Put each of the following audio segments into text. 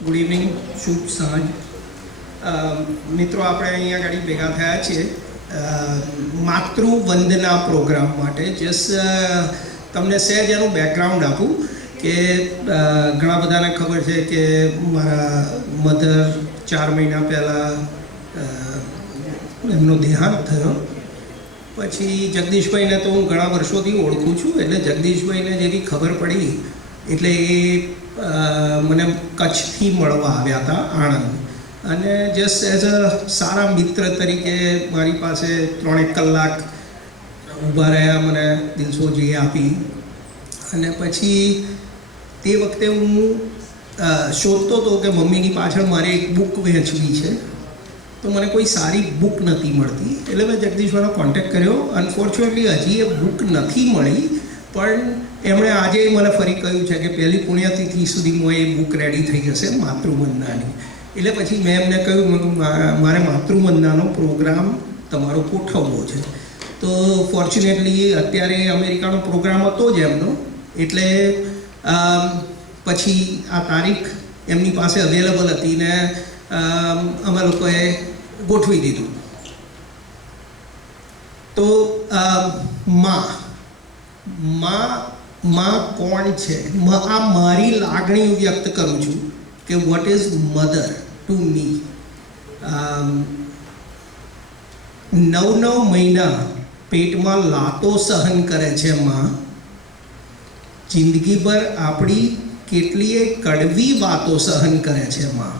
Good evening, શુભ સાંજ. મિત્રો, આપણે અહીંયા આગળ ભેગા થયા છીએ માતૃવંદના પ્રોગ્રામ માટે. જસ્ટ તમને સહેજ એનું બેકગ્રાઉન્ડ આપું કે ઘણા બધાને ખબર છે કે મારા મધર 4 મહિના પહેલાં એમનો દેહાંત થયો. પછી જગદીશભાઈને તો હું ઘણા વર્ષોથી ઓળખું છું, એટલે જગદીશભાઈને જેવી ખબર પડી એટલે એ મને કચ્છથી મળવા આવ્યા હતા, આણંદ. અને જસ્ટ એઝ અ સારા મિત્ર તરીકે મારી પાસે 3-1 કલાક ઊભા રહ્યા, મને દિલસોજી આપી. અને પછી તે વખતે હું શોધતો હતો કે મમ્મીની પાછળ મારે એક બુક વહેંચવી છે, તો મને કોઈ સારી બુક નથી મળતી. એટલે મેં જગદીશભાઈનો કોન્ટેક્ટ કર્યો. અનફોર્ચ્યુનેટલી હજી એ બુક નથી મળી, પણ એમણે આજે મને ફરી કહ્યું છે કે પહેલી પુણ્યતિથિ સુધીમાં એ બુક રેડી થઈ જશે માતૃવંદનાની. એટલે પછી મેં એમને કહ્યું મારે માતૃવંદનાનો પ્રોગ્રામ તમારો ગોઠવવો છે. તો ફોર્ચ્યુનેટલી અત્યારે અમેરિકાનો પ્રોગ્રામ હતો જ એમનો, એટલે પછી આ તારીખ એમની પાસે અવેલેબલ હતી ને અમે લોકોએ ગોઠવી દીધું. તો માં કોણ છે? આ મારી લાગણી વ્યક્ત કરું છું કે what is mother to me. 9 મહિના પેટમાં લાતો સહન કરે છે માં. જિંદગીભર આપણી કેટલીય કડવી વાતો સહન કરે છે માં.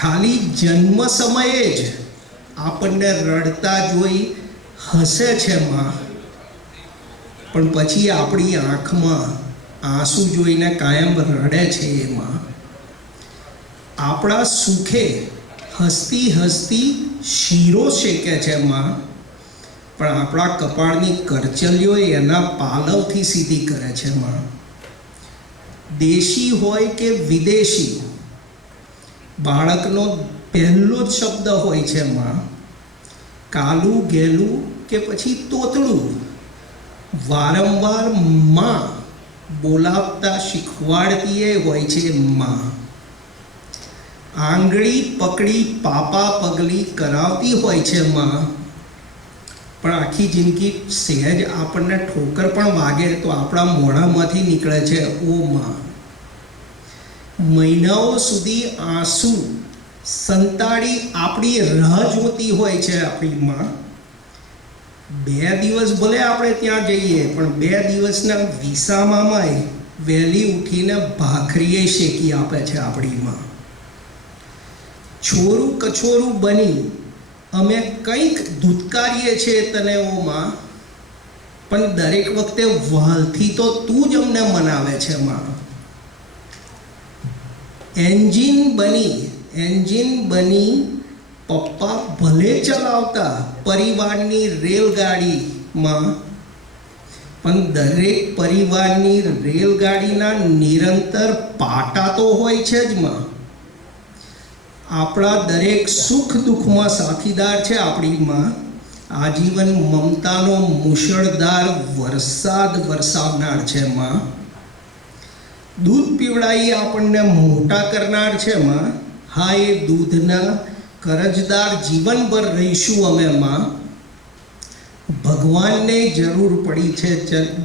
ખાલી જન્મ સમયે જ આપણને રડતા જોઈ હસે છે માં, પણ પછી આપણી આંખમાં આંસુ જોઈને કાયમ રડે છે એ માં. આપણા સુખે હસતી હસતી શીરો શેકે છે માં, પણ આપણા કપાળની કરચલીઓ એના પાલવથી સીધી કરે છે માં. દેશી હોય કે વિદેશી, બાળકનો પહેલો જ શબ્દ હોય છે માં. કાલું ગેલું કે પછી તોતળું, વારંવાર માં બોલાવતા શીખવાડતી એ હોય છે માં. આંગળી પકડી પાપા પગલી કરાવતી હોય છે માં, પણ આખી જિંદગી સહેજ આપણને ઠોકર પણ વાગે તો આપણા મોઢામાંથી નીકળે છે ઓ માં. મહિનાઓ સુધી આંસુ સંતાડી આપણી રાહ જોતી હોય છે આપણી માં. 2 દિવસ ભલે આપણે ત્યાં જઈએ, પણ 2 દિવસના વિસામામાંય વહેલી ઉઠીને ભાખરીએ શેકી આપે છે આપણી માં. છોરું કછોરું બની અમે કંઈક ધૂતકારીએ છીએ તને ઓ માં, પણ દરેક વખતે વાલથી તો તું જ અમને મનાવે છે માં. એન્જિન બની પપ્પા ભલે ચલાવતા પરિવારની રેલગાડીમાં, પણ દરેક પરિવારની રેલગાડીના નિરંતર પાટા તો હોય છે જ માં. આપણા દરેક સુખ દુઃખમાં સાથીદાર છે આપણી માં. આજીવન મમતાનો મુશળધાર વરસાદ વરસાવનાર છે માં. દૂધ પીવડાવી આપણને મોટા કરનાર છે માં. હા, એ દૂધના કરજદાર જીવનભર રહીશું અમે માં. ભગવાનને જરૂર પડી છે,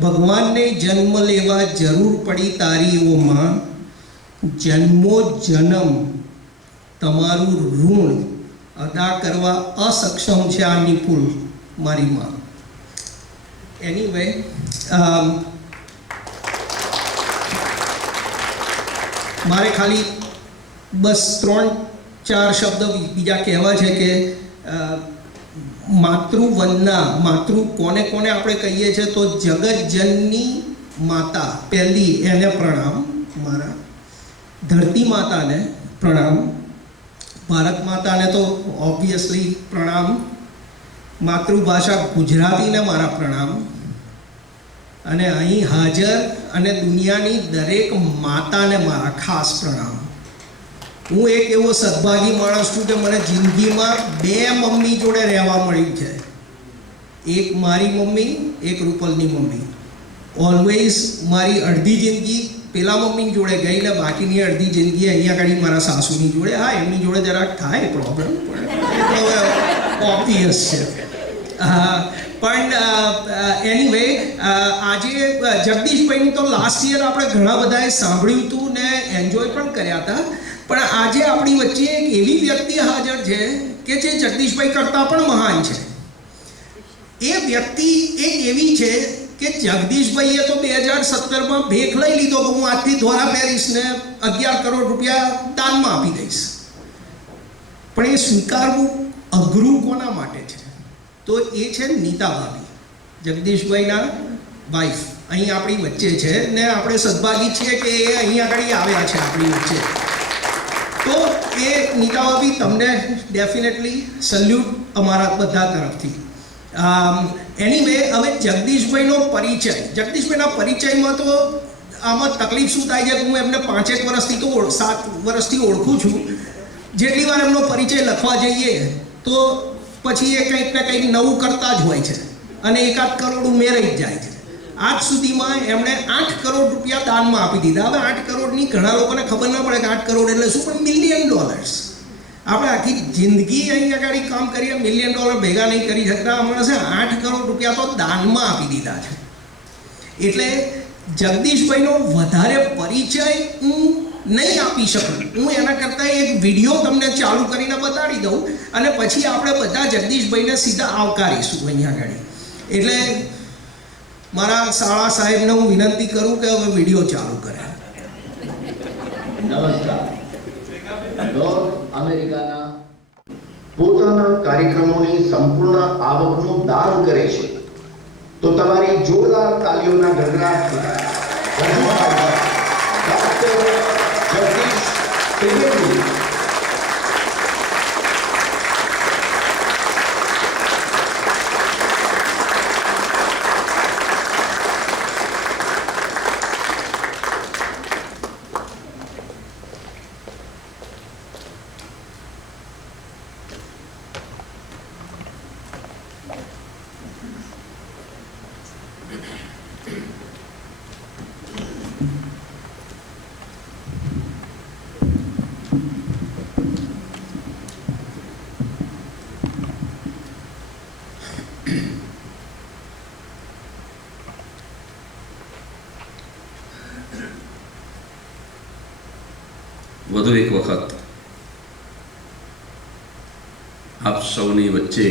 ભગવાનને જન્મ લેવા જરૂર પડી તારી ઓ માં. જન્મો જન્મ તમારું ઋણ અદા કરવા અસક્ષમ છે આ નિપુલ મારી માં. એનીવે, મારે ખાલી બસ 3-4 શબ્દ બીજા કહેવા છે કે માતૃવંદના, કોને કોને આપણે કહીએ છીએ તો જગતજનની માતા પહેલી, એને પ્રણામ મારા. ધરતી માતાને પ્રણામ. ભારત માતાને તો ઓબ્વિયસલી પ્રણામ. માતૃભાષા ગુજરાતીને મારા પ્રણામ. અને અહીં હાજર અને દુનિયાની દરેક માતાને મારા ખાસ પ્રણામ. હું એક એવો સદભાગી માણસ છું કે મને જિંદગીમાં 2 મમ્મી જોડે રહેવા મળ્યું છે. એક મારી મમ્મી, એક રૂપલની મમ્મી. ઓલવેઝ મારી અડધી જિંદગી પેલા મમ્મી જોડે ગઈ ને બાકીની અડધી જિંદગી અહીંયા આગળ મારા સાસુની જોડે. હા, એમની જોડે જરાક થાય પ્રોબ્લેમ, પણ ઓબ્વિયસ છે. પણ એનીવે, આજે જગદીશભાઈનું તો લાસ્ટ યર આપણે ઘણા બધાએ સાંભળ્યું હતું ને એન્જોય પણ કર્યા હતા. પણ આજે આપણી વચ્ચે એક એવી વ્યક્તિ હાજર છે કે જે જગદીશભાઈ કરતાં પણ મહાન છે. એ વ્યક્તિ એક એવી છે કે જગદીશભાઈએ તો 2017માં ભેખ લઈ લીધો કે હું આજથી ધોરા પહેરીશ ને 11 કરોડ રૂપિયા દાનમાં આપી દઈશ. પણ એ સ્વીકારવું અઘરું કોના માટે છે? તો એ છે નીતા ભાભી, જગદીશભાઈના વાઈફ. અહીં આપણી વચ્ચે છે ને આપણે સદભાગી છીએ કે એ અહીં આગળ આવ્યા છે આપણી વચ્ચે. તો એ નીતા ભાભી, તમને ડેફિનેટલી સલ્યુટ અમારા બધા તરફથી. એનીવે, હવે જગદીશભાઈનો પરિચય. જગદીશભાઈના પરિચયમાં તો આમાં તકલીફ શું થાય છે કે હું એમને 5 વર્ષથી તો 7 વર્ષથી ઓળખું છું. જેટલી વાર એમનો પરિચય લખવા જઈએ તો પછી એ કંઈક ને કંઈક નવું કરતા જ હોય છે અને 1-8 કરોડ ઉમેરાઈ જ જાય છે. આજ સુધીમાં એમણે 8 કરોડ રૂપિયા દાનમાં આપી દીધા. હવે 8 કરોડની ઘણા લોકોને ખબર ના પડે કે 8 કરોડ એટલે શું, પણ $1 મિલિયન. આપણે આખી જિંદગી અહીં આગળ કામ કરીએ, $1 મિલિયન ભેગા નહીં કરી શકતા. આ માણસે 8 કરોડ રૂપિયા તો દાનમાં આપી દીધા છે. એટલે જગદીશભાઈનો વધારે પરિચય હું નહીં આપી શકું. હું એના કરતાં એક વિડીયો તમને ચાલુ કરીને બતાડી દઉં અને પછી આપણે બધા જગદીશભાઈને સીધા આવકારીશું અહીંયા આગળ. એટલે મારા શાળા સાહેબને હું વિનંતી કરું કે હવે વિડીયો ચાલુ કરે. નમસ્કાર. અમેરિકાના પોતાના કાર્યક્રમોની સંપૂર્ણ આવકનું દાન કરે છે, તો તમારી જોરદાર તાલીઓના ગણગણાટથી રજૂ થાય ડોક્ટર જગદીશ ત્રિવેદી. વધુ એક વખત આપ સૌની વચ્ચે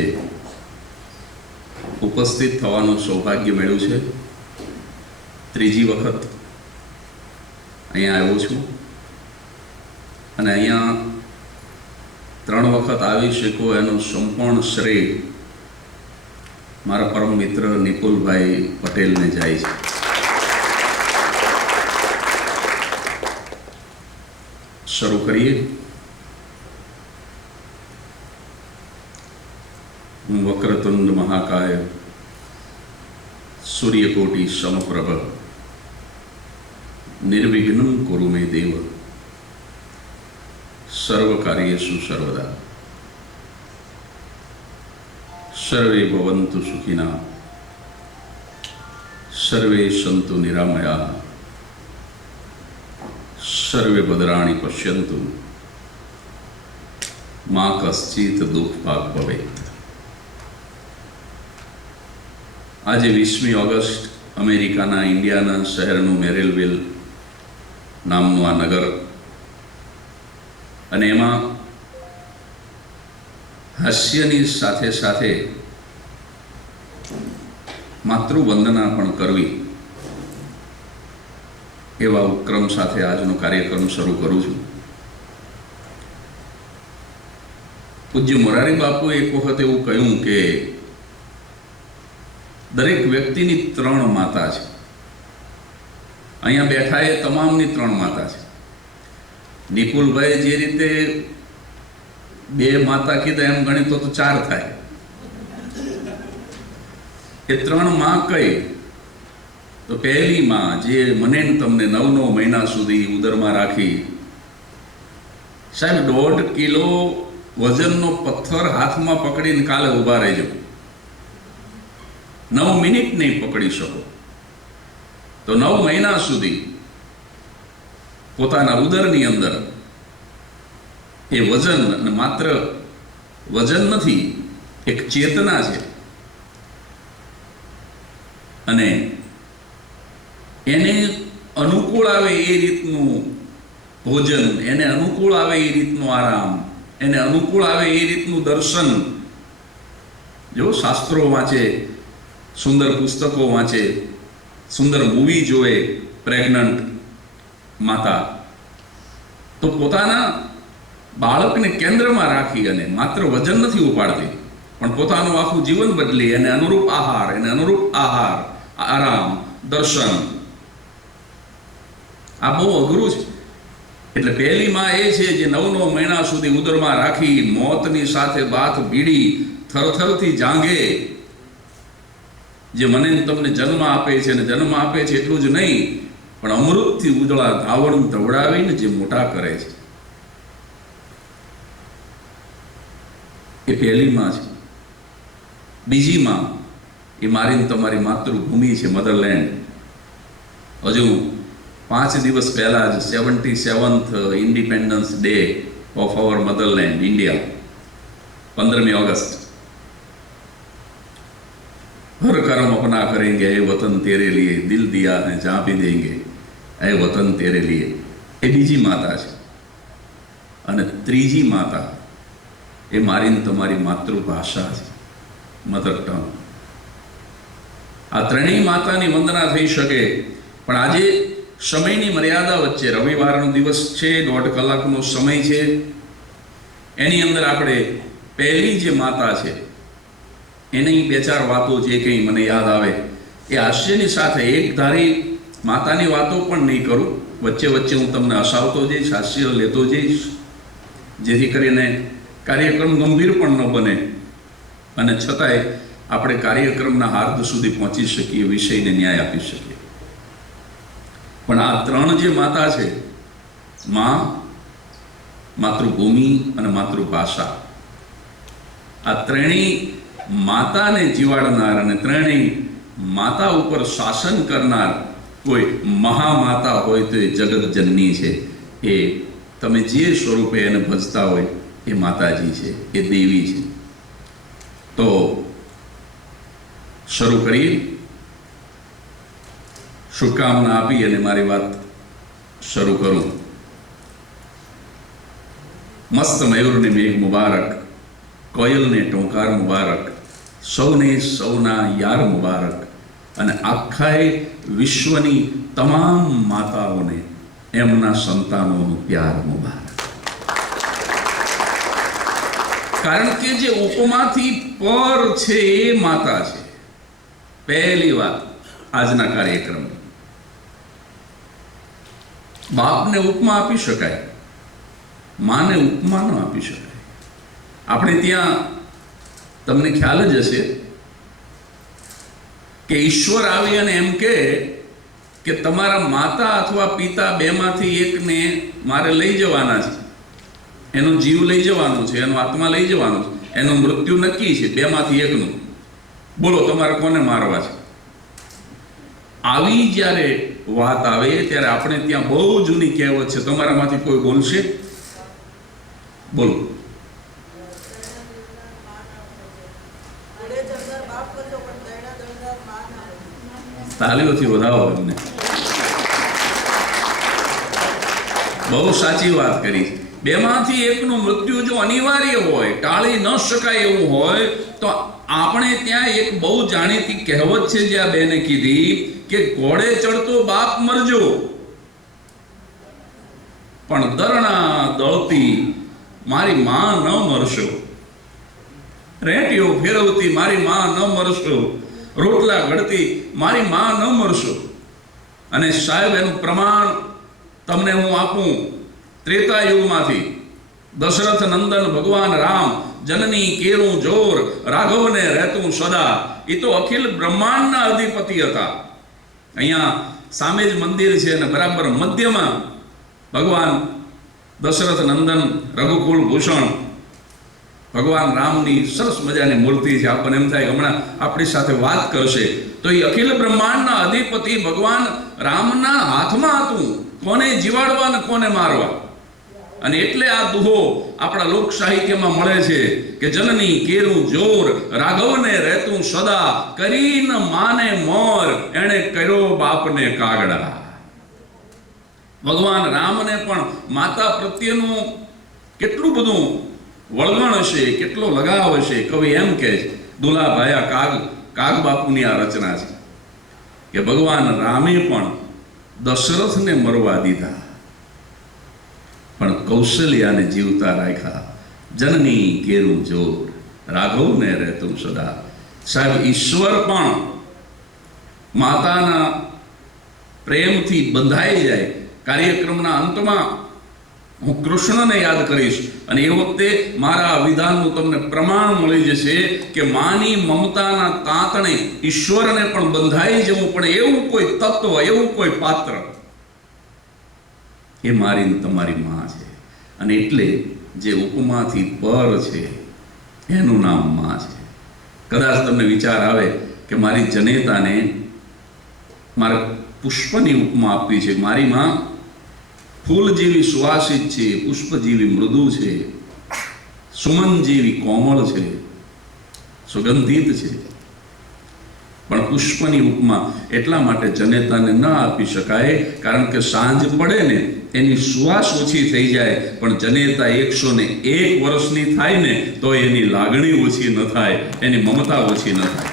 ઉપસ્થિત થવાનું સૌભાગ્ય મળ્યું છે. ત્રીજી વખત અહીંયા આવ્યો છું અને અહીંયા 3 વખત આવી શકો એનું સંપૂર્ણ શ્રેય મારા પરમ મિત્ર નિપુલભાઈ પટેલને જાય છે. શરૂ કરીએ. વક્રતુંડ મહાકાય સૂર્યકોટિ સમપ્રભ નિર્વિઘ્નં કુરુ મે દેવ સર્વકાર્યેષુ સર્વદા સર્વે ભવન્તુ સુખિના સર્વે સંતુ નિરામયા સર્વે ભદ્રાણી પશ્યંતુ મા કશ્ચિત દુઃખ ભાગ ભવેત. આજે 20મી ઓગસ્ટ અમેરિકાના ઇન્ડિયાના શહેરનું મેરિલવિલ નામનું આ નગર, અને એમાં હાસ્યની સાથે સાથે માતૃવંદના પણ કરવી એવા ઉપક્રમ સાથે આજનો કાર્યક્રમ શરૂ કરું છું. પૂજ્ય મોરારી બાપુ એક વખત એવું કહ્યું કે દરેક વ્યક્તિની 3 માતા છે. અહીંયા બેઠા એ તમામની 3 માતા છે. નિપુલભાઈ જે રીતે 2 માતા કીધા એમ ગણી તો 4 થાય. એ 3 માં કઈ તો પહેલી માં જે મને તમને 9 મહિના સુધી ઉદરમાં રાખી, સાહેબ 1.5 કિલો વજનનો પથ્થર હાથમાં પકડીને કાલે ઊભા રહેજો, 9 મિનિટ નહીં પકડી શકો તો 9 મહિના સુધી પોતાના ઉદરની અંદર એ વજન, અને માત્ર વજન નથી, એક ચેતના છે, અને એને અનુકૂળ આવે એ રીતનું ભોજન, એને અનુકૂળ આવે એ રીતનો આરામ, એને અનુકૂળ આવે એ રીતનું દર્શન. જો શાસ્ત્રો વાંચે, સુંદર પુસ્તકો વાંચે, સુંદર મૂવી જોવે પ્રેગ્નન્ટ માતા, તો પોતાના બાળકને કેન્દ્રમાં રાખી અને માત્ર વજન નથી ઉપાડતી, પણ પોતાનું આખું જીવન બદલી એને અનુરૂપ આહાર, આરામ, દર્શન. આ બહુ અઘરું છે. એટલે પહેલી માં એ છે જે 9 મહિના સુધી ઉદરમાં રાખી, મોતની સાથે બાથ ભીડી, થરથરથી જાંઘે, જે મને તમને જન્મ આપે છે, અને જન્મ આપે છે એટલું જ નહીં, પણ અમૃતથી ઉજળા ધાવણ ધવડાવીને જે મોટા કરે છે, એ પહેલી માં છે. બીજી માં એ મારી તમારી માતૃભૂમિ છે, મધરલેન્ડ. હજુ 5 દિવસ પહેલા જ 77th Independence Day of our motherland India, 15મી ઓગસ્ટ. हर कर्म अपना करेंगे ए वतन तेरे लिए, दिल दिया है जहाँ भी देंगे ए वतन तेरे लिए. એ બીજી માતા છે. અને ત્રીજી માતા એ મારી ને તમારી માતૃભાષા છે, મધર ટંગ. આ ત્રણેય માતાની વંદના થઈ શકે. પણ આજે સમયની મર્યાદા વચ્ચે, રવિવારનો દિવસ છે, 1.5 કલાકનો સમય છે, એની અંદર આપણે પહેલી જે માતા છે એની 2-4 વાતો જે કંઈ મને યાદ આવે એ હાસ્યની સાથે, એક ધારી માતાની વાતો પણ નહીં કરું. વચ્ચે વચ્ચે હું તમને હસાવતો જઈશ, હાસ્ય લેતો જઈશ, જેથી કરીને કાર્યક્રમ ગંભીર પણ ન બને, અને છતાંય આપણે કાર્યક્રમના હાર્દ સુધી પહોંચી શકીએ, વિષયને ન્યાય આપી શકીએ. પણ આ 3 જે માતા છે, માં, માતૃભૂમિ અને માતૃભાષા, આ ત્રણેય માતાને જીવાડનાર અને ત્રણેય માતા ઉપર શાસન કરનાર કોઈ મહામાતા હોય તો એ જગતજનની છે. એ તમે જે સ્વરૂપે એને ભજતા હોય એ માતાજી છે, એ દેવી છે. તો શરૂ કરીએ. શુભકામના આપી અને મારી વાત શરૂ કરું. મસ્ત મયુરને મેઘ મુબારક, કોયલને ટોંકાર મુબારક, સૌને સૌના યાર મુબારક, અને આખાય વિશ્વની તમામ માતાઓને એમના સંતાનોનું પ્યાર મુબારક. કારણ કે જે ઉપમાથી પર છે એ માતા છે. પહેલી વાત આજના કાર્યક્રમ, બાપને ઉપમા આપી શકાય, માને ઉપમા ન આપી શકાય. આપણે ત્યાં તમને ખ્યાલ જ હશે કે ઈશ્વર આવી અને એમ કે તમારા માતા અથવા પિતા બેમાંથી એકને મારે લઈ જવાના છે, એનો જીવ લઈ જવાનો છે, એનો આત્મા લઈ જવાનો છે, એનું મૃત્યુ નક્કી છે, બેમાંથી એકનું. બોલો તમારે કોને મારવા છે? આવી જ્યારે વાત આવે ત્યારે આપણે ત્યાં બહુ જૂની કહેવત છે, તમારામાંથી કોઈ બોલશે? બોલો. તાલીઓથી વધાવો એમને. બહુ સાચી વાત કરી. બેમાંથી એકનું મૃત્યુ જો અનિવાર્ય હોય, ટાળી ન શકાય એવું હોય, તો આપણે ત્યાં એક બહુ જાણીતી કહેવત છે જે આ બેને કીધી કે ઘોડે ચડતો બાપ મરજો, પણ દરણા દળતી મારી માં ન મરશો. રેટીઓ ફેરવતી મારી માં ન મરશો, રોટલા ઘડતી મારી માં ન મરશો. અને સાહેબ એનું પ્રમાણ તમને હું આપું. ત્રેતા યુગમાંથી દશરથ નંદન ભગવાન રામ, જનની કેરું જોર, રાઘવને રહેતું સદા, એ તો અખિલ બ્રહ્માંડના અધિપતિ હતા. અહીંયા સામે જ મંદિર છે અને બરાબર મધ્યમાં ભગવાન દશરથ નંદન રઘુકુલ ભૂષણ ભગવાન રામની સરસ મજાની મૂર્તિ છે. આપણને એમ થાય હમણાં આપણી સાથે વાત કરશે. તો એ અખિલ બ્રહ્માંડના અધિપતિ ભગવાન રામના હાથમાં હતું કોને જીવાડવા ને કોને મારવા. અને એટલે આ દુહો આપણા લોક સાહિત્યમાં મળે છે કે જનની કેરું જોર રાઘવને રહેતું સદા કરીન માને મોર એણે કર્યો બાપને કાગડા. ભગવાન રામને પણ માતા પ્રત્યેનું કેટલું બધું વળગણ હશે, કેટલો લગાવ હશે. કવિ એમ કહે છે, દુલાભાયા કાગ બાપુની આ રચના છે કે ભગવાન રામે પણ દશરથને મરવા દીધા પણ કૌશલ્યાને જીવતા રાખ્યા. જનની કેરું જોર રાઘવને રહેતું સદા. સાહેબ, ઈશ્વર પણ માતાના પ્રેમથી બંધાઈ જાય. કાર્યક્રમના અંતમાં હું કૃષ્ણને યાદ કરીશ અને એ વખતે મારા વિધાનનું તમને પ્રમાણ મળી જશે કે માની મમતાના તાંતણે ઈશ્વરને પણ બંધાઈ જવું. પણ એવું કોઈ તત્વ, એવું કોઈ પાત્ર, એ મારી તમારી માં છે. અને એટલે જે ઉપમાથી પર છે એનું નામ માં છે. કદાચ તમને વિચાર આવે કે મારી જનેતાને મારે પુષ્પની ઉપમા આપવી છે. મારી માં ફૂલ જેવી સુવાસિત છે, પુષ્પ જેવી મૃદુ છે, સુમન જેવી કોમળ છે, સુગંધિત છે. પણ પુષ્પની ઉપમા એટલા માટે જનેતાને ન આપી શકાય કારણ કે સાંજ પડે ને એની સુવાસ ઓછી થઈ જાય, પણ જનેતા 101 વર્ષની થાય ને તો એની લાગણી ઓછી ન થાય, એની મમતા ઓછી ન થાય.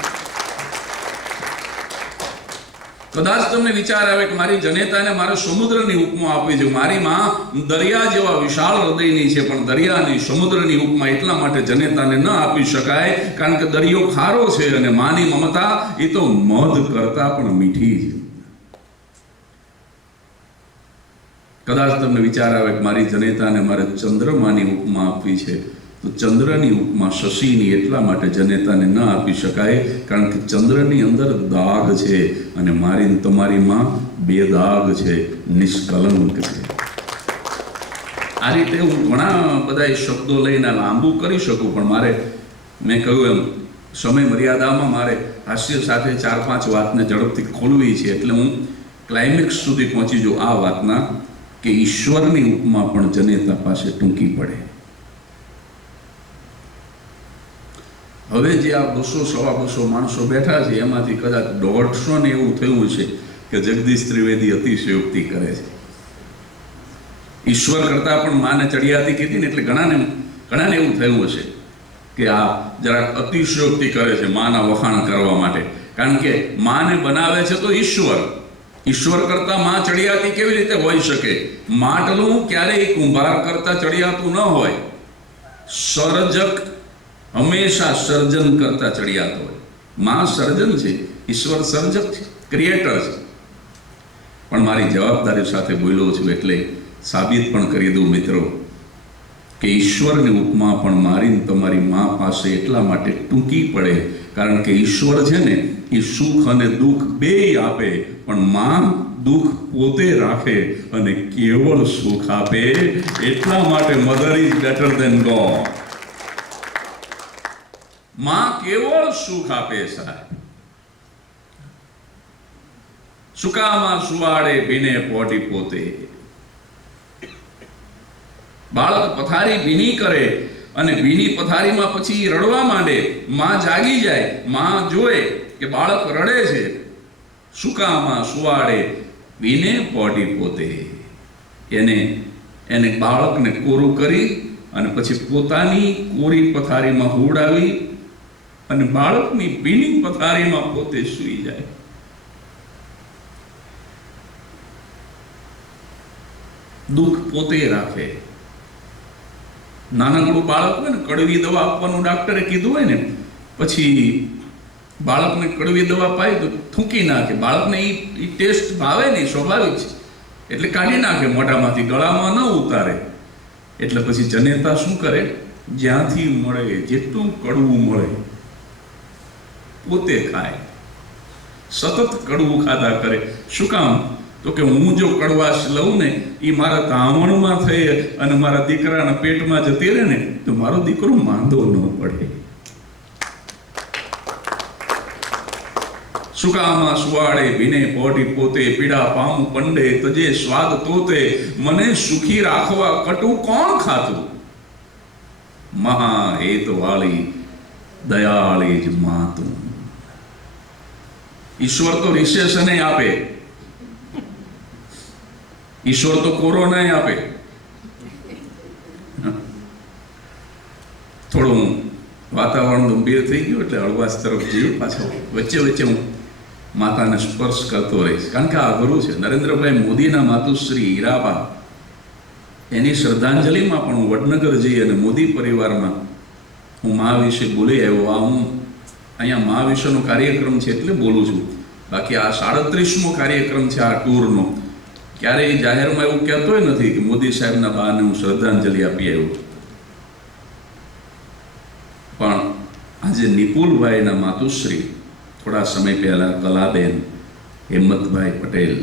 કદાચ તમને વિચાર આવે કે મારી જનેતાને મારે સમુદ્રની ઉપમા આપવી છે. મારી માં દરિયા જેવા વિશાળ હૃદયની છે, પણ દરિયાની સમુદ્રની ઉપમા એટલા માટે જનેતાને ન આપી શકાય કારણ કે દરિયો ખારો છે અને માની મમતા એ તો મધ કરતા પણ મીઠી છે. કદાચ તમને વિચાર આવે કે મારી જનેતાને મારે ચંદ્રમાની ઉપમા આપવી છે, તો ચંદ્રની ઉપમા શશીની એટલા માટે જનેતાને ન આપી શકાય કારણ કે ચંદ્રની અંદર દાગ છે અને મારી તમારી માં બેદાગ છે, નિષ્કલંક છે. આ રીતે હું ઘણા બધા શબ્દો લઈને લાંબુ કરી શકું, પણ મારે મેં કહ્યું એમ સમય મર્યાદામાં મારે હાસ્ય સાથે 4-5 વાતને ઝડપથી ખોલવી છે. એટલે હું ક્લાઇમેક્સ સુધી પહોંચી જાઉં આ વાતના કે ઈશ્વરની ઉપમા પણ જનેતા પાસે ટૂંકી પડે. હવે જે આ 200-250 માણસો બેઠા છે એમાંથી કદાચ 150 ને એવું થયું છે કે જગદીશ ત્રિવેદી અતિશયોક્તિ કરે છે. ઈશ્વર કરતા પણ માને ચડિયાતી કીધી ને એટલે ઘણાને એવું થયું હશે કે આ જરાક અતિશયોક્તિ કરે છે માના વખાણ કરવા માટે. કારણ કે માને બનાવે છે તો ઈશ્વર કરતા માં ચડિયાતી કેવી રીતે હોઈ શકે? માટલું ક્યારેય કુંભાર કરતા ચડિયાતું ન હોય. સર્જક હંમેશા સર્જન કરતા ચડિયાતો હોય. માં સર્જન છે, ઈશ્વર સર્જક છે, ક્રિએટર છે. પણ મારી જવાબદારી સાથે બોલ્યો છું એટલે સાબિત પણ કરી દઉં મિત્રો કે ઈશ્વરની ઉપમા પણ મારી તમારી માં પાસે એટલા માટે ટૂંકી પડે કારણ કે ઈશ્વર છે ને એ સુખ અને દુઃખ બેય આપે, પણ માં દુઃખ પોતે રાખે અને કેવળ સુખ આપે. એટલા માટે mother is better than God. માં કેવળ સુખ આપે સાહેબ. સુકામાં સુવાડે ભીને પોટી પોતે. બાળક પથારી ભીની કરે અને ભીની પથારીમાં પછી રડવા માંડે. માં જાગી જાય, માં જોવે કે બાળક રડે છે. સુકામાં સુવાડે ભીને પોટી પોતે. એને બાળકને કોરું કરી અને પછી પોતાની કોરી પથારીમાં હુવડાવી અને બાળકની ભીની પથારીમાં પોતે સૂઈ જાય. દુઃખ પોતે રાખે. નાનકડું બાળક હોય ને, કડવી દવા આપવાનું ડાક્ટરે કીધું હોય ને, પછી બાળકને કડવી દવા પાય તો થૂંકી નાખે. બાળકને એ ટેસ્ટ ભાવે નહીં, સ્વાભાવિક છે, એટલે કાઢી નાખે મોઢામાંથી, ગળામાં ન ઉતારે. એટલે પછી જનેતા શું કરે? જ્યાંથી મળે જેટલું કડવું મળે પોતે ખાય. સતત કડવું ખાધા કરે. શું કામ? તો કે હું જો કડવાશ લઉં ને એ મારા ધાવણમાં થઈ અને મારા દીકરાના પેટમાં જતી રહે ને તો મારો દીકરો માંદો ન પડે. સુકામાં સુવાડે ભીને પોઢી પોતે પીડા પામ પંડે તજે સ્વાદ તોતે મને સુખી રાખવા કટુ કોણ ખાતું મહા હેત વાળી દયાળી જ માતું. ઈશ્વર તો રિસેશને આપે, ઈશ્વર તો કોરોના આપે. થોડું વાતાવરણ ગંભીર થઈ ગયું એટલે હળવાશ તરફ જયું. પાછો વચ્ચે વચ્ચે હું માતાને સ્પર્શ કરતો રહીશ, કારણ કે આ અઘરું છે. નરેન્દ્રભાઈ મોદીના માતુશ્રી હીરાબા, એની શ્રદ્ધાંજલિમાં પણ હું વડનગર જઈ અને મોદી પરિવારમાં હું મા વિશે બોલી આવ્યો. આ હું અહીંયા મા વિશેનો કાર્યક્રમ છે એટલે બોલું છું. બાકી આ 37મો કાર્યક્રમ છે આ ટૂરનો. ક્યારેય જાહેરમાં એવું કહેતોય નથી કે મોદી સાહેબના બાને હું શ્રદ્ધાંજલિ આપી આવ્યો. પણ આજે નિપુલભાઈના માતુશ્રી થોડા સમય પહેલા કલાબેન હિંમતભાઈ પટેલ,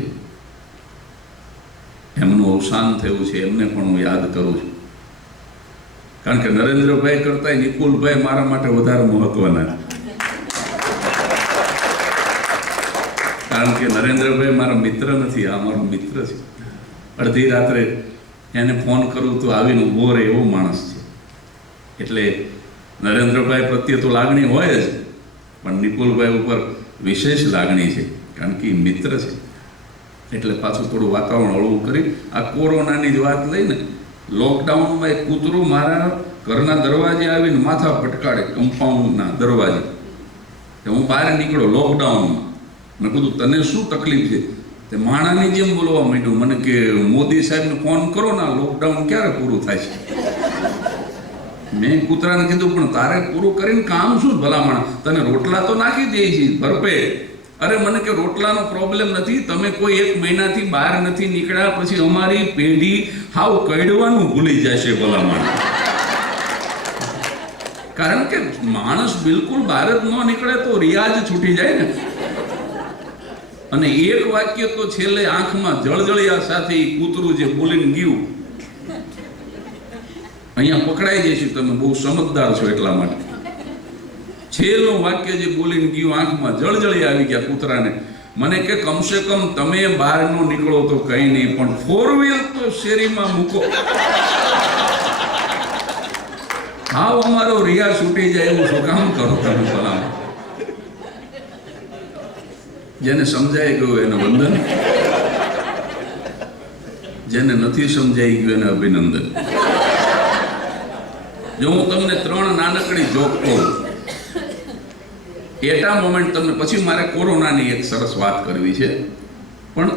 એમનું અવસાન થયું છે. એમને પણ હું યાદ કરું છું, કારણ કે નરેન્દ્રભાઈ કરતા નિપુલભાઈ મારા માટે વધારે મહત્વના. કારણ કે નરેન્દ્રભાઈ મારા મિત્ર નથી, આ મારો મિત્ર છે. અડધી રાત્રે એને ફોન કરું તો આવીને ઊભો રહે એવો માણસ છે. એટલે નરેન્દ્રભાઈ પ્રત્યે તો લાગણી હોય જ, પણ નિપુલભાઈ ઉપર વિશેષ લાગણી છે, કારણ કે મિત્ર છે. એટલે પાછું થોડું વાતાવરણ હળવું કરી આ કોરોનાની જ વાત લઈને, લોકડાઉનમાં એક કૂતરું મારા ઘરના દરવાજે આવીને માથા પટકાડે, કમ્પાઉન્ડના દરવાજે. હું બહાર નીકળ્યો લોકડાઉનમાં. મેં કીધું તને શું તકલીફ છે? તે માણાની જેમ બોલવા માંડ્યું મને કે મોદી સાહેબને ફોન કરો ને, લોકડાઉન ક્યારે પૂરું થાય છે? મેં કૂતરાને કીધું પણ તારે પૂરું કરીને કામ શું ભલામણ? તને રોટલા તો નાખી દે છે ભરપેટ. અરે મને કે રોટલાનો પ્રોબ્લેમ નથી, તમે કોઈ 1 મહિનાથી બહાર નથી નીકળ્યા, પછી અમારી પેઢી હાવ કડવાનું ભૂલી જશે ભલામણ. કારણ કે માણસ બિલકુલ બહાર જ ન નીકળે તો રિયાજ છૂટી જાય ને. અને એક વાક્ય તો છેલ્લે આંખમાં જળજળિયા સાથે કૂતરું જે બોલીને ગયું, અહીંયા પકડાઈ જઈશું, તમે બહુ સમજદાર છો એટલા માટે. છેલ્લું વાક્ય જે બોલીને ગયું, આંખમાં જળજળી આવી ગયા કૂતરાને. મને કે કમસે કમ તમે બહાર નો નીકળો તો કઈ નહીં, પણ 4 વ્હીલ તો શેરીમાં મૂકો. હાવ અમારો રિયા છૂટી જાય એવું શું કામ કરો તમે ભલા? જેને સમજાઈ ગયું એને વંદન, જેને નથી સમજાઈ ગયું એને અભિનંદન. જો હું તમને 3 નાનકડી જોક કહું એટા મોમેન્ટ તમને, પછી મારે કોરોનાની એક સરસ વાત કરવી છે, પણ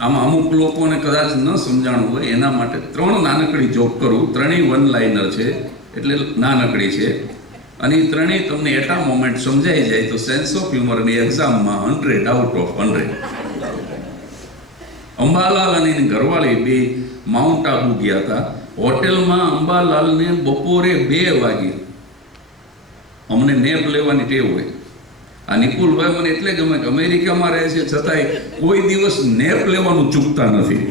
આમાં અમુક લોકોને કદાચ ન સમજાણું હોય એના માટે 3 નાનકડી જોક કરું. 3 વન લાઇનર છે એટલે નાનકડી છે, અને એ 3 તમને એટા મોમેન્ટ સમજાઈ જાય તો સેન્સ ઓફ હ્યુમરની એક્ઝામમાં 100 આઉટ ઓફ 100. અંબાલાલ અને એની ઘરવાળી બે માઉન્ટ આબુ ગયા હતા. હોટેલમાં અંબાલાલને બપોરે 2 વાગે, અમને નેપ લેવાની ટેવ હોય. આ નિપુલભાઈ મને એટલે ગમે કે અમેરિકામાં રહે છે છતાંય કોઈ દિવસ નેપ લેવાનું ચૂકતા નથી.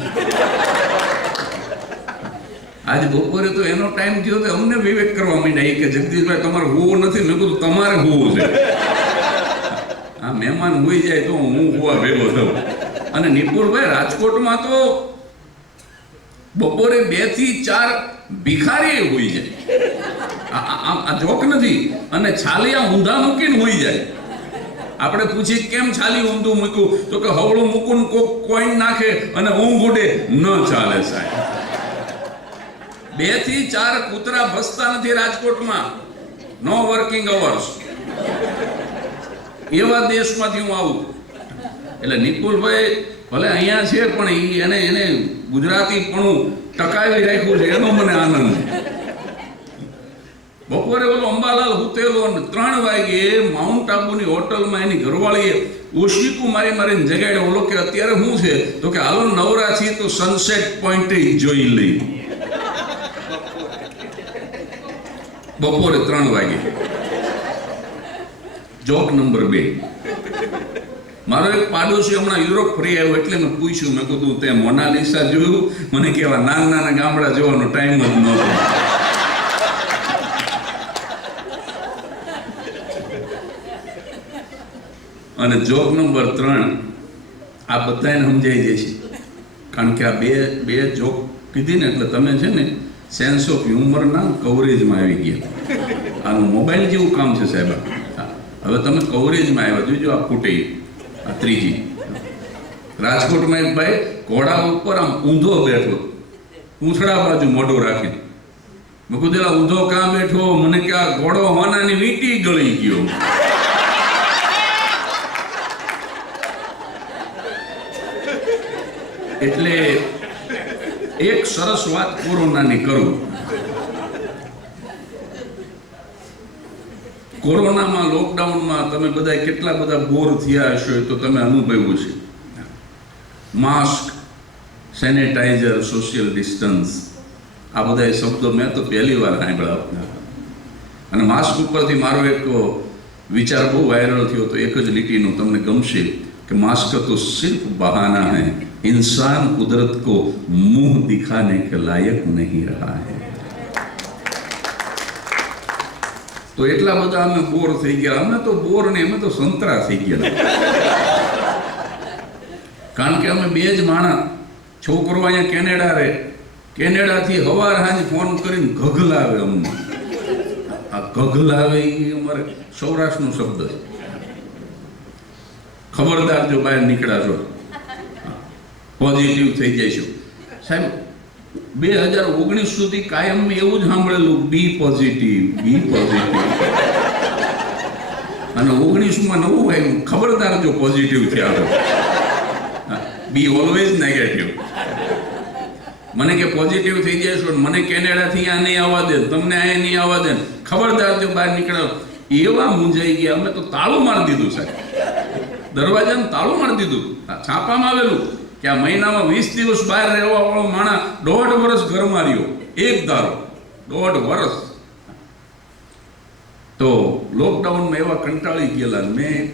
આજે બપોરે તો એનો ટાઈમ થયો તો અમને વિવેક કરવા માંડ્યા કે જગદીશભાઈ તમારે હોવું નથી. મેં કીધું તમારે હોવું છે. આ મહેમાન હોઈ જાય તો હું હોવા ભેગો થયો. અને નિપુલભાઈ રાજકોટમાં તો બપોરે 2 થી 4 ભિખારી હોઈ જાય. આ જોક નથી. અને છાલિયા ઊંધા મૂકીને હોઈ જાય. આપણે પૂછી કેમ છાલી ઊંધું મૂક્યું, તો કે હવળું મૂકું કોક કોઈન નાખે અને ઊંઘ ઉડે. ન ચાલે સાહેબ. 2 થી 4 કૂતરા બસતા નથી રાજકોટમાં. નો વર્કિંગ અવર્સ. એવા દેશમાંથી હું આવું. એટલે નિપુલભાઈ ભલે અહીંયા છે પણ એને ગુજરાતી પણ ટકાવી રાખ્યું છે, એનો મને આનંદ છે. બપોરે ઓલો અંબાલાલ હુતેલો 3 વાગે માઉન્ટ આબુની હોટલમાં એની ઘરવાળીએ ઓશિકું મારીને જગાડ્યો. ઓલો કે અત્યારે શું છે? તો કે હાલો નવરા છીએ તો સનસેટ પોઈન્ટ જોઈ લઈ. બપોરે 3 વાગે. Joke number 2. મારો એક પાડોશી હમણાં યુરોપ ફરી આવ્યો એટલે મેં પૂછ્યું, મેં કીધું તે મોનાલિસા જોયું? મને કેવા નાના ગામડા જોવાનો ટાઈમ જ નહોતો. અને જોક નંબર 3 આ બધાને સમજાઈ જશે, કારણ કે આ બે જોક કીધી ને એટલે તમે છે ને સેન્સ ઓફ હ્યુમરના કવરેજમાં આવી ગયા. આનું મોબાઈલ જેવું કામ છે સાહેબ. હવે તમે કવરેજમાં આવ્યા. જોજો આ ફૂટે આ ત્રીજી. રાજકોટમાં એક ભાઈ ઘોડા ઉપર આમ ઊંધો બેઠો, પૂંછડા બાજુ મોઢો રાખીને. મેં કીધું આ ઊંધો કાં બેઠો? મને કે આ ઘોડો હોનાની વીંટી ગળી ગયો. એટલે એક સરસ વાત કોરોનાની કરું. કોરોનામાં, લોકડાઉનમાં તમે બધા કેટલા બધા બોર થયા હશો તો તમે અનુભવ્યું છે. માસ્ક, સેનેટાઈઝર, સોશિયલ ડિસ્ટન્સ, આ બધા શબ્દો મેં તો પહેલી વાર સાંભળ્યા. અને માસ્ક ઉપરથી મારો એક વિચાર બહુ વાયરલ થયો તો એક જ લીટીનો તમને ગમશે કે માસ્ક તો સિર્ફ બહાના હૈ, इंसान कुदरत को मुंह दिखाने के लायक नहीं रहा है. તો એટલા બધા અમે બોર થઈ ગયા. અમે તો બોર ને અમે તો સંતરા થઈ ગયા. કારણ કે અમે બે જ માણસ, છોકરો અહીંયા કેનેડા રહે, કેનેડાથી હવાર હાંજ ફોન કરીને ગગલાવે અમને. આ ગગલાવે એ અમારે સૌરાષ્ટ્રનો શબ્દ છે. ખબરદાર જો બહાર નીકળ્યા છો પોઝિટિવ થઈ જઈશું. સાહેબ 2019 સુધી કાયમ મેં એવું જ સાંભળેલું, બી પોઝિટિવ, બી પોઝિટિવ. અને 19માં નવું આવ્યું, ખબરદાર જો પોઝિટિવ થયા તો બી ઓલવેઝ નેગેટિવ. મને કે પોઝિટિવ થઈ જશો, મને કેનેડાથી આ નહીં આવવા દે, તમને અહીંયા નહીં આવવા દે, ખબરદાર જો બહાર નીકળ્યો. એવા મૂંઝાઈ ગયા અમે તો તાળું મારી દીધું સાહેબ. દરવાજાને તાળું મારી દીધું. છાપામાં આવેલું કે આ મહિનામાં 20 દિવસ બહાર રહેવા વાળો માણસ 1.5 વર્ષ ઘરમાં રહ્યો, એક ધારો 1.5 વર્ષ. તો લોકડાઉનમાં એવા કંટાળી ગયેલા. મેં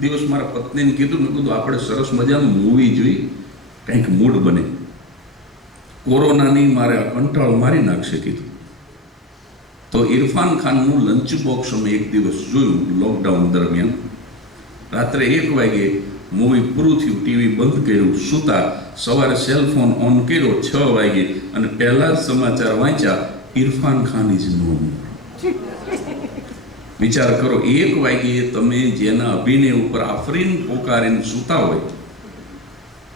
દિવસ મારા પત્નીને કીધું, મેં કીધું આપણે સરસ મજાનું મૂવી જોઈ, કંઈક મૂડ બને. કોરોના નહીં મારે આ કંટાળો મારી નાખશે કીધું. તો ઇરફાન ખાનનું લંચ બોક્સ અમે એક દિવસ જોયું લોકડાઉન દરમિયાન. રાત્રે 1 વાગે મૂવી પૂરું થયું, ટીવી બંધ કર્યું, સૂતા. સવારે સેલફોન ઓન કર્યો 6 વાગે અને પહેલા જ સમાચાર વાંચ્યા, ઇરફાન ખાન ઇઝ નો મોર. વિચાર કરો, 1 વાગે તમે જેના અભિનય ઉપર આફરીન પોકારીને સૂતા હોય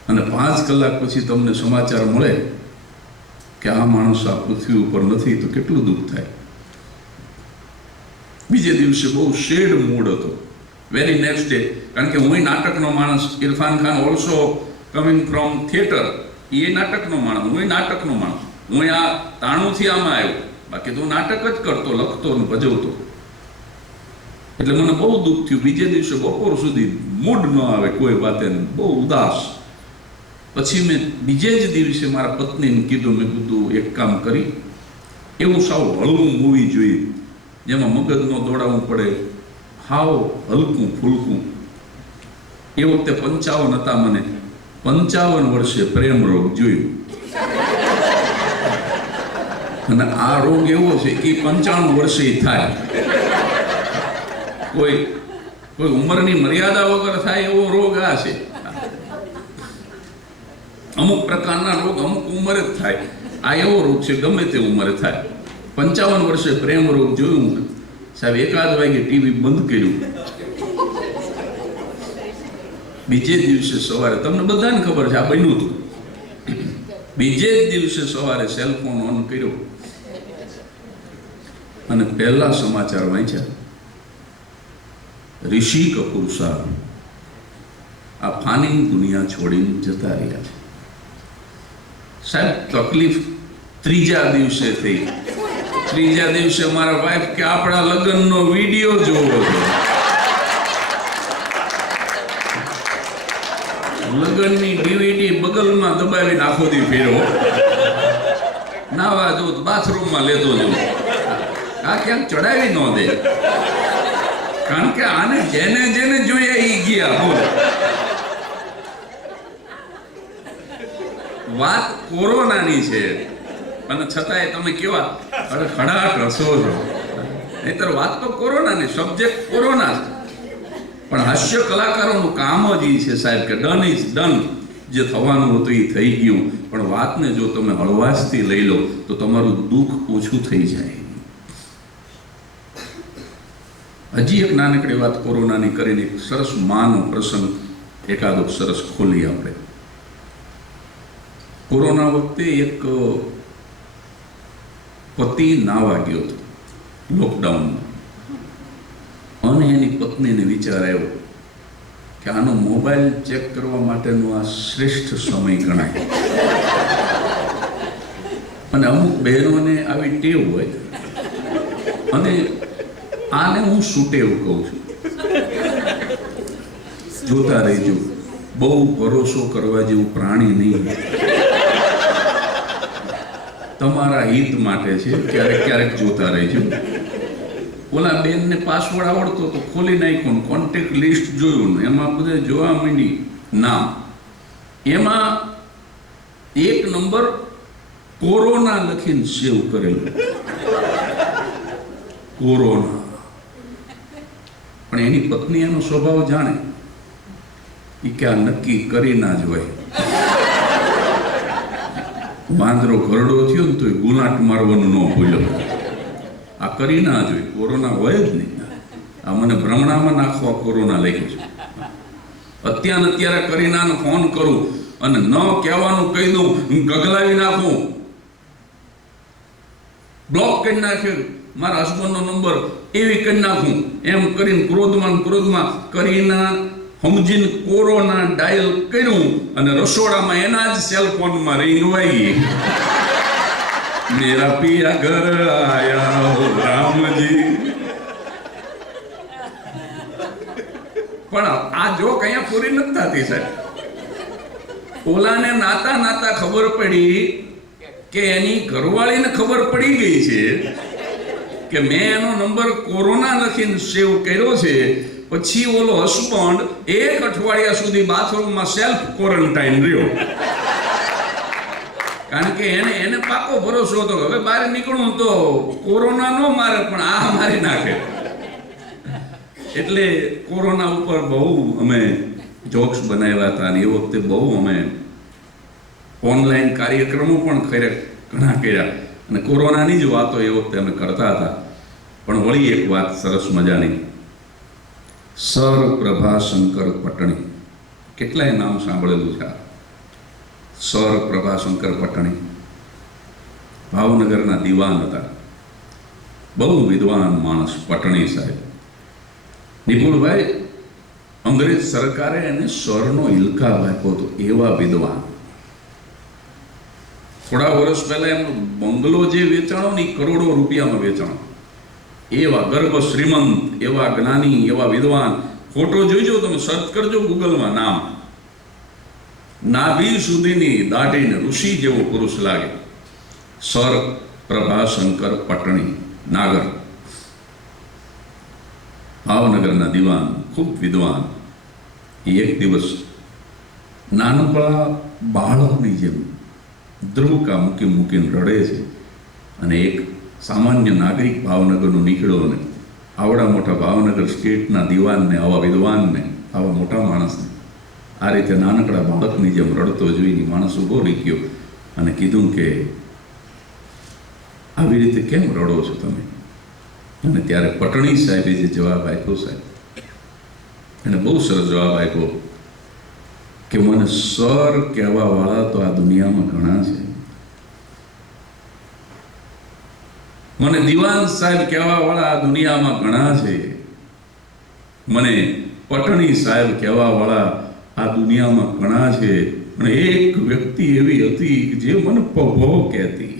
અને 5 કલાક પછી તમને સમાચાર મળે કે આ માણસ આ પૃથ્વી ઉપર નથી, તો કેટલું દુઃખ થાય. બીજે દિવસે બહુ શેડ મૂડ હતો. વેરી નેક્સ્ટ ડે, કારણ કે હું નાટકનો માણસ, Irfan Khan also coming from theatre, એ નાટકનો માણસ, હું નાટકનો માણસ. હું આ 93થી આમાં આવ્યો, બાકી તો નાટક જ કરતો, લખતો અને ભજવતો. એટલે મને બહુ દુઃખ થયું. બીજે દિવસે બપોર સુધી મૂડ ન આવે કોઈ વાતે, બહુ ઉદાસ. પછી મેં બીજે જ દિવસે મારા પત્નીને કીધું, મેં કીધું એક કામ કરી, એવું સાવ હળવું મૂવી જોઈએ જેમાં મગજ ન દોડાવવું પડે, હાવ હલકું ફૂલકું. એ વખતે 55 હતા મને. 55 વર્ષે પ્રેમ રોગ જોયું. અને આ રોગ એવો છે કે 95 વર્ષે થાય. કોઈ ઉંમરની મર્યાદા વગર થાય એવો રોગ આ છે. અમુક પ્રકારના રોગ અમુક ઉંમરે જ થાય. આ એવો રોગ છે, ગમે તે ઉંમરે થાય. 55 વર્ષે પ્રેમ રોગ જોયું સાહેબ. 1 વાગે ટીવી બંધ કર્યું. બીજે દિવસે સવારે, તમને બધાને ખબર છે આ બન્યું હતું, બીજે જ દિવસે સવારે સેલફોન ઓન કર્યો અને પહેલા સમાચાર વાંચ્યા, ઋષિ કપૂર સાહેબ આ ફાની દુનિયા છોડીને જતા રહ્યા છે. સાહેબ તકલીફ ત્રીજા દિવસે થઈ. ત્રીજા દિવસે મારા વાઈફ કે આપણા લગ્નનો વિડીયો જોવો છે. લગ્નની ડીવીડી બગલમાં દબાવીને આખો દી ફેરવો, નાવા જો બાથરૂમમાં લેતો જો, આ ક્યાંક ચડાવી ન દે. કારણ કે આને જેને જેને જોયા એ ગયા. બોલ, વાત કોરોનાની છે અને છતાંય તમે કેવા ખડાટ હસો છો. નહીતર વાત તો કોરોનાની, સબ્જેક્ટ કોરોના છે. પણ હાસ્ય કલાકારોનું કામ જ એ છે સાહેબ કે ડન ઇઝ ડન. જે થવાનું હતું એ થઈ ગયું. પણ વાતને જો તમે હળવાશથી લઈ લો તો તમારું દુઃખ ઓછું થઈ જાય. હજી એક નાનકડી વાત કોરોનાની કરીને એક સરસ માનો પ્રસંગ એકાદો સરસ ખોલી આપણે. કોરોના વખતે એક પતિ નાવા ગયો હતો લોકડાઉનમાં, અને એની પત્નીને વિચાર આવ્યો કે આનો મોબાઈલ ચેક કરવા માટેનો આ શ્રેષ્ઠ સમય ગણાય. અને અમુક બહેનોને આવી ટેવ હોય, અને આને હું સુટેવ કહું છું. જોતા રહેજો, બહુ ભરોસો કરવા જેવું પ્રાણી નહીં. તમારા હિત માટે છે, ક્યારેક ક્યારેક જોતા રહેજો. ઓલા બેનને પાસવર્ડ આવડતો તો ખોલી નાખ્યો, કોન્ટેક્ટ લિસ્ટ જોયું ને એમાં બધે જોવા માંડી નામ. એમાં એક નંબર કોરોના લખીને સેવ કરેલું. કોરોના. પણ એની પત્ની એનો સ્વભાવ જાણે, એ કે આ નક્કી કરી ના જ હોય. વાંદરો ઘરડો થયો ને તો એ ગુલાટ મારવાનું ન ભૂલ્યો. આ કરી ના જોઈએ, કોરોના હોય જ નહીં. આ મને ભ્રમણામાં નાખવા કોરોના લઈ ગયો. અત્યારે કરીનાને ફોન કરું અને ન કહેવાનું કહી દઉં, ગગલાવી નાખું, બ્લોક કરી નાખ્યો, મારા હસબન્ડનો નંબર એવી કરી નાખું. એમ કરીને ક્રોધમાં કરીના સમજીને કોરોના ડાયલ કર્યું અને રસોડામાં એના જ સેલફોનમાં રિંગ વાગી. મેરા પિયા ઘર આયા હો રામજી. પણ આ જોક અહીંયા પૂરી નથી થતી સાહેબ. ઓલાને નાતા નાતા ખબર પડી કે એની ઘરવાળીને ખબર પડી ગઈ છે કે મેં એનો નંબર કોરોના લખીને સેવ કર્યો છે. પછી ઓલો હસબન્ડ 1 અઠવાડિયા સુધી બાથરૂમમાં સેલ્ફ ક્વોરન્ટાઇન રહ્યો. કારણ કે એને પાકો ભરોસો હતો, હવે બહાર નીકળું તો કોરોના નો મારે પણ આ મારી નાખે. એટલે કોરોના ઉપર બહુ અમે જોક્સ બનાવ્યા હતા, અને એ વખતે બહુ અમે ઓનલાઈન કાર્યક્રમો પણ ઘણા કર્યા, અને કોરોનાની જ વાતો એ વખતે અમે કરતા હતા. પણ વળી એક વાત સરસ મજાની, સર પ્રભાશંકર પટણી, કેટલાય નામ સાંભળેલું છે. સર પ્રભાશંકર પટણી ભાવનગરના દીવાન હતા, બહુ વિદ્વાન માણસ પટણી સાહેબ. નિપુણભાઈ, અંગ્રેજ સરકારે એને સરનો ઇલકાબ આપ્યો હતો, એવા વિદ્વાન. થોડા વર્ષ પહેલા એમનો બંગલો જે વેચાણો ને કરોડો રૂપિયામાં વેચાણો. એવા ગર્ભ શ્રીમંત, એવા જ્ઞાની, એવા વિદ્વાન. ફોટો જોઈજો તમે, સર્ચ કરજો ગૂગલમાં નામ. નાભી સુધીની દાઢીને ઋષિ જેવો પુરુષ લાગે. સર પ્રભાશંકર પટણી, નાગર, ભાવનગરના દીવાન, ખૂબ વિદ્વાન. એક દિવસ નાનકડા બાળકની જેમ ધ્રુવકા મૂકીને રડે છે, અને એક સામાન્ય નાગરિક ભાવનગરનો નીકળ્યો, અને આવડા મોટા ભાવનગર સ્ટેટના દીવાનને, આવા વિદ્વાનને, આવા મોટા માણસને આ રીતે નાનકડા બાળકની જેમ રડતો જોઈને માણસ ઊભો રહી ગયો અને કીધું કે આવી રીતે કેમ રડો છો તમે? અને ત્યારે પટણી સાહેબે જે જવાબ આપ્યો સાહેબ, એને બહુ સરસ જવાબ આપ્યો કે મને સર કહેવા વાળા તો આ દુનિયામાં ઘણા છે, મને દીવાન સાહેબ કહેવા વાળા આ દુનિયામાં ઘણા છે, મને પટણી સાહેબ કહેવા વાળા આ દુનિયામાં ઘણા છે, પણ એક વ્યક્તિ એવી હતી જે મને પભો કહેતી.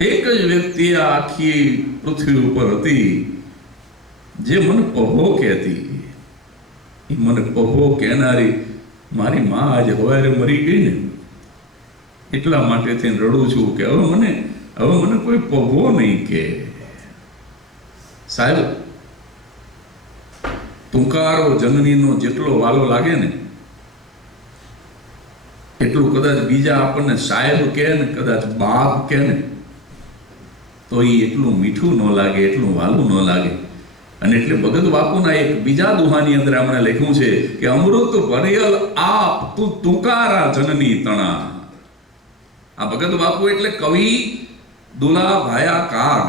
એક જ વ્યક્તિ આ આખી પૃથ્વી ઉપર હતી જે મને પભો કહેતી. એ મને પભો કહેનારી મારી માં આજે સવારે મરી ગઈ ને, એટલા માટે થઈને રડું છું કે હવે મને કોઈ પભો નહીં કે. સાહેબ, તુંકારો જનનીનો જેટલો વાલો લાગે ને એટલું કદાચ બીજા આપણને સાહેબ કહે ને, કદાચ બાપ કહે ને, તો તો એ એટલું મીઠું ન લાગે, એટલું વાલું ન લાગે. અને એટલે ભગત બાપુના એક બીજા દુહાની અંદર આપણે લખ્યું છે કે અમૃત ભરેલ આપ તું તુકારા જનની તણા. આ ભગત બાપુ એટલે કવિ દુલા ભાયા કાગ.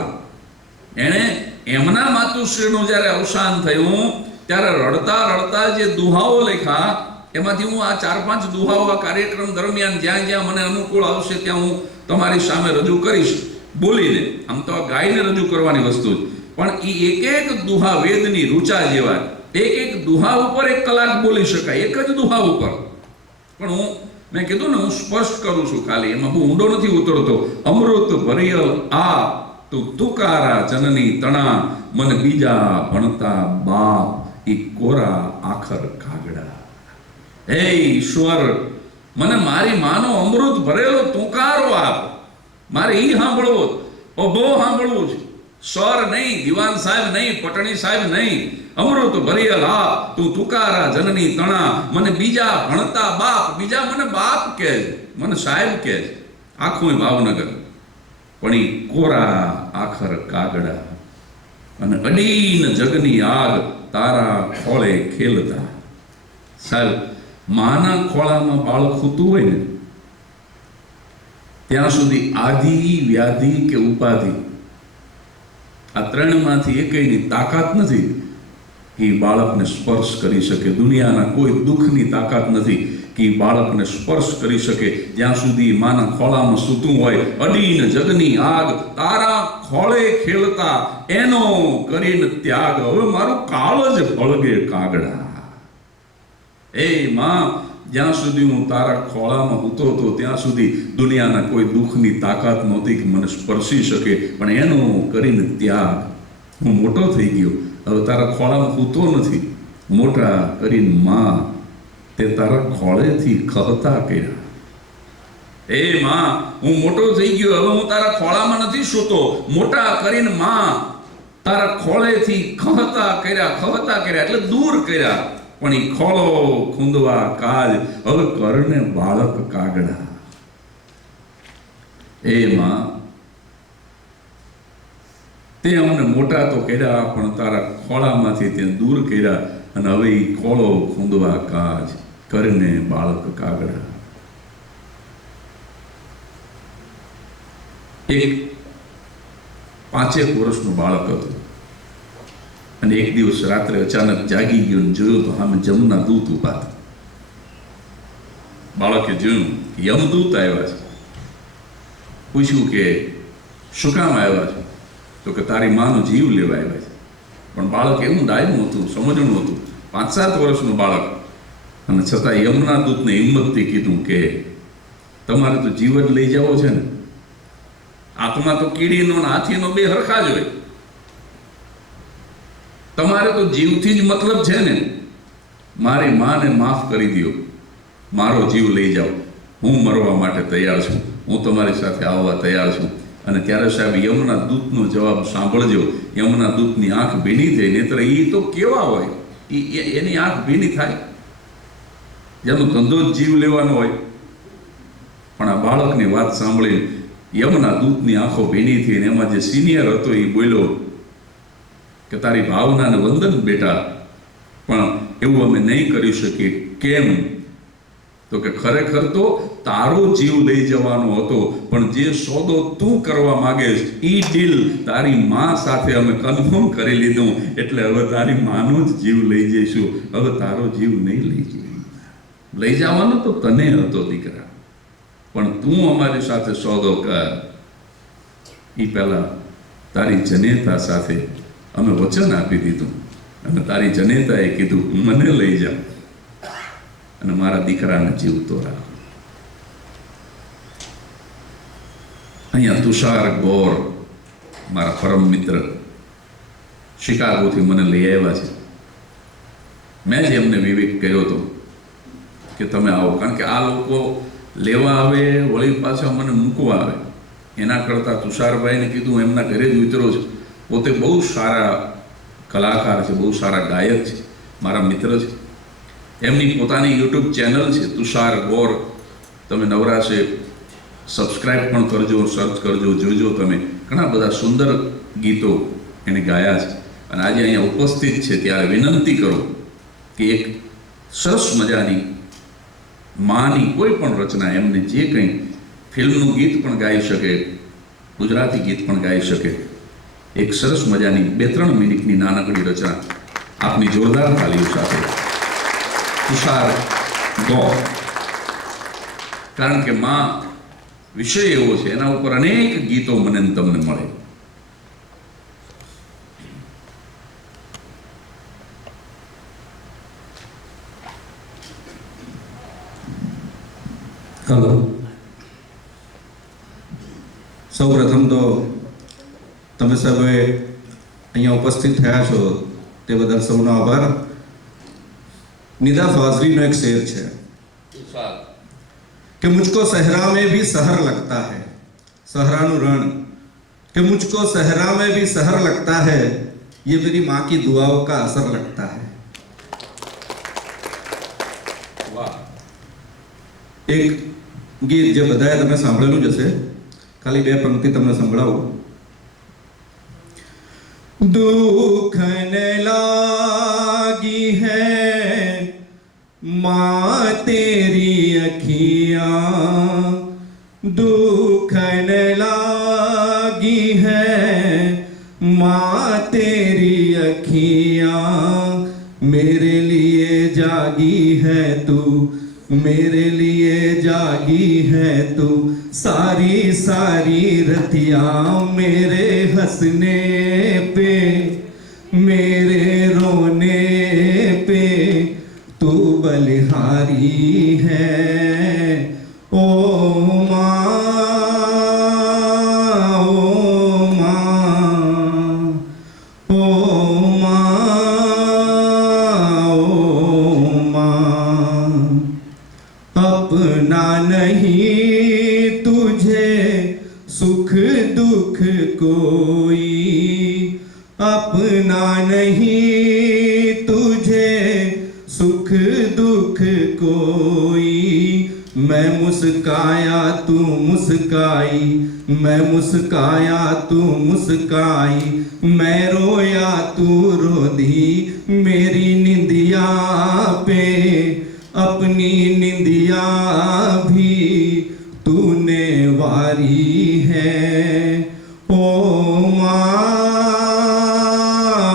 એણે એમના માતુશ્રીનું જ્યારે અવસાન થયું ત્યારે રડતા રડતા જે દુહાઓ લખ્યા એમાંથી હું આ 4-5 દુહાઓ આ કાર્યક્રમ દરમિયાન જ્યાં જ્યાં મને અનુકૂળ આવશે ત્યાં હું તમારી સામે રજૂ કરીશ બોલીને. આમ તો આ ગાઈને રજૂ કરવાની વસ્તુ જ, પણ એ એક એક દુહા વેદની રૂચા જેવા, એક એક દુહા ઉપર 1 કલાક બોલી શકાય, એક જ દુહા ઉપર. પણ મેં કીધું ને, હું સ્પષ્ટ કરું છું ખાલી, એમાં બહુ ઊંડો નથી ઉતરતો. અમૃત ભરિયલ આ તું તુકારા જનની તણા, મન બીજા ભણતા બાપ ઈ કોરા આખર કાગડા. હે ઈશ્વર, મને મારી માનો અમૃત ભરેલો તુકારો આપ. મારે ઈ સાંભળવો, બહુ સાંભળવું છે. સર નહીં, દિવાન સાહેબ નહીં, પટણી સાહેબ નહીં. અમૃત ભરેલ આપ તું તુકારા જનની તણા, મને બીજા ભણતા બાપ. બીજા મને બાપ કહે, મને સાહેબ કહે, આખું ભાવનગર. પણ ઈ કોરા આખર કાગડા, અને અડીન જગની આગ તારા ખોળે ખેલતા. સાહેબ, માના ખોળામાં બાળક સૂતું હોય ને ત્યાં સુધી આધિ, વ્યાધિ કે ઉપાધિ, આ 3માંથી એકયની તાકાત નથી કે બાળકને સ્પર્શ કરી શકે. દુનિયાના કોઈ દુઃખની તાકાત નથી કે બાળકને સ્પર્શ કરી શકે. જ્યાં સુધી માના ખોળામાં સૂતું હોય, અડીન જગની આગ તારા ખોળે ખેલતા, એનો કરીને ત્યાગ. હવે મારું કાળ જ ફળગે કાગડા. એ માં, જ્યાં સુધી હું તારા ખોળામાં સૂતો હતો ત્યાં સુધી દુનિયાના કોઈ દુઃખની તાકાત નહોતી કે મને સ્પર્શી શકે. પણ એનો કરીને ત્યાગ. હું મોટો થઈ ગયો, હવે તારા ખોળામાં સૂતો નથી. મોટા કરીને માં તે તારા ખોળેથી ખહતા કર્યા. એ માં, હું મોટો થઈ ગયો, હવે હું તારા ખોળામાં નથી સૂતો. મોટા કરીને માં તારા ખોળેથી ખહતા કર્યા એટલે દૂર કર્યા. પણ એ ખોળો ખૂંદવા કાજ, હવે કરને બાળક કાગડા. એ માં, તે અમને મોટા તો કર્યા, પણ તારા ખોળામાંથી તે દૂર કર્યા, અને હવે એ ખોળો ખૂંદવા કાજ, કરને બાળક કાગડા. એક 5 વર્ષનું બાળક હતું, અને એક દિવસ રાત્રે અચાનક જાગી ગયો, જોયું તો સામે જમના દૂત ઉભા હતા. બાળકે જોયું યમદૂત આવ્યા છે. પૂછ્યું કે શું કામ આવ્યા છે? તો કે તારી માનો જીવ લેવા આવ્યા છે. પણ બાળક એવું ડાયનું હતું, સમજણું હતું, 5-7 વર્ષનું બાળક. અને છતાં યમના દૂતને હિંમતથી કીધું કે તમારે તો જીવ જ લઈ જવો છે ને. આત્મા તો કીડીનો અને હાથીનો 2 હરખા જ હોય. તમારે તો જીવથી જ મતલબ છે ને. મારી માને માફ કરી દો, મારો જીવ લઈ જાઓ. હું મરવા માટે તૈયાર છું, હું તમારી સાથે આવવા તૈયાર છું. અને ત્યારે સાહેબ યમના દૂતનો જવાબ સાંભળજો. યમના દૂતની આંખ ભીની થઈ. નહીતર એ તો કેવા હોય, એની આંખ ભીની થાય જેનો ધંધો જ જીવ લેવાનો હોય. પણ આ બાળકની વાત સાંભળી યમના દૂતની આંખો ભીની થઈ. અને એમાં જે સિનિયર હતો એ બોલ્યો કે તારી ભાવનાને વંદન બેટા, પણ એવું અમે નહીં કરી શકીએ. કેમ? તો કે ખરેખર તો તારો જીવ લઈ જવાનો હતો, પણ જે સોદો તું કરવા માંગેશ એ ડીલ તારી માં સાથે અમે કન્ફર્મ કરી લીધું, એટલે હવે તારી માનો જ જીવ લઈ જઈશું. હવે તારો જીવ નહીં લઈ જઈએ. લઈ જવાનો તો તને હતો દીકરા, પણ તું અમારી સાથે સોદો કર. એ પહેલા તારી જનેતા સાથે અમે વચન આપી દીધું, અને તારી જનેતાએ કીધું મને લઈ જાઓ અને મારા દીકરાને જીવતો રાખ. અહીંયા તુષાર ગોર, મારા પરમ મિત્ર, શિકાગોથી મને લઈ આવ્યા છે. મેં જ એમને વિવેક કર્યો હતો કે તમે આવો, કારણ કે આ લોકો લેવા આવે વળી પાછા મને મૂકવા આવે. એના કરતાં તુષારભાઈને કીધું એમના ઘરે જ ઉતરો છે. પોતે બહુ સારા કલાકાર છે, બહુ સારા ગાયક છે, મારા મિત્ર છે. એમની પોતાની યુટ્યુબ ચેનલ છે તુષાર ગોર. તમે નવરાશે સબસ્ક્રાઈબ પણ કરજો, સર્ચ કરજો, જોજો તમે. ઘણા બધા સુંદર ગીતો એને ગાયા છે અને આજે અહીંયા ઉપસ્થિત છે ત્યારે વિનંતી કરું કે એક સરસ મજાની માની કોઈ પણ રચના એમને જે કંઈ ફિલ્મનું ગીત પણ ગાઈ શકે, ગુજરાતી ગીત પણ ગાઈ શકે, એક સરસ મજાની 2-3 મિનિટની નાનકડી રચના આપની જોરદાર તાલીઓ સાથે તુષાર ગો. કારણ કે માં વિષય એવો છે, એના ઉપર અનેક ગીતો મને ને તમને મળે. હલો, સૌ પ્રથમ તો તમે સૌએ અહીંયા ઉપસ્થિત થયા છો તે બદલ સૌનો આભાર. નિદા ફાઝલીનો એક શેર છે कि मुझको सहरा में भी सहर लगता है, सहरानु रण, कि मुझको सहरा में भी सहर लगता है, ये मेरी माँ की दुआओं का असर लगता है. એક ગીત જે બધાએ તમે સાંભળેલું જ હશે, ખાલી 2 પંક્તિ તમને સંભળાવું. दुखन लागी है माँ तेरी अखियाँ, दुखन लागी है माँ तेरी अखियाँ, मेरे लिए जागी है तू, मेरे लिए जागी है तू, सारी सारी रतियाँ मेरे हंसने पे, मेरे रोने पे तू बलिहारी है. ओ माँ, ओ माँ, ओ माँ, ओ माँ, अपना नहीं तुझे सुख दुख कोई, अपना नहीं तुझे सुख दुख कोई, मैं मुस्काया तू मुस्काई, मैं मुस्काया तू मुस्काई, मैं रोया तू रो दी, मेरी निंदिया पे अपनी निंदिया भी तूने वारी है. ओ माँ,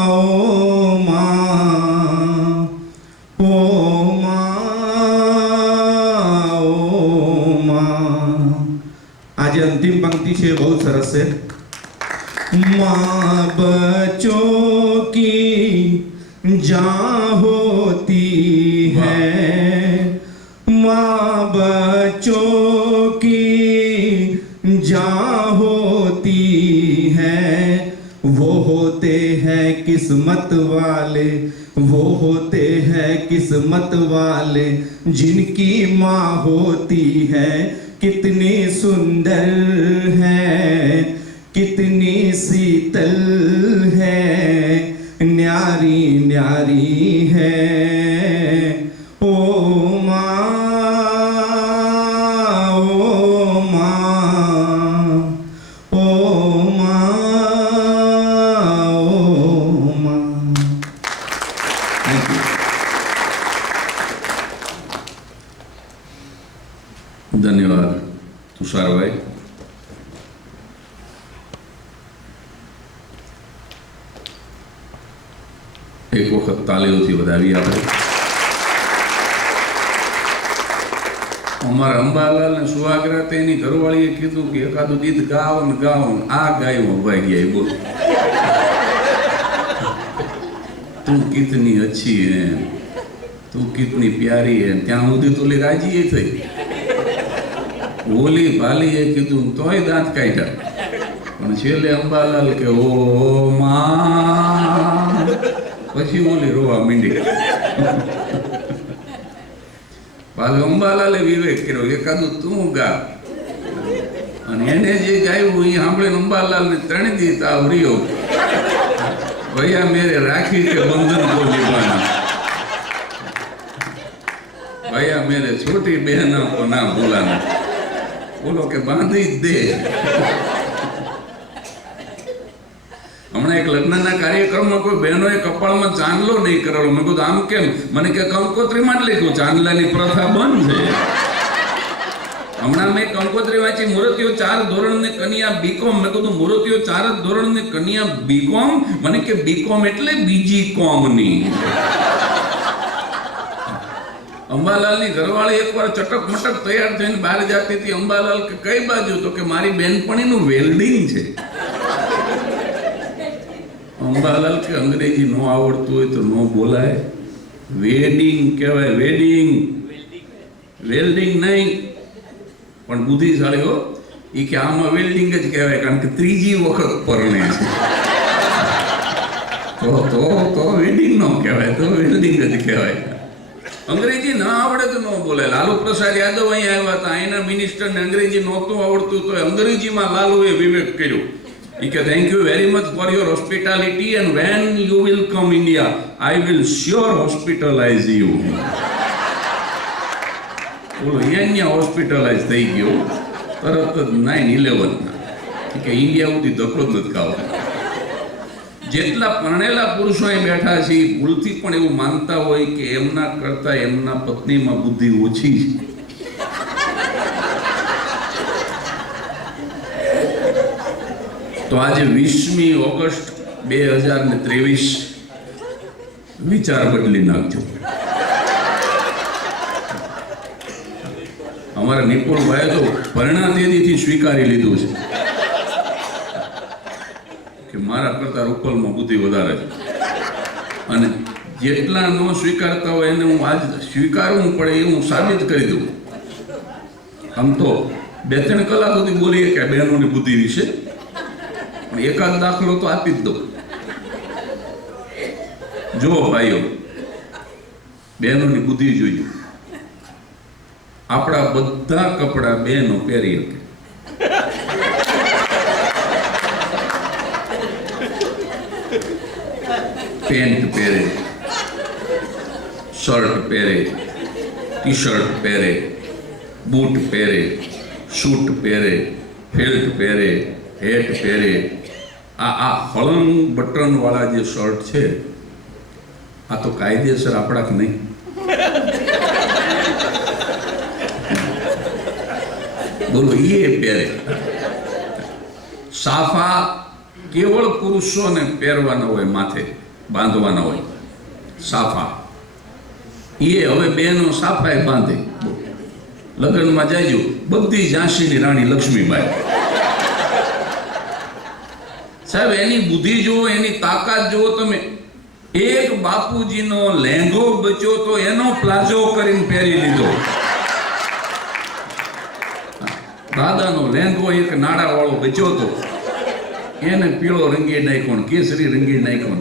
ओ माँ, ओ माँ, ओ माँ. आज अंतिम पंक्ति છે બહુ સરસ છે. माँ बच्चों की जान होती है, माँ बच्चों की जान होती है, वो होते हैं किस्मत वाले, वो होते हैं किस्मत वाले, जिनकी माँ होती है. कितनी सुंदर है, कितनी शीतल है, न्यारी न्यारी है. ओ माँ, ओ माँ, ओ माँ, ओ माँ. Thank you. ધન્યવાદ તુષારભાઈ. એક વખત તાલીઓથી વધાવી આપણે. અમારા અંબાલાલ ને સુહાગરા તેની ઘરવાળીએ કીધું કે એકાદું ગીત ગાવ ને ગાવ ને આ ગાયું ઉભાઈ ગયા. બોલ, તું કિતની અચ્છી હે, તું કિતની પ્યારી હે, ત્યાં સુધી તો રાજી થઈ. ઓલી ભાલીએ કીધું તોય દાંત કાઢ્યા, પણ છેલ્લે અંબાલાલ કે ઓ માં, પછી ઓલી રોવા માંડી. પાછો અંબાલાલે વિવેક કર્યો, એકાદું તું ગા. અને એને જે ગાયું એ સાંભળીને અંબાલાલને 3 દી તાવ રહ્યો. ભૈયા મેરે રાખી કે બંધન કો નિભાના, ભૈયા મેરે છોટી બહેના કો ના ભૂલાના. બોલો કે બાંધી જ દે. હમણાં એક લગ્નના કાર્યક્રમમાં કોઈ બહેનોએ કપાળમાં ચાંદલો નહીં કરેલો. મેં કીધું આમ કેમ? મને કે કંકોત્રીમાં જ લખ્યું ચાંદલાની પ્રથા બંધ છે. હમણાં મેં કંકોત્રી વાંચી, મૂર્તિઓ 4 ધોરણની કન્યા બીકોમ. મેં કીધું મૂર્તિઓ 4 ધોરણની કન્યા બીકોમ? મને કે બીકોમ એટલે બીજી કોમની. અંબાલાલની ઘરવાળી એકવાર ચટક મટક તૈયાર થઈને બહાર જતી હતી. અંબાલાલ કે કઈ બાજુ? તો કે મારી બેનપણીનું વેલ્ડિંગ છે. અંબાલાલ કે અંગ્રેજી નો આવડતું હોય તો નો બોલાય, વેડિંગ કહેવાય, વેડિંગ, વેલ્ડિંગ નહીં. પણ બુદ્ધિશાળી હો, એ કે આમાં વેલ્ડિંગ જ કહેવાય, કારણ કે 3જી વખત પરણે છે. તો વેડિંગ નો કહેવાય, તો વેલ્ડિંગ જ કહેવાય. અંગ્રેજી ના આવડે તો ન બોલે. લાલુ પ્રસાદ યાદવ અહીંયા આવ્યા હતા, અહીંના મિનિસ્ટરને અંગ્રેજી નહોતું આવડતું, તો અંગ્રેજીમાં લાલુએ વિવેક કર્યો. He said, thank you very much for your hospitality, and when you will come India, I will sure hospitalize you. બોલો, અહીંયા હોસ્પિટલાઇઝ થઈ ગયો તરત જ 9/11. કે ઇન્ડિયા સુધી ધક્કો જ નથી ખાવો. જેટલા પરણેલા પુરુષો અહીં બેઠા છે એ ભૂલથી પણ એવું માનતા હોય કે એમના કરતા એમના પત્નીમાં બુદ્ધિ ઓછી છે. તો આજે 20મી ઓગસ્ટ 2023 વિચાર બદલી નાખજો. અમારા નિપુણભાઈએ તો પરિણાતિથી સ્વીકારી લીધું છે કે મારા કરતા રૂપલમાં બુદ્ધિ વધારે છે. અને જેટલા ન સ્વીકારતા હોય એને હું આજ સ્વીકારવું પડે એ હું સાબિત કરી દઉં. આમ તો 2-3 કલાક સુધી બોલીએ કે બહેનોની બુદ્ધિ વિશે, પણ એકાદ દાખલો તો આપી જ દઉં. જો ભાઈઓ, બહેનોની બુદ્ધિ જોઈએ. આપણા બધા કપડા બહેનો પહેરી શકે. પેન્ટ પહેરે, શર્ટ પહેરે, ટી-શર્ટ પહેરે, બૂટ પહેરે, શૂટ પહેરે, ફેલ્ટ પહેરે, હેટ પહેરે. આ હળંગ બટન વાળા જે શર્ટ છે આ તો કાયદેસર આપણા કે નહીં? બોલો, એ પહેરે. સાફા કેવળ પુરુષોને પહેરવાના હોય, માથે બાંધવાના હોય સાફા. એ હવે બહેનો સાફા એ બાંધે. લગ્નમાં જાયજો, બધી ઝાંસીની રાણી લક્ષ્મીબાઈ. સાહેબ, એની બુદ્ધિ જુઓ, એની તાકાત જુઓ તમે. એક બાપુજીનો લહેંગો બચ્યો તો એનો પ્લાઝો કરીને પહેરી લીધો. દાદાનો લહેંગો એક નાડા વાળો બચ્યો તો એને પીળો રંગી નાખ્યો, કેસરી રંગી નાખ્યો,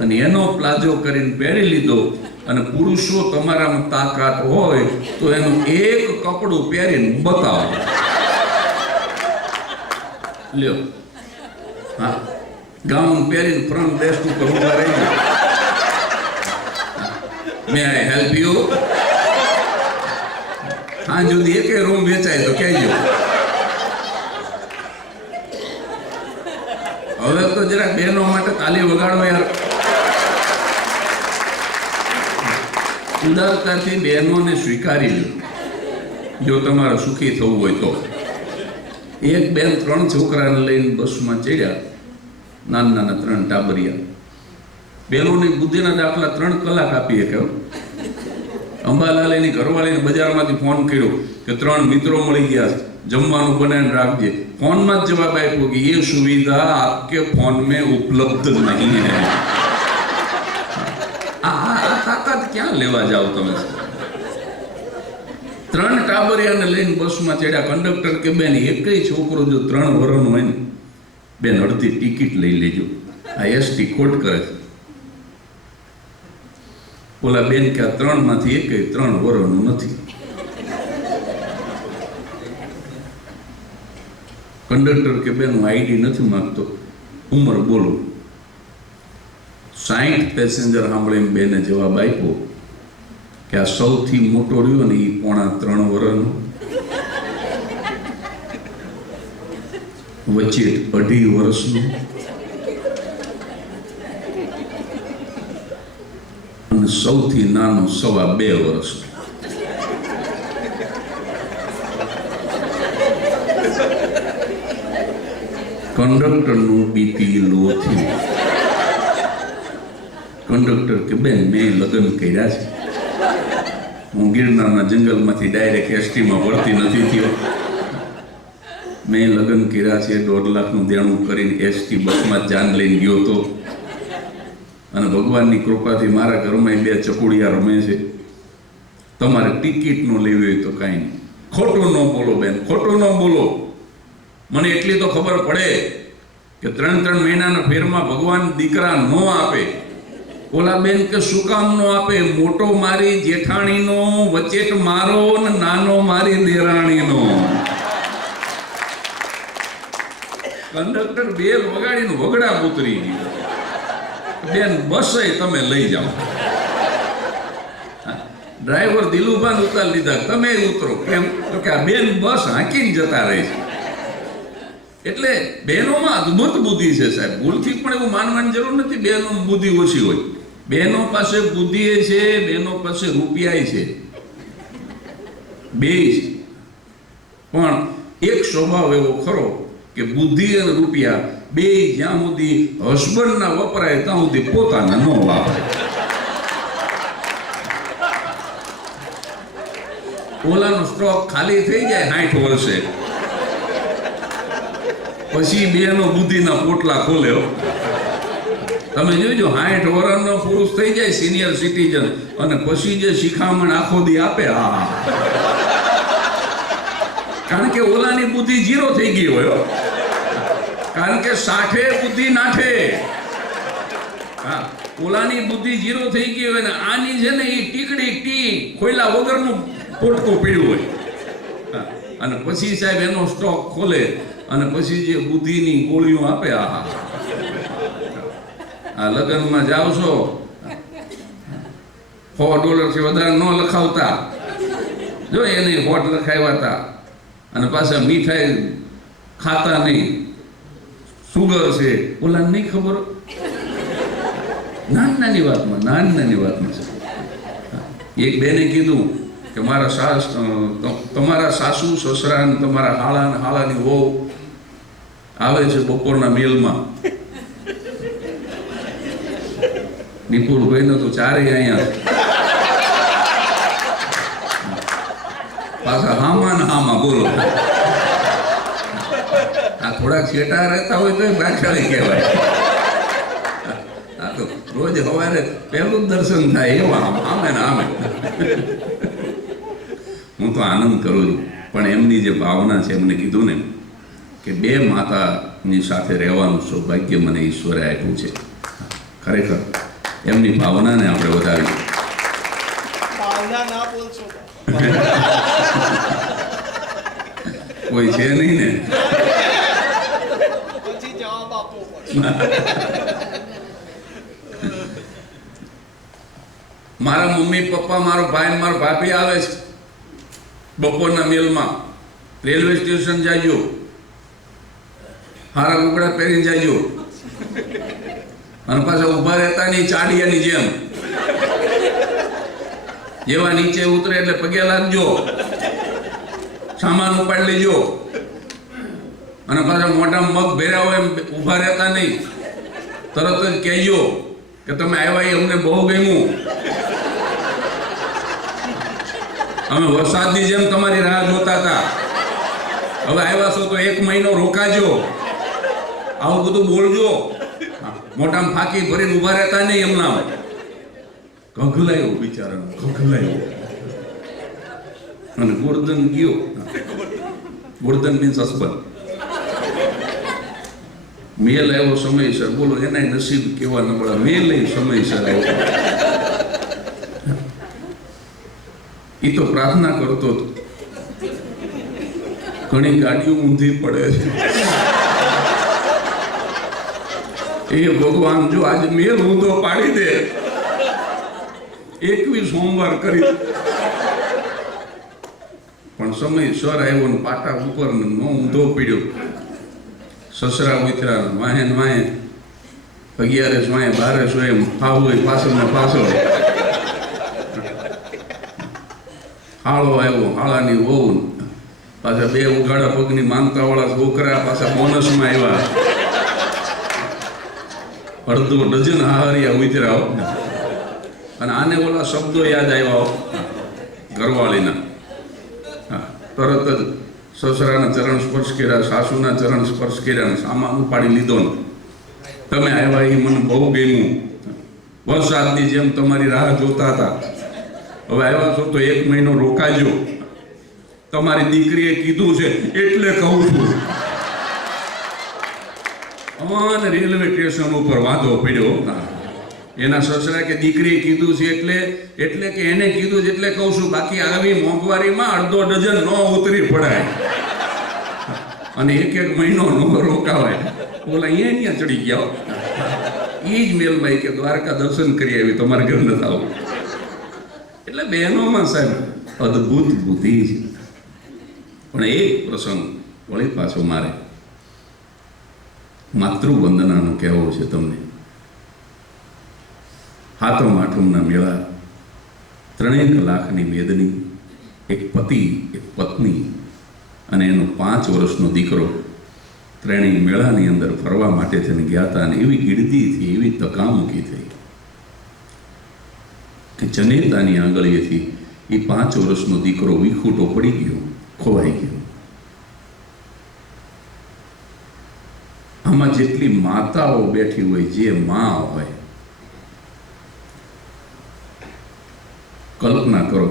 અને એનો પ્લાઝો કરીને પહેરી લીધો. અને પુરુષો તમારામાં તાકાત હોય તો એનું એક કપડું પહેરીને બતાવો. લ્યો, હા, ગાઉન પહેરીને ફ્રન્ટ ડેસ્ક ઉપર ઉભા રહી ગયો. મે આઈ હેલ્પ યુ? હા, જુદી એક રૂમ વેચાય તો કહેજો. હવે તો જરા બહેનો માટે તાલી વગાડો યાર. ઉદારતાથી બહેનોને સ્વીકારી લો જો તમારે સુખી થવું હોય તો. એક બેન 3 છોકરાને લઈને બસમાં ચડ્યા, નાના 3 ટાબરિયા. બહેનોની બુદ્ધિના દાખલા 3 કલાક આપીએ કે અંબાલાલની ઘરવાળીને બજારમાંથી ફોન કર્યો કે 3 મિત્રો મળી ગયા, જમવાનું બનાવીને રાખજે. ફોનમાં જ જવાબ આપ્યો કે એ સુવિધા આપકે ફોન में उपलब्ध नहीं है. આ તાકાત ક્યાં લેવા જાઓ તમે? 3 ટાબરિયાને લઈને બસમાં ચડ્યા. કંડક્ટર કે બેન, એકય છોકરો જો 3 વર્ષનો હોય ને બેન, અડધી ટિકિટ લઈ લેજો, આ એસટી ખોટ કરે છે. ઓલા બેન કે 3 માંથી એકય 3 વર્ષનું નથી. કંડક્ટર કે બેન, હું આઈડી નથી માંગતો, ઉંમર બોલો. 60 પેસેન્જર સાંભળીને બેને જવાબ આપ્યો કે આ સૌથી મોટો રહ્યો ને એ 3.5 વર્ષનો, વચ્ચે 2.5 વર્ષનો, સૌથી નાનો 2.5 વર્ષનો. કંડક્ટરનું બીપી લો થયું. કંડક્ટર કે બેન મેં લગ્ન કર્યા છે, હું ગિરનારના જંગલમાંથી ડાયરેક્ટ એસટીમાં ભરતી નથી થયો. મેં લગ્ન કર્યા છે, 1.5 લાખનું દેણું કરીને એસટી બસમાં જાન લઈને ગયો હતો, અને ભગવાનની કૃપાથી મારા ઘરમાં 2 ચકુડિયા રમે છે. તમારે ટિકિટ ન લેવી હોય તો કાંઈ નહીં, ખોટું ન બોલો બેન, ખોટું ન બોલો. મને એટલી તો ખબર પડે કે 3 મહિનાના ફેરમાં ભગવાન દીકરા ન આપે. ઓલા બેન કે શું કામ નો આપે? મોટો મારી જેઠાણીનો, વચેટ મારો ને નાનો મારી દેરાણીનો. કંડક્ટર બેલ વગાડીને વગડા ઉતરી ગયો. બેન બસે તમે લઈ જાઓ. ડ્રાઈવર દિલુભાન ઉતાર લીધા, તમે ઉતરો. કેમ? તો કે આ બેન બસ હાંકીને જતા રહે છે. એટલે બહેનોમાં અદ્ભુત બુદ્ધિ છે સાહેબ. ભૂલથી પણ એવું માનવાની જરૂર નથી બહેનો બુદ્ધિ ઓછી હોય. બહેનો પાસે બુદ્ધિ છે, બહેનો પાસે રૂપિયા છે, બે છે. પણ એક સ્વભાવ એવો ખરો કે બુદ્ધિ અને રૂપિયા બે જ્યાં સુધી હસબન્ડના વપરાય ત્યાં સુધી પોતાના ન વાપરે. ઓલાનો સ્ટોક ખાલી થઈ જાય 60 વર્ષે, પછી બેનો બુદ્ધિના પોટલા ખોલે. તમે જોજો 60 વર્ષનો પુરુષ થઈ જાય સિનિયર સિટીઝન, અને પછી જે શિખામણ આખો દી આપે, હા, કારણ કે ઓલાની બુદ્ધિ 0 થઈ ગઈ હોય. કારણ કે 60 બુદ્ધિ નાઠે. હા, ઓલાની બુદ્ધિ 0 થઈ ગઈ હોય ને આની છે ને એ ટીકડી ટી ખોયલા વગરનું પોટકું પીડ્યું હોય. અને પછી સાહેબ એનો સ્ટોક ખોલે અને પછી જે બુદ્ધિની ગોળીઓ આપે, આ લગ્નમાં જાઓ છો, $100 થી વધારે ન લખાવતા. જો એને હોટ લખાવ્યા હતા અને પાછા મીઠાઈ ખાતા નહીં, સુગર છે, ઓલા નહીં ખબર. નાની વાતમાં એક બેને કીધું કે તમારા સાસુ સસરા અને તમારા હાળાની વહુ આવે છે બપોરના મેલમાં. નિપુલભાઈ ને તો ચારેય અહીંયા પાછા હામાં બોલો. આ થોડાક છેટા રહેતા હોય તો ભાગશાળી કહેવાય. આ તો રોજ સવારે પહેલું દર્શન થાય એવા આમે ને આમે. હું તો આનંદ કરું છું, પણ એમની જે ભાવના છે, એમને કીધું ને કે 2 માતાની સાથે રહેવાનું સૌભાગ્ય મને ઈશ્વરે આપ્યું છે. ખરેખર એમની ભાવનાને આપણે વધાવી. કોઈ છે નહીં ને. મારા મમ્મી પપ્પા, મારો ભાઈ, મારો ભાભી આવે છે બપોરના મેલમાં. રેલવે સ્ટેશન જાજો, હારા લુગડા પહેરીને જાજો, અને પાછા ઉભા રહેતા નહીં ચાડિયાની જેમ. જેવા નીચે ઉતરે એટલે પગે લાગજો, સામાન ઉપાડી લેજો, અને પાછા મોઢામાં મગ ભેર્યા હોય એમ ઉભા રહેતા નહીં. તરત જ કહેજો કે તમે આવ્યા એ અમને બહુ ગમ્યું, અમે વરસાદની જેમ તમારી રાહ જોતા હતા, હવે આવ્યા છો તો 1 મહિનો રોકાજો. આવું બધું બોલજો. મોઢામાં ફાંકી ભરીને ઉભા રહેતા નહીં. એમના કઘલાયો બિચારાનો, કઘલાયો. અને ગોર્ધન ગયો. Gordhan means husband. મેલ આવ્યો સમયસર. બોલો એના નસીબ કેવા નબળા. મેલ સમયસર આવ્યો. એ તો પ્રાર્થના કરતો હતો. ઘણી ગાડીઓ ઊંધી પડે છે, એ ભગવાન જો આજે મેલ ઊંધો પાડી દે, 21 સોમવાર કરી. પણ સમયસર આવ્યો ને પાટા ઉપર નો ઊંધો પીડ્યો. સસરા ઉતરા વાહે વાહે 11 વાહે 12 એમ ફાવું હોય પાછળ ને પાછળ. હાળો આવ્યો, હાળાની વહુ, પાછા 2 ઉઘાડા પગની માનતાવાળા છોકરા પાછા બોનસમાં આવ્યા, અડધો ડઝન હાહરિયા ઉતર્યા હો. અને આને ઓલા શબ્દો યાદ આવ્યા હો ઘરવાળીના. હા, તરત જ સસરાના ચરણ સ્પર્શ કર્યા, સાસુના ચરણ સ્પર્શ કર્યા, અને સામાન ઉપાડી લીધો ને તમે આવ્યા એ મને બહુ ગમ્યું. વરસાદની જેમ તમારી રાહ જોતા હતા. હવે આવ્યા છો તો 1 મહિનો રોકાજો. તમારી દીકરીએ કીધું છે એટલે કહું છું. અને રેલવે સ્ટેશન ઉપર વાંધો પડ્યો. એના સસરા કે દીકરીએ કીધું છે એટલે કે એને કીધું છે એટલે કહું છું. બાકી આવી મોંઘવારીમાં અડધો ડઝન ન ઉતરી પડાય અને 1 મહિનો ન રોકાવાય. બોલા અહીંયા ચડી ગયા. એ જ મેલભાઈ કે દ્વારકા દર્શન કરી આવી, તમારે ઘર નથી આવું. એટલે બહેનોમાં સાહેબ અદ્ભુત બુદ્ધિ છે. પણ એક પ્રસંગ વળી પાછો મારે માતૃવંદનાનો કહેવો છે તમને. હાથમ આઠમના મેળા, 3 કલાકની મેદની, એક પતિ, એક પત્ની અને એનો 5 વર્ષનો દીકરો ત્રણેય મેળાની અંદર ફરવા માટે થઈને ગયા હતા. અને એવી ગીડતી થઈ, એવી તકામુકી થઈ કે જનેતાની આંગળીએથી એ 5 વર્ષનો દીકરો વિખૂટો પડી ગયો, ખોવાઈ ગયો. આમાં જેટલી માતાઓ બેઠી હોય, જે માં હોય, કલ્પના કરો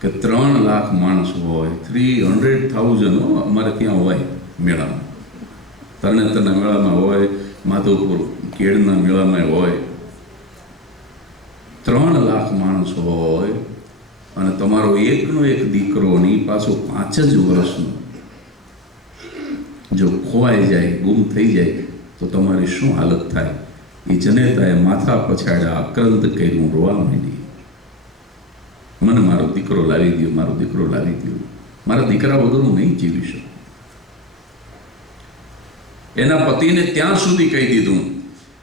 કે 3 લાખ માણસ હોય, 300,000 અમારે ત્યાં હોય મેળામાં. તરણેતરના મેળામાં હોય, માધવપુર કેળના મેળામાં હોય, 3 લાખ માણસ હોય અને તમારો એકનો એક દીકરો ની પાછો 5 જ વર્ષનો જો ખોવાઈ જાય, ગુમ થઈ જાય તો તમારી શું હાલત થાય? એ જનેતાએ માથા પછાડ્યા, આક્રંદ કર્યું, રોવા માંડી. મને મારો દીકરો લાવી દો, મારો દીકરો લાવી દો, મારા દીકરા વગર હું નહીં જીવી શકું. એના પતિને ત્યાં સુધી કહી દીધું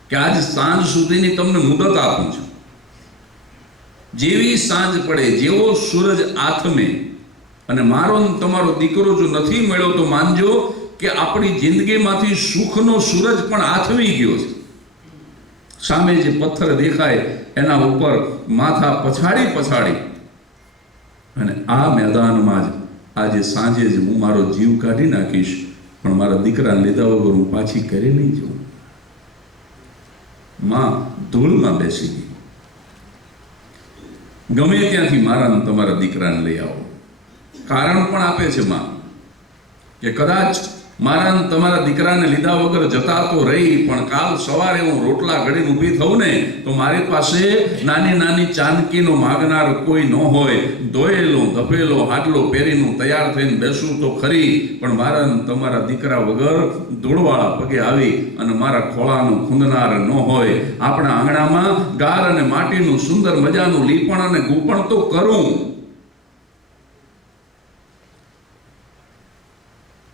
કે આજ સાંજ સુધીની તમને મુદત આપું છું. જેવી સાંજ પડે, જેવો સૂરજ આથમે અને મારો તમારો દીકરો જો નથી મળ્યો તો માનજો કે આપણી જિંદગીમાંથી સુખનો સૂરજ પણ આથમી ગયો છે. સામે જે પથ્થર દેખાય એના ઉપર માથા પછાડી અને આ મેદાનમાં જ આજે સાંજે જ હું મારો જીવ કાઢી નાખીશ, પણ મારા દીકરાને લીધા વગર હું પાછી ઘરે નહીં જાઉં. માં ધૂળમાં બેસી ગઈ. ગમે ત્યાંથી મારા તમારા દીકરાને લઈ આવો. કારણ પણ આપે છે માં કે કદાચ મારા તમારા દીકરાને લીધા વગર જતા તો રહી, પણ કાલ સવારે હું રોટલા ઘડીને ઊભી થઉં ને તો મારી પાસે નાની નાની ચાંદકીનો માગનાર કોઈ ન હોય. ધોયેલો ધપેલો હાડલો પહેરીનું તૈયાર થઈને બેસું તો ખરી, પણ મારા તમારા દીકરા વગર ધૂળવાળા પગે આવી અને મારા ખોળાનું ખૂંદનાર ન હોય. આપણા આંગણામાં ગાર અને માટીનું સુંદર મજાનું લીપણ અને ગૂંપણ તો કરું,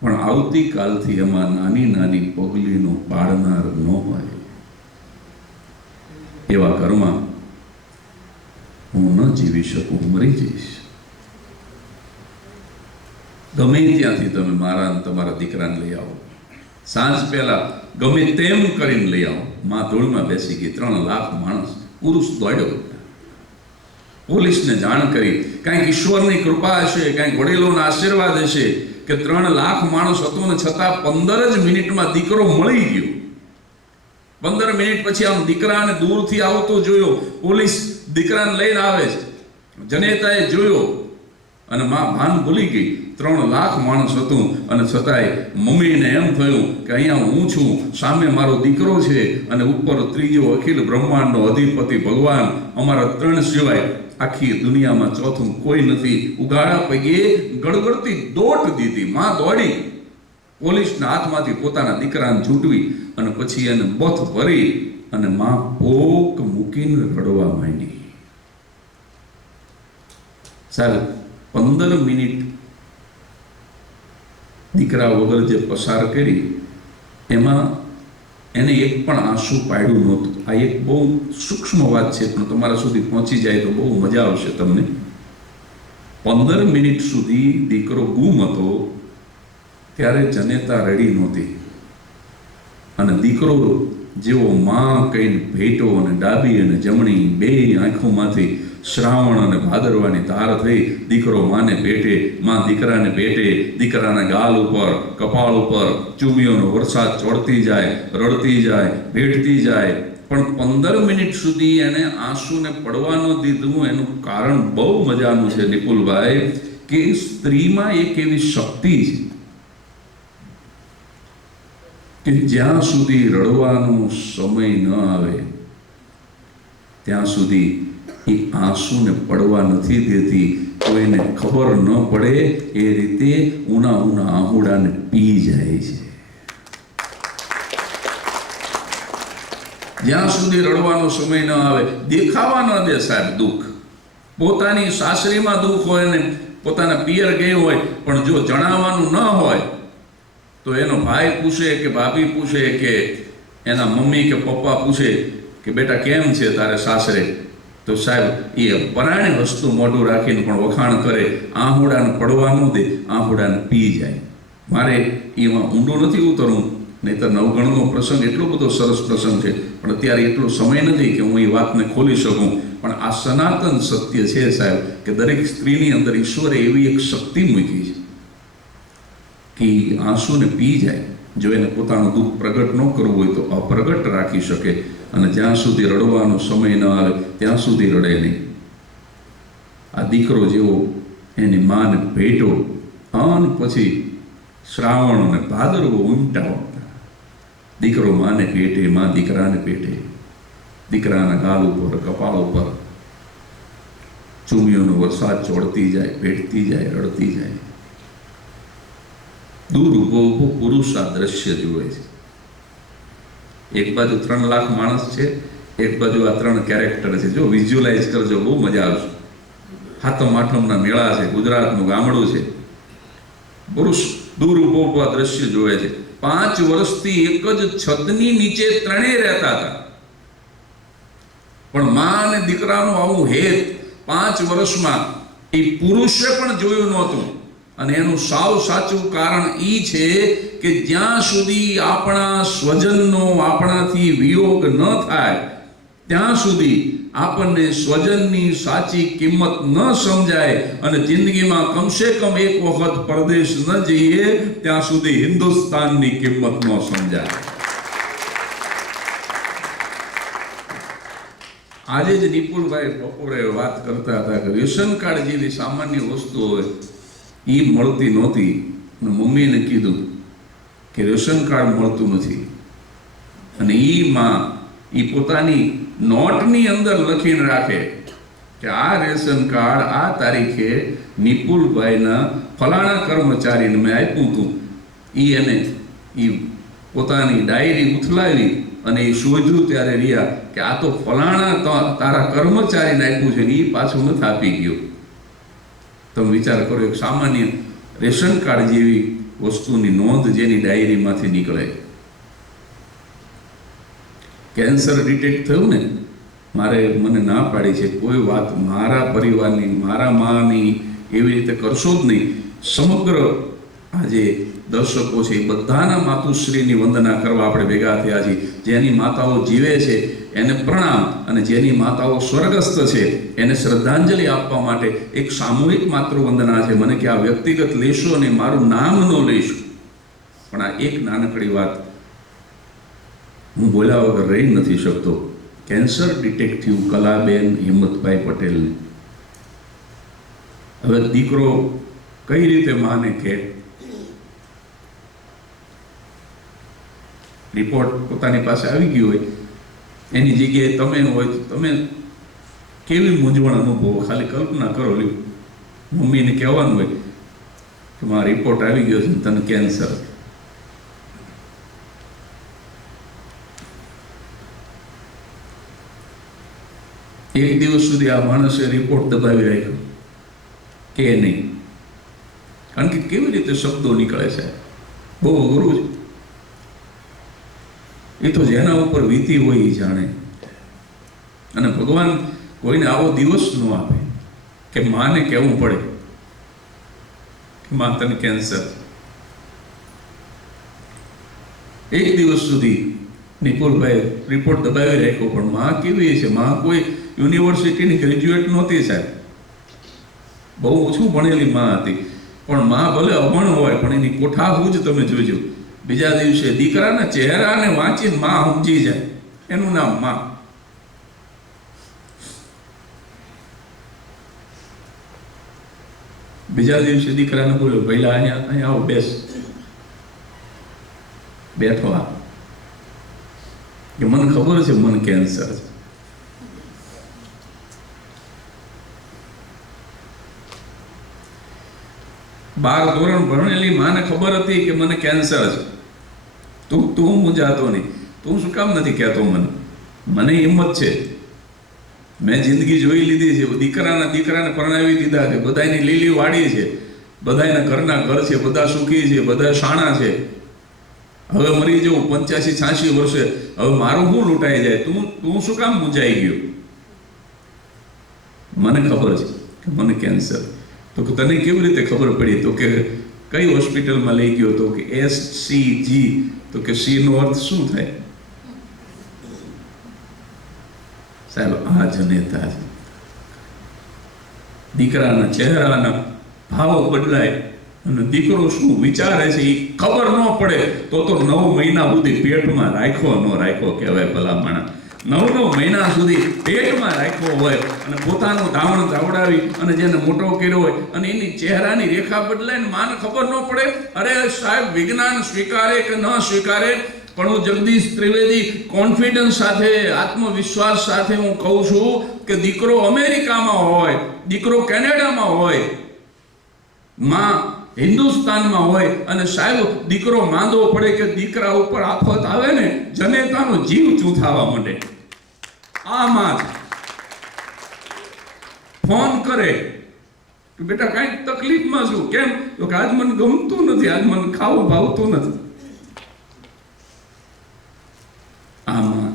પણ આવતીકાલથી એમાં નાની નાની પગલીનો પાડનાર ન હોય. એવા ઘરમાં હું ન જીવી શકું, મરી જઈશ. ગમે ત્યાંથી તમે મારા તમારા દીકરાને લઈ આવો. સાંજ પહેલા ગમે તેમ કરીને લઈ આવો. માં ધૂળમાં બેસી ગઈ. 3 લાખ માણસ, પુરુષ દોડ્યો. પોલીસને જાણ કરી. કાંઈક ઈશ્વરની કૃપા હશે, કાંઈક વડીલોના આશીર્વાદ હશે કે 3 લાખ માણસ હતો ને છતાં 15 જ મિનિટમાં દીકરો મળી ગયો. 15 મિનિટ પછી આમ દીકરાને દૂરથી આવતો જોયો. પોલીસ દીકરાને લઈને આવે છે. જનેતાએ જોયો અને માં ભાન ભૂલી ગઈ. 3 લાખ માણસ હતું અને છતાંય મમ્મીને એમ થયું કે અહીંયા હું છું, સામે મારો દીકરો છે અને ઉપર ત્રીજો અખિલ બ્રહ્માંડનો અધિપતિ ભગવાન, અમારા 3 સિવાય આખી દુનિયામાં ચોથું કોઈ નથી. ઉગાડા પગે ગડગડતી દોટ દીધી. માં દોડી પોલીસના હાથમાંથી પોતાના દીકરાને છૂટવી અને પછી એને બથ ભરી અને માં પોક મૂકીને રડવા માંડી. સાહેબ 15 મિનિટ દીકરા વગર જે પસાર કરી એમાં એને એક પણ આંસુ પાડ્યું નહોતું. આ એક બહુ સૂક્ષ્મ વાત છે, પણ તમારા સુધી પહોંચી જાય તો બહુ મજા આવશે તમને. 15 મિનિટ સુધી દીકરો ગુમ હતો ત્યારે જનેતા રડી નહોતી, અને દીકરો જેવો માં કહીને ભેટો અને ડાબી અને જમણી બે આંખોમાંથી શ્રાવણ અને ભાદરવાની ધાર થઈ દીકરો માને પેટે, માં દીકરાને પેટે, દીકરાના ગાલ ઉપર કપાળ ઉપર ચૂમીઓનો વરસાદ ચોડતી જાય, રડતી જાય, ભેટતી જાય, પણ 15 મિનિટ સુધી એને આંસુને પડવા ન દીધું. એનું કારણ બહુ મજાનું છે નિપુલભાઈ, કે સ્ત્રીમાં એક એવી શક્તિ છે કે જ્યાં સુધી રડવાનો સમય ન આવે ત્યાં સુધી એ આંસુને પડવા નથી દેતી. કોઈને ખબર ન પડે એ રીતે ઉના ઉના આહુડાને પી જાય છે. જ્યાં સુધી રડવાનો સમય ન આવે, દેખાવા ન દે સાહેબ દુઃખ. પોતાની સાસરીમાં દુઃખ હોય ને પોતાના પિયર ગઈ હોય, પણ જો જણાવવાનું ન હોય તો એનો ભાઈ પૂછે કે ભાભી પૂછે કે એના મમ્મી કે પપ્પા પૂછે કે બેટા કેમ છે તારે સાસરે, તો સાહેબ એ પરાણે વસ્તુ મોઢું રાખીને પણ વખાણ કરે, આહુડાને પડવા ન દે, આહુડાને પી જાય. મારે એમાં ઊંડું નથી ઉતરવું, નહીંતર નવગણનો પ્રસંગ એટલો બધો સરસ પ્રસંગ છે, પણ અત્યારે એટલો સમય નથી કે હું એ વાતને ખોલી શકું. પણ આ સનાતન સત્ય છે સાહેબ, કે દરેક સ્ત્રીની અંદર ઈશ્વરે એવી એક શક્તિ મૂકી છે કે આંસુને પી જાય. જો એને પોતાનું દુઃખ પ્રગટ ન કરવું હોય તો અપ્રગટ રાખી શકે, અને જ્યાં સુધી રડવાનો સમય ન આવે ત્યાં સુધી રડે નહીં. આ દીકરો જેવો એની માને ભેટો, અને પછી શ્રાવણ અને ભાદરવો ઉમટા દીકરો માને પેટે, માં દીકરાને પેટે, દીકરાના ગાલ ઉપર કપાળ ઉપર ચૂમીઓનો વરસાદ ચોડતી જાય, ભેટતી જાય, રડતી જાય. દૂર ઉભો ઉભો પુરુષ આ દ્રશ્ય જુએ છે. એક બાજુ 3 લાખ માણસ છે, એક બાજુ આ 3 કેરેક્ટર છે. જો વિઝ્યુઅલાઇઝ કરજો, બહુ મજા આવશે. હાથમ આઠમના મેળા છે, ગુજરાતનું ગામડું છે. પુરુષ દૂર ઉભો ઉભો આ દ્રશ્ય જોવે છે. 5 વર્ષથી એક જ છતની નીચે ત્રણેય રહેતા હતા, પણ માં અને દીકરાનું આવું હેત 5 વર્ષમાં એ પુરુષે પણ જોયું નહોતું. અને એનું સાવ સાચું કારણ એ છે કે જ્યાં સુધી આપણા સ્વજનનો આપણાથી વિયોગ ન થાય ત્યાં સુધી આપણને સ્વજનની સાચી કિંમત ન સમજાય, અને જિંદગીમાં કમસે કમ એક વખત પરદેશ ન જઈએ ત્યાં સુધી હિન્દુસ્તાનની કિંમત ન સમજાય. આજે જ નિપુલભાઈ બપોરે વાત કરતા હતા કે રેશન કાર્ડ જેવી સામાન્ય વસ્તુ હોય એ મળતી નહોતી, અને મમ્મીને કીધું કે રેશન કાર્ડ મળતું નથી, અને એ માં એ પોતાની નોટની અંદર લખીને રાખે કે આ રેશન કાર્ડ આ તારીખે નિપુલભાઈના ફલાણા કર્મચારીને મેં આપ્યું હતું. એને એ પોતાની ડાયરી ઉથલાવી અને એ શોધ્યું ત્યારે રહ્યા કે આ તો ફલાણા તારા કર્મચારીને આપ્યું છે ને એ પાછું નથી આપી ગયું. તમે વિચાર કરો, એક સામાન્ય રેશન કાર્ડ જેવી વસ્તુની નોંધ જેની ડાયરીમાંથી નીકળે. કેન્સર ડિટેક્ટ થયું ને, મને ના પાડી છે કોઈ વાત મારા પરિવારની, મારા માની એવી રીતે કરશો જ નહીં. સમગ્ર આજે દર્શકો છે એ બધાના માતુશ્રીની વંદના કરવા આપણે ભેગા થયા છીએ. જેની માતાઓ જીવે છે એને પ્રણામ, અને જેની માતાઓ સ્વર્ગસ્થ છે એને શ્રદ્ધાંજલિ આપવા માટે એક સામૂહિક માતૃવંદના છે. મને કે આ વ્યક્તિગત લેશો અને મારું નામ ન લેશો, પણ આ એક નાનકડી વાત હું બોલ્યા વગર રહી નથી શકતો. કેન્સર ડિટેક્ટિવ કલાબેન હિંમતભાઈ પટેલને હવે દીકરો કઈ રીતે માને કે રિપોર્ટ પોતાની પાસે આવી ગયો હોય, એની જગ્યાએ તમે હોય તો તમે કેવી મૂંઝવણ અનુભવો. ખાલી કલ્પના કરો, મમ્મીને કહેવાનું હોય કે મારો રિપોર્ટ આવી ગયો છે, તને કેન્સર. એક દિવસ સુધી આ માણસે રિપોર્ટ દબાવી રાખ્યો કે નહીં, કારણ કે કેવી રીતે શબ્દો નીકળે છે, બહુ અઘરું છે. એ તો જેના ઉપર વીતી હોય એ જાણે. અને ભગવાન કોઈને આવો દિવસ ન આપે કે માને કહેવું પડે માં તને કેન્સર. એક દિવસ સુધી નિકુલભાઈ રિપોર્ટ દબાવી રાખ્યો, પણ માં કેવી છે, માં કોઈ યુનિવર્સિટીની ગ્રેજ્યુએટ નહોતી સાહેબ, બહુ ઓછું ભણેલી માં હતી, પણ માં ભલે અભણ હોય પણ એની કોઠાહૂજ તમે જોજો. બીજા દિવસે દીકરાના ચહેરાને વાંચીને માં સમજી જાય, એનું નામ માં. બીજા દિવસે દીકરાને બોલ્યો, પહેલા અહીંયા આવો, બેસ. બેઠો આ કે મને ખબર છે મને કેન્સર છે. બાર ધોરણ ભણેલી માને ખબર હતી કે મને કેન્સર છે. તું મૂંઝાતો નહીં, તું શું કામ નથી કહેતો મને હિંમત છે, મેં જિંદગી જોઈ લીધી છે, દીકરાને પરણાવી દીધા છે, બધાની લીલી વાડી છે, બધાના ઘરના ઘર છે, બધા સુખી છે, બધા શાણા છે. હવે મરી જવું 85-86 વર્ષે, હવે મારું શું લૂંટાઈ જાય, તું શું કામ મૂંઝાઈ ગયો? મને ખબર છે કે મને કેન્સર. તો કે તને કેવી રીતે ખબર પડી? તો કે કઈ હોસ્પિટલમાં લઈ ગયો? તો કે SCG. તો કે C નો અર્થ શું થાય સાહેબ? આ જનેતા છે. દીકરાના ચહેરાના ભાવો બદલાય અને દીકરો શું વિચારે છે એ ખબર ન પડે તો 9 મહિના સુધી પેટમાં રાખ્યો ન રાખ્યો કહેવાય. ભલામણ 9 મહિના સુધી પેટમાં રાખ્યો હોય અને પોતાનું ધાવણ ધાવડાવી અને જેને મોટો કર્યો હોય અને એની ચહેરાની રેખા બદલાય ને માને ખબર ન પડે. અરે સાહેબ, વિજ્ઞાન સ્વીકારે કે ન સ્વીકારે, પણ હું જગદીશ ત્રિવેદી કોન્ફિડન્સ સાથે, આત્મવિશ્વાસ સાથે હું કહું છું કે દીકરો અમેરિકામાં હોય, દીકરો કેનેડામાં હોય, માં હિન્દુસ્તાનમાં હોય અને સાહેબ દીકરો માંદો પડે કે દીકરા ઉપર આફત આવે ને, જનેતાનો જીવ ચૂથાવા માંડે. આમાં ફોન કરે કે બેટા કાંઈક તકલીફમાં છું, કેમ? તો કે આજ મને ગમતું નથી, આજ મને ખાવું ભાવતું નથી. આમાં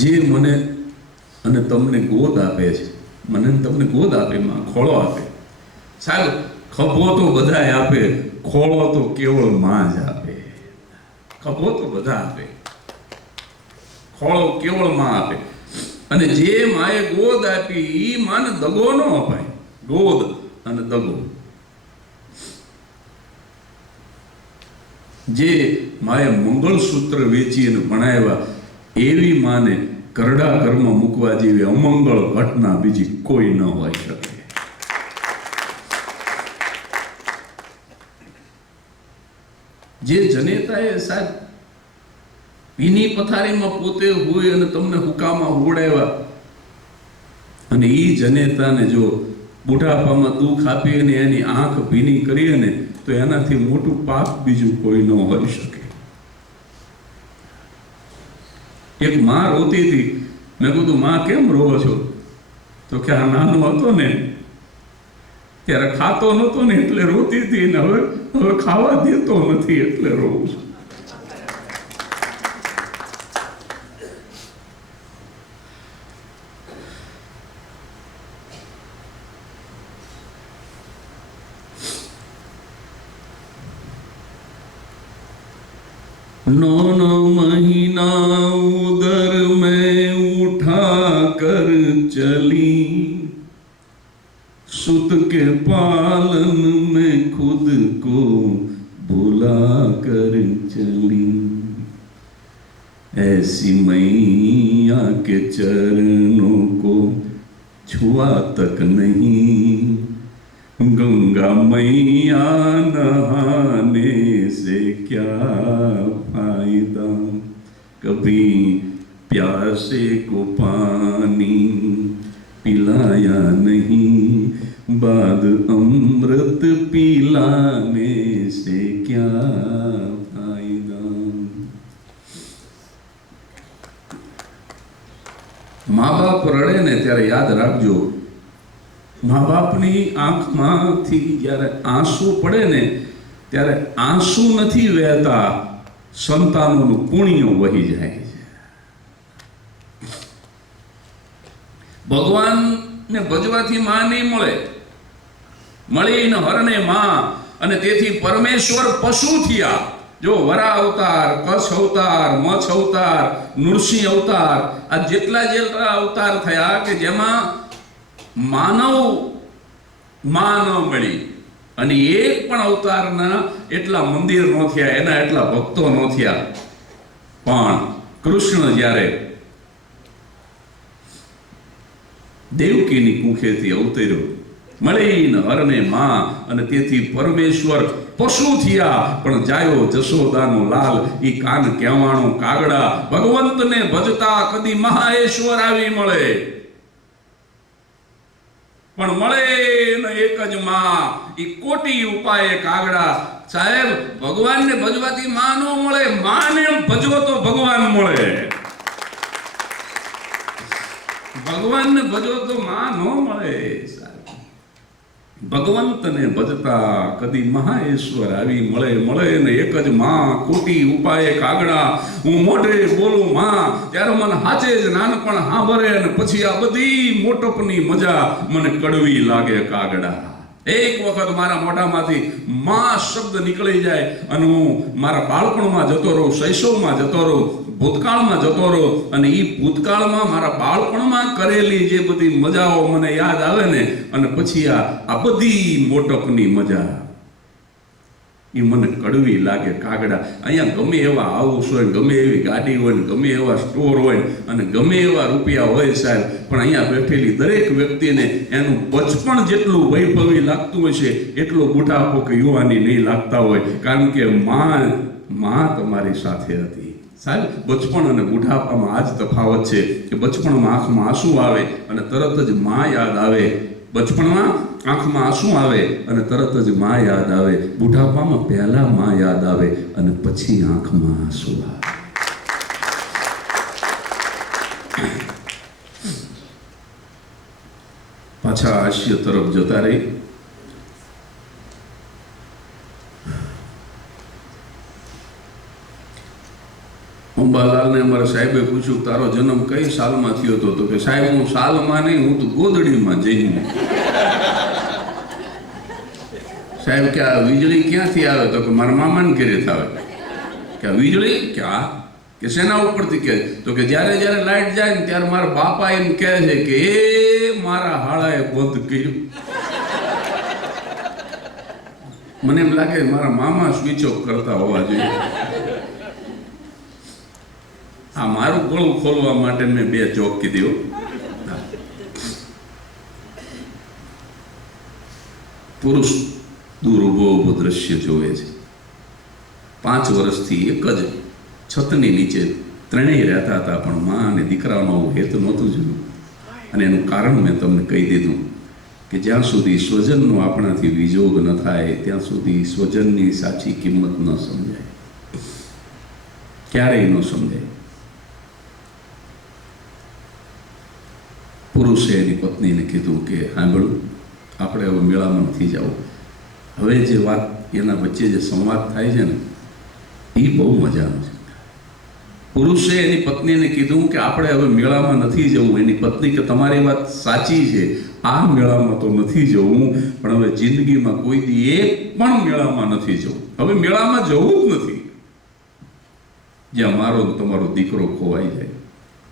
જે મને અને તમને ગોદ આપે છે, મને તમને ગોદ આપે, માં ખોળો આપે. સાહેબ, ખભો તો બધાય આપે, ખોળો તો કેવળ માં જ આપે. ખભો તો બધા આપે, ખોળો કેવળ માં આપે. અને જે માએ ગોદ આપી એ માને દગો ન અપાય. ગોદ અને દગો. જે માએ મંગળસૂત્ર વેચી અને ભણાવ્યા એવી માને કરડા ઘરમાં મૂકવા જેવી અમંગળ ઘટના બીજી કોઈ ન હોઈ શકે. જે જનેતાએ સાહેબ ભીની પથારીમાં પોતે હોય અને તમને હુકામાં હુવડાવ્યા, અને એ જનેતાને જો બુઢાપામાં દુઃખ આપી અને એની આંખ ભીની કરીએ ને, તો એનાથી મોટું પાપ બીજું કોઈ ન હોઈ શકે. એક માં રોતી હતી. મેં કીધું, માં કેમ રોવો છો? તો કે આ નાનો હતો ને ત્યારે ખાતો નહોતો ને એટલે રોતી હતી, ને હવે ખાવા દેતો નથી એટલે રોવું છું. नौ महीना उदर में उठा कर चली, सुत के पालन में खुद को भुला कर चली. ऐसी मैया के चरणों को छुआ तक नहीं, गंगा मैया नहाने से क्या फायदा. कभी प्यासे को पानी पिलाया नहीं, बाद अमृत पिलाने से क्या फायदा. મા બાપ રડે ને ત્યારે યાદ રાખજો, મા બાપની આંખમાંથી જ્યારે આંસુ પડે ને ત્યારે આંસુ નથી વહેતા, સંતાનોનું પુણ્ય વહી જાય છે. ભગવાનને ભજવાથી માં નહીં મળે, મળીને હરને માં, અને તેથી પરમેશ્વર પશુ થયા. જો વરા અવતાર, કચ્છ અવતાર, મચ્છ અવતાર, નૃસિંહ અવતાર, આ જેટલા અવતાર થયા કે જેમાં માનવ માં ન મળી, અને એક પણ અવતારના એટલા મંદિર ન થયા, એના એટલા ભક્તો ન થયા. પણ કૃષ્ણ જ્યારે દેવકીની કુખેથી અવતર્યો, મળીને હરને માં, અને તેથી પરમેશ્વર પશુ થયા. પણ જાયો જશોદાનો લાલ, ઈ કાન કહેવાણો કાગડા, ભગવંતને ભજતા કદી મહાએશ્વર આવી મળે. પણ મળે ને એક જ માં, ઈ કોટી ઉપાય કાગડા. સાહેબ, ભગવાનને ભજવાથી માં ન મળે, માને ભજવો તો ભગવાન મળે. ભગવાનને ભજો તો માં ન મળે. ભગવંતને ભજતા કદી મહાએશ્વર આવી મળે. મળે ને એક જ માં, કોટી ઉપાય કાગડા. હું મોઢે બોલું માં, ત્યારે મને હાચે જ નાનપણ હાંભરે, અને પછી આ બધી મોટપની મજા મને કડવી લાગે કાગડા. એક વખત મારા મોઢામાંથી માં શબ્દ નીકળી જાય, અને હું મારા બાળપણમાં જતો રહું, શૈશવમાં જતો રહું, ભૂતકાળમાં જતો રહું, અને એ ભૂતકાળમાં મારા બાળપણમાં કરેલી જે બધી મજાઓ મને યાદ આવે ને, અને પછી આ બધી મોટપની મજા એ મને કડવી લાગે કાગડા. અહીંયા ગમે એવા હાઉસ હોય, ગમે એવી ગાડી હોય, ગમે એવા સ્ટોર હોય, અને ગમે એવા રૂપિયા હોય સાહેબ, પણ અહીંયા બેઠેલી દરેક વ્યક્તિને એનું બચપણ જેટલું વૈભવી લાગતું હોય છે, એટલો બુઢાપો કે યુવાની નહીં લાગતા હોય. કારણ કે માં તમારી સાથે હતી. સાહેબ, બચપણ અને બુઢાપામાં આ જ તફાવત છે કે બચપણમાં આંખમાં આંસુ આવે અને તરત જ માં યાદ આવે. બચપણમાં આંખમાં આંસુ આવે અને તરત જ માં યાદ આવે. બુઢાપામાં પહેલા માં યાદ આવે અને પછી આંખમાં આંસુ આવે. પાછા હાસ્ય તરફ જતા રહી. અંબાલાલને અમારા સાહેબે પૂછ્યું, તારો જન્મ કઈ સાલમાં થયો હતો? તો કે સાહેબ, હું સાલમાં નહીં, હું તો ગોદડીમાં જઈને. સાહેબ કે આ વીજળી ક્યાંથી આવે? તો કે મારા મામાને ઘરેથી આવે. કે આ વીજળી ક્યાં? કે શેના ઉપરથી કહે? તો કે જ્યારે જ્યારે લાઈટ જાય ને ત્યારે મારા બાપા એમ કહે છે કે એ મારા હાળાએ બંધ કર્યું. મને એમ લાગે મારા મામા સ્વિચ ઓફ કરતા હોવા જોઈએ. આ મારું ગળું ખોલવા માટે મેં 2 ચોક કીધી. પુરુષ દૂર ઉભો દ્રશ્ય જોવે છે. 5 વર્ષથી એક જ છતની નીચે ત્રણેય રહેતા હતા, પણ માં અને દીકરાનો હેતુ નહોતું જોયું. અને એનું કારણ મેં તમને કહી દીધું કે જ્યાં સુધી સ્વજનનો આપણાથી વિજોગ ન થાય ત્યાં સુધી સ્વજનની સાચી કિંમત ન સમજાય, ક્યારેય ન સમજાય. પુરુષે એની પત્નીને કીધું કે સાંભળું, આપણે હવે મેળામાં નથી જવું. હવે જે વાત એના વચ્ચે જે સંવાદ થાય છે ને, એ બહુ મજાનો છે. પુરુષે એની પત્નીને કીધું કે આપણે હવે મેળામાં નથી જવું. એની પત્ની કે તમારી વાત સાચી છે, આ મેળામાં તો નથી જવું, પણ હવે જિંદગીમાં કોઈ દી એક પણ મેળામાં નથી જવું. હવે મેળામાં જવું જ નથી જ્યાં મારો તમારો દીકરો ખોવાઈ જાય.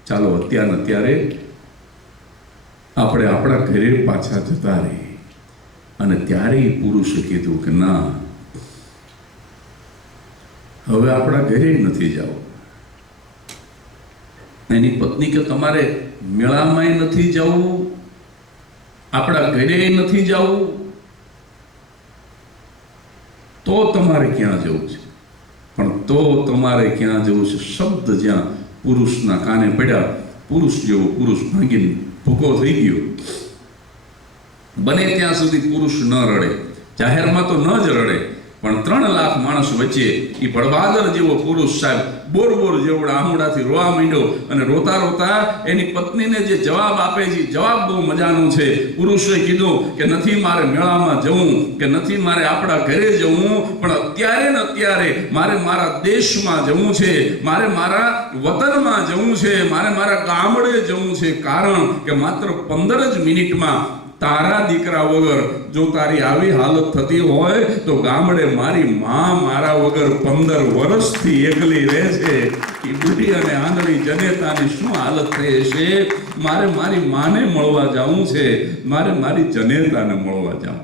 ચાલો અત્યારે આપણે આપણા ઘરે પાછા જતા રહીએ. અને ત્યારે પુરુષે કીધું કે ના, હવે આપણા ઘરે નથી જવું. એની પત્ની કે તમારે મેળામાં નથી જવું, આપણા ઘરે નથી જવું, તો તમારે ક્યાં જવું છે? પણ તો તમારે ક્યાં જવું છે શબ્દ જ્યાં પુરુષના કાને પડ્યા, પુરુષ જેવો પુરુષ ભાંગીને ભૂકો થઈ ગયો. બને ત્યાં સુધી પુરુષ ન રડે, જાહેરમાં તો ન જ રડે, પણ 3 લાખ માણસ વચ્ચે એ ભડભાદર જેવો પુરુષ સાહેબ બોર જેવડા આમુડાથી રોવા માંડ્યો અને રોતા રોતા એની પત્નીને જે જવાબ આપે છે, જવાબ બહુ મજાનો છે. પુરુષોએ કીધું કે નથી મારે મેળામાં જવું, કે નથી મારે આપણા ઘરે જવું, પણ અત્યારે ને અત્યારે મારે મારા દેશમાં જવું છે, મારે મારા વતનમાં જવું છે, મારે મારા ગામડે જવું છે. કારણ કે માત્ર 15 જ મિનિટમાં તારા દીકરા વગર જો તારી આવી હાલત થતી હોય તો ગામડે મારી માં મારા વગર 15 વર્ષથી એકલી રહે છે. એ બુઢી અને આંધળી જનેતાની શું હાલત થઈ છે? મારે મારી માને મળવા જવું છે, મારે મારી જનેતાને મળવા જવું.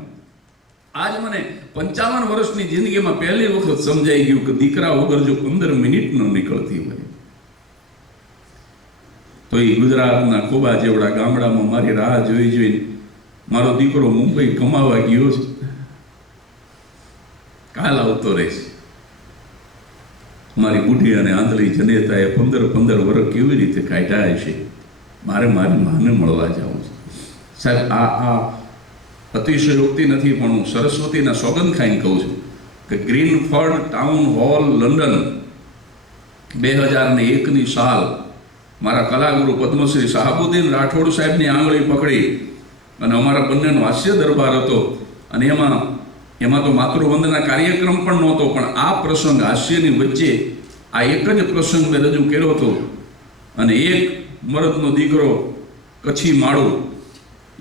આજ મને 55 વર્ષની જિંદગીમાં પહેલી વખત સમજાઈ ગયું કે દીકરા વગર જો 15 મિનિટ ન નીકળતી હોય તો એ ગુજરાતના ખોબા જેવડા ગામડામાં મારી રાહ જોઈને મારો દીકરો મુંબઈ કમાવા ગયો છે, કાલ આવતો રહેશે. મારી બુઢી અને આંધળી જનેતાએ 15 વર્ષ કેવી રીતે કાઢ્યા છે? મારે મારી માને મળવા જવું છે. સાહેબ, આ અતિશયોક્તિ નથી, પણ હું સરસ્વતીના સોગંદ ખાઈને કહું છું કે ગ્રીનફર્ડ ટાઉન હોલ લંડન 2001ની સાલ મારા કલાગુરુ પદ્મશ્રી શાહબુદ્દીન રાઠોડ સાહેબની આંગળી પકડી અને અમારા બંનેનો હાસ્ય દરબાર હતો. અને એમાં તો માતૃવંદના કાર્યક્રમ પણ નહોતો, પણ આ પ્રસંગ હાસ્યની વચ્ચે આ એક જ પ્રસંગ મેં રજૂ કર્યો હતો. અને એક મરદનો દીકરો કચ્છી માળો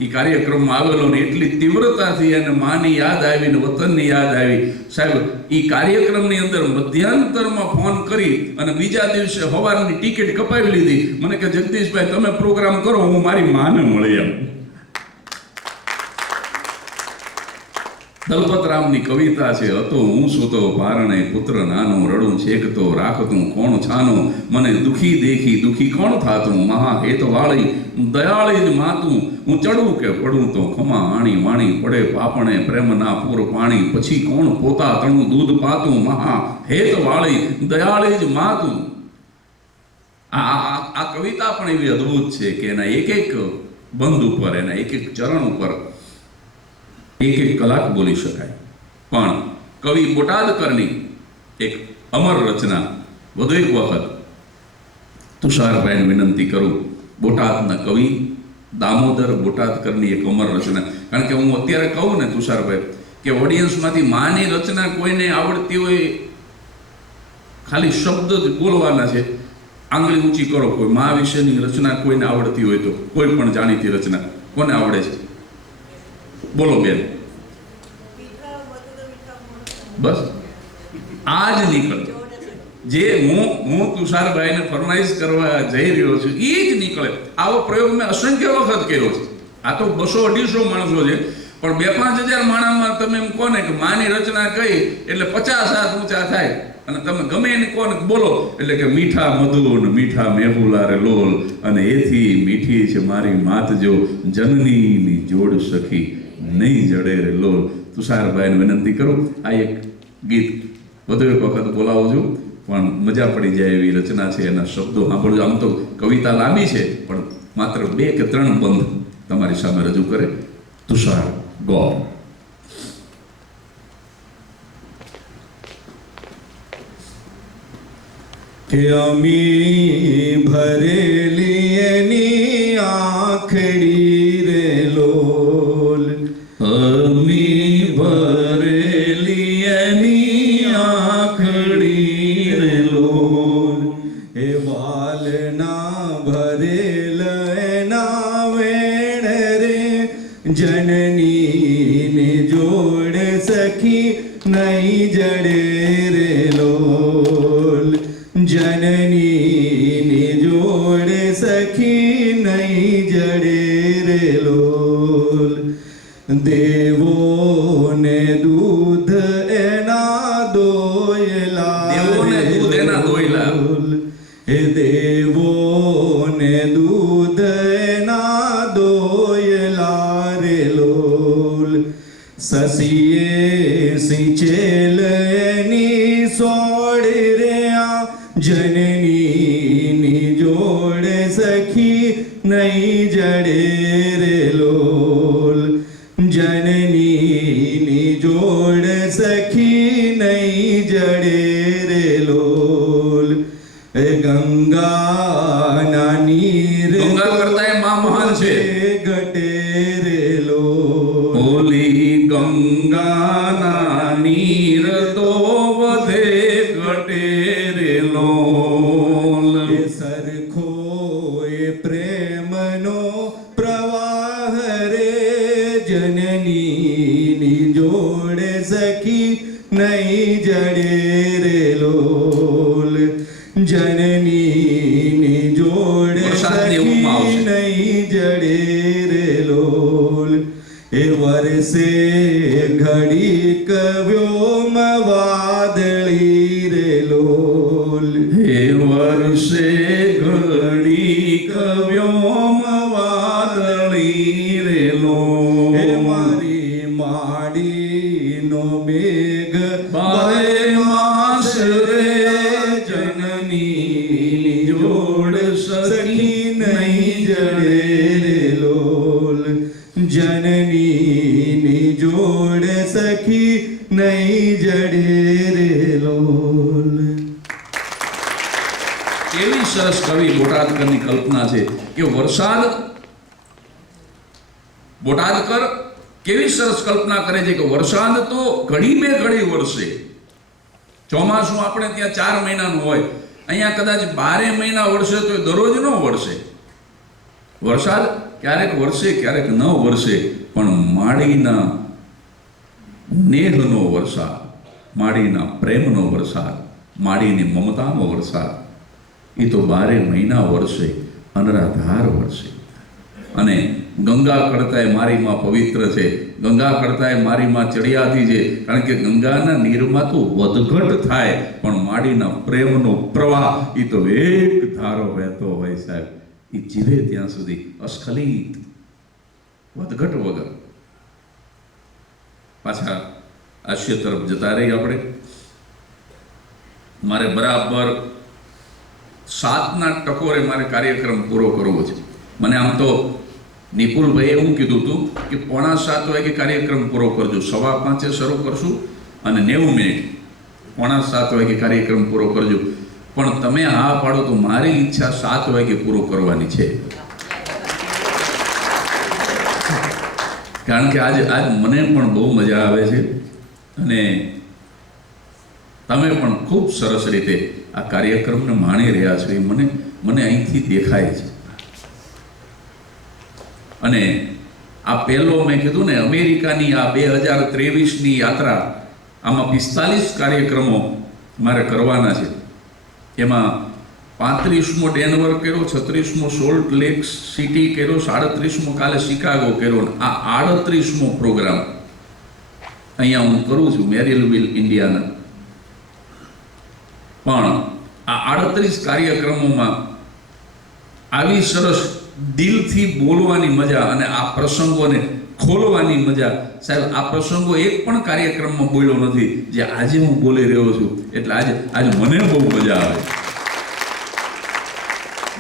એ કાર્યક્રમમાં આવેલો ને એટલી તીવ્રતાથી એને માની યાદ આવી ને વતનની યાદ આવી. સાહેબ, એ કાર્યક્રમની અંદર મધ્યાંતરમાં ફોન કરી અને બીજા દિવસે સવારની ટિકિટ કપાવી લીધી. મને કે જગદીશભાઈ તમે પ્રોગ્રામ કરો, હું મારી માને મળી આવું. દલપતરામની કવિતા છે, હતો હું સૂતો પારણે પુત્ર નાનો, રડું છેકતો રાખતું કોણ છાનો, મને દુખી દેખી દુખી કોણ થાતું, મહા હેત વાળી દયાળી જ માતું, હું ચડું કે પડું તો ખમા આણી વાણી પડે પાપણે પ્રેમના પૂર પાણી, પછી કોણ પોતા તણું દૂધ પાતું, મહા હેત વાળી દયાળી જ માતું. આ કવિતા પણ એવી અદ્ભુત છે કે એના એક એક બંધ ઉપર, એના એક એક ચરણ ઉપર એક કલાક બોલી શકાય. પણ કવિ બોટાદકરની એક અમર રચના વધુ એક વખત તુષારભાઈને વિનંતી કરું. બોટાદના કવિ દામોદર બોટાદકરની એક અમર રચના. કારણ કે હું અત્યારે કહું ને તુષારભાઈ કે ઓડિયન્સમાંથી માની રચના કોઈને આવડતી હોય, ખાલી શબ્દ જ બોલવાના છે, આંગળી ઊંચી કરો. કોઈ મા વિશેની રચના કોઈને આવડતી હોય તો, કોઈ પણ જાણીતી રચના કોને આવડે છે? બોલો બેન. બસ આ જ નીકળે. જે હું તુષારભાઈને ફરમાઈશ કરવા જઈ રહ્યો છું એ જ નીકળે. આવો પ્રયોગ મેં અસંખ્ય વખત કર્યો છે. આ તો 200-250 માણસો છે, પણ 2-5 હજાર માણસમાં તમે એમ કોને કે માની રચના કહી એટલે 50 હાથ ઊંચા થાય. અને તમે ગમે એને કોને બોલો એટલે કે મીઠા મધુર મીઠા મેહુલા રે લોલ, અને એથી મીઠી છે મારી માત જો, જનનીની જોડ સખી નહીં જડે રે લોલ. તુષારભાઈને વિનંતી કરું, આ એક ગીત વધુ એક વખત બોલાવું છું, પણ મજા પડી જાય એવી રચના છે. એના શબ્દો સાંભળજો. આમ તો કવિતા લાંબી છે, પણ માત્ર 2 કે 3 બંધ તમારી સામે રજૂ કરે તુષાર ગોર. કે અમી ભરેલી એની આંખડી રે લોલ, અમી ભરેલી એની આંખડી રે લોલ, એ વાલના ભરેલ એના વેણ રે, જનની જોડ સખી નહીં જડે રે લોલ, જનની જોડ સખી નહીં જડે રે લોલ. દેવો ને દૂધ એના દોયલા, દેવોને દૂધ એના દોયલા, એ દેવો ને દૂધ એના દોયલા રે લોલ. સસીએ સિંચેલ એની સોડ રે, જનની જોડ સખી નહીં જડે રે લોલ, જનની જોડ સખી જનની જોડે સખી નહીં જડે રે લોલ, જનની જોડે વરસાદની સખી ઉપમા આવશે. નહીં જડે રે લોલ, એ વર્ષે ઘડી કવ્યોમ વાદળી રે લોલ, હે વર્ષે ઘડી કવ્યોમ વાદળી રે લોલ, હે મારી માડીનો મેઘ બારે માસ રે જનની જોડ સખી નહીં જડે રે લોલ, જનની જોડ સખી નહીં જડે રે લોલ. કેવી સરસ કવિ બોટાદકરની કલ્પના છે કે વરસાદ, બોટાદકર કેવી સરસ કલ્પના કરે છે કે વરસાદ તો ઘડી બે ઘડી વરસે. ચોમાસું આપણે ત્યાં 4 મહિનાનું હોય, અહીંયા કદાચ 12 મહિના વરસે તો દરરોજ ન વરસે. વરસાદ ક્યારેક વરસે ક્યારેક ન વરસે, પણ માડીના નેહનો વરસાદ, માડીના પ્રેમનો વરસાદ, માડીની મમતાનો વરસાદ, એ તો 12 મહિના વરસે, અનરાધાર વરસે. અને ગંગા કરતાંય મારી માં પવિત્ર છે, ગંગા કરતાંય મારી માં ચડિયાતી છે, કારણ કે ગંગાના નીરમાં તો વધઘટ થાય, પણ માડીના પ્રેમનો પ્રવાહ એ તો એક ધારો વહેતો હોય સાહેબ, એ જીવે ત્યાં સુધી અસ્ખલિત, વધઘટ વગર. પાછા આશય તરફ જતા રહી આપણે. મારે બરાબર 7ના ટકોરે મારે કાર્યક્રમ પૂરો કરવો છે. મને આમ તો નિપુલભાઈએ એવું કીધું હતું કે 6:45 વાગે કાર્યક્રમ પૂરો કરજો, 5:15 શરૂ કરશું અને 90 મિનિટ, 6:45 વાગે કાર્યક્રમ પૂરો કરજો. પણ તમે હા પાડો તો મારી ઈચ્છા 7 વાગે પૂરો કરવાની છે, કારણ કે આજ મને પણ બહુ મજા આવે છે અને તમે પણ ખૂબ સરસ રીતે આ કાર્યક્રમને માણી રહ્યા છો, એ મને અહીંથી દેખાય છે. અને આ પહેલો મેં કીધું ને અમેરિકાની આ 2023ની યાત્રા, આમાં 45 કાર્યક્રમો મારે કરવાના છે. એમાં 35મો ડેનવર કર્યો, 36મો સોલ્ટ લેક સિટી કર્યો, 37મો કાલે શિકાગો કર્યો, આ 38મો પ્રોગ્રામ અહીંયા હું કરું છું મેરીલવિલ ઇન્ડિયાના. પણ આ 38 કાર્યક્રમોમાં આવી સરસ દિલથી બોલવાની મજા અને આ પ્રસંગોને ખોલવાની મજા, સાહેબ આ પ્રસંગો એક પણ કાર્યક્રમમાં બોલ્યો નથી જે આજે હું બોલી રહ્યો છું, એટલે આજે મને બહુ મજા આવે.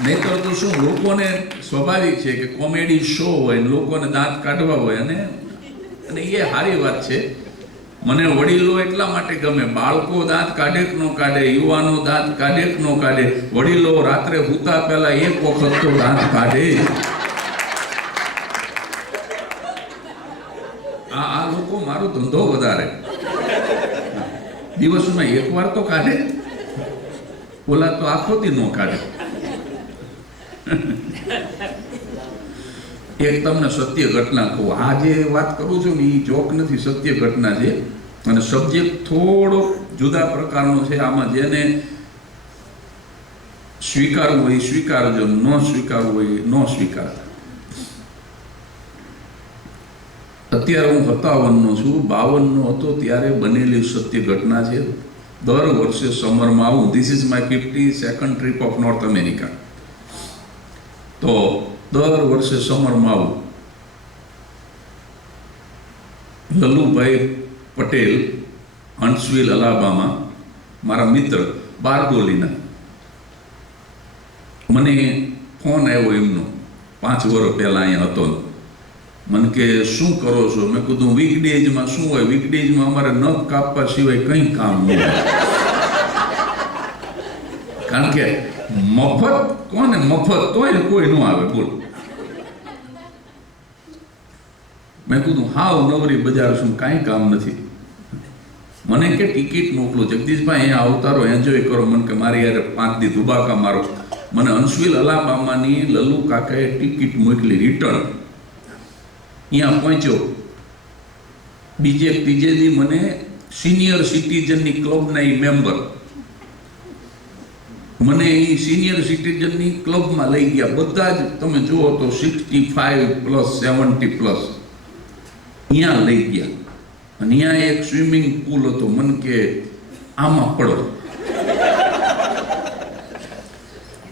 નહીંતર તો શું, લોકોને સ્વાભાવિક છે કે કોમેડી શો હોય, લોકોને દાંત કાઢવા હોય, અને એ સારી વાત છે. મને વડીલો એટલા માટે ગમે, બાળકો દાંત કાઢે કે ન કાઢે, યુવાનો દાંત કાઢે કે ન કાઢે, વડીલો રાત્રે સૂતા પહેલા એક વખત તો દાંત કાઢે. આ લોકો મારો ધંધો વધારે, દિવસમાં એકવાર તો કાઢે, ઓલા તો આખો દી ન કાઢે. એક તમને સત્ય ઘટના કહું, આ જે વાત કરું છું ને એ જોક નથી, સત્ય ઘટના છે અને સબ્જેક્ટ થોડો જુદા પ્રકારનો છે. આમાં જેને સ્વીકારવું હોય સ્વીકારજો, ન સ્વીકારવું હોય ન સ્વીકારતા. અત્યારે હું 57નો છું, 52નો હતો ત્યારે બનેલી સત્ય ઘટના છે. દર વર્ષે સમરમાં આવું, this is my 52nd trip of north America. તો દર વર્ષે સમરમાં આવું. લલ્લુભાઈ પટેલ, હન્ટ્સવિલ અલાબામા, મારા મિત્ર બારડોલીના, મને ફોન આવ્યો એમનો 5 વર્ષ પહેલાં અહીંયા હતો. મને કે શું કરો છો? મેં કીધું વીકડેઝમાં શું હોય, વીકડેઝમાં અમારે નખ કાપવા સિવાય કંઈ કામ ન હોય. કારણ કે મફત કોને મફત તોય કોઈ ન આવે, બોલ. મેં કીધું હાવ નવરી બજાર છું, કાંઈ કામ નથી. મને કે ટિકિટ મોકલો જગદીશભાઈ, અહીંયા આવતારો, એન્જોય કરો. મને કે મારી યાર 5 દી દુબાકા મારો. મને હન્ટ્સવિલ અલાબામાની લલ્લુ કાકાએ ટિકિટ મોકલી રિટર્ન. અહીંયા પહોંચ્યો બીજે ત્રીજે દી મને સિનિયર સિટીઝનની ક્લબના એ મેમ્બર મને એ સિનિયર સિટીઝનની ક્લબમાં લઈ ગયા. બધા જ તમે જુઓ તો 65+, 70+. અહીંયા લઈ ગયા અને અહીંયા એક સ્વિમિંગ પુલ હતો. મન કે આમાં પડો.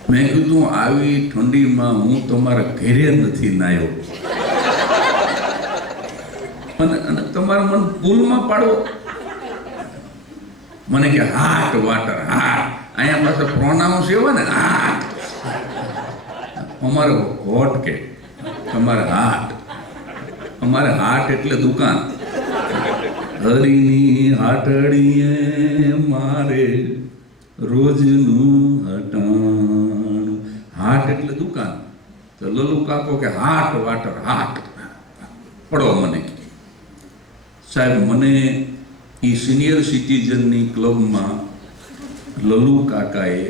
મેં કીધું આવી ઠંડીમાં હું તમારા ઘરે નથી નાયો અને તમારે મને પુલમાં પાડવો. મને કે હાટ વાટર હાટ. અહીંયા પાસે પ્રોનાઉન્સ એવા ને હાટ. અમારે હોટ કે તમારે હાટ. અમારે હાટ એટલે દુકાન. હરીની હાટડીએ મારે રોજનું હટાણું. હાટ એટલે દુકાન. તો લલુ કાકો કે હાટ વાટર હાટ પડો. મને સાહેબ મને એ સિનિયર સિટીઝનની ક્લબમાં લલુ કાકાએ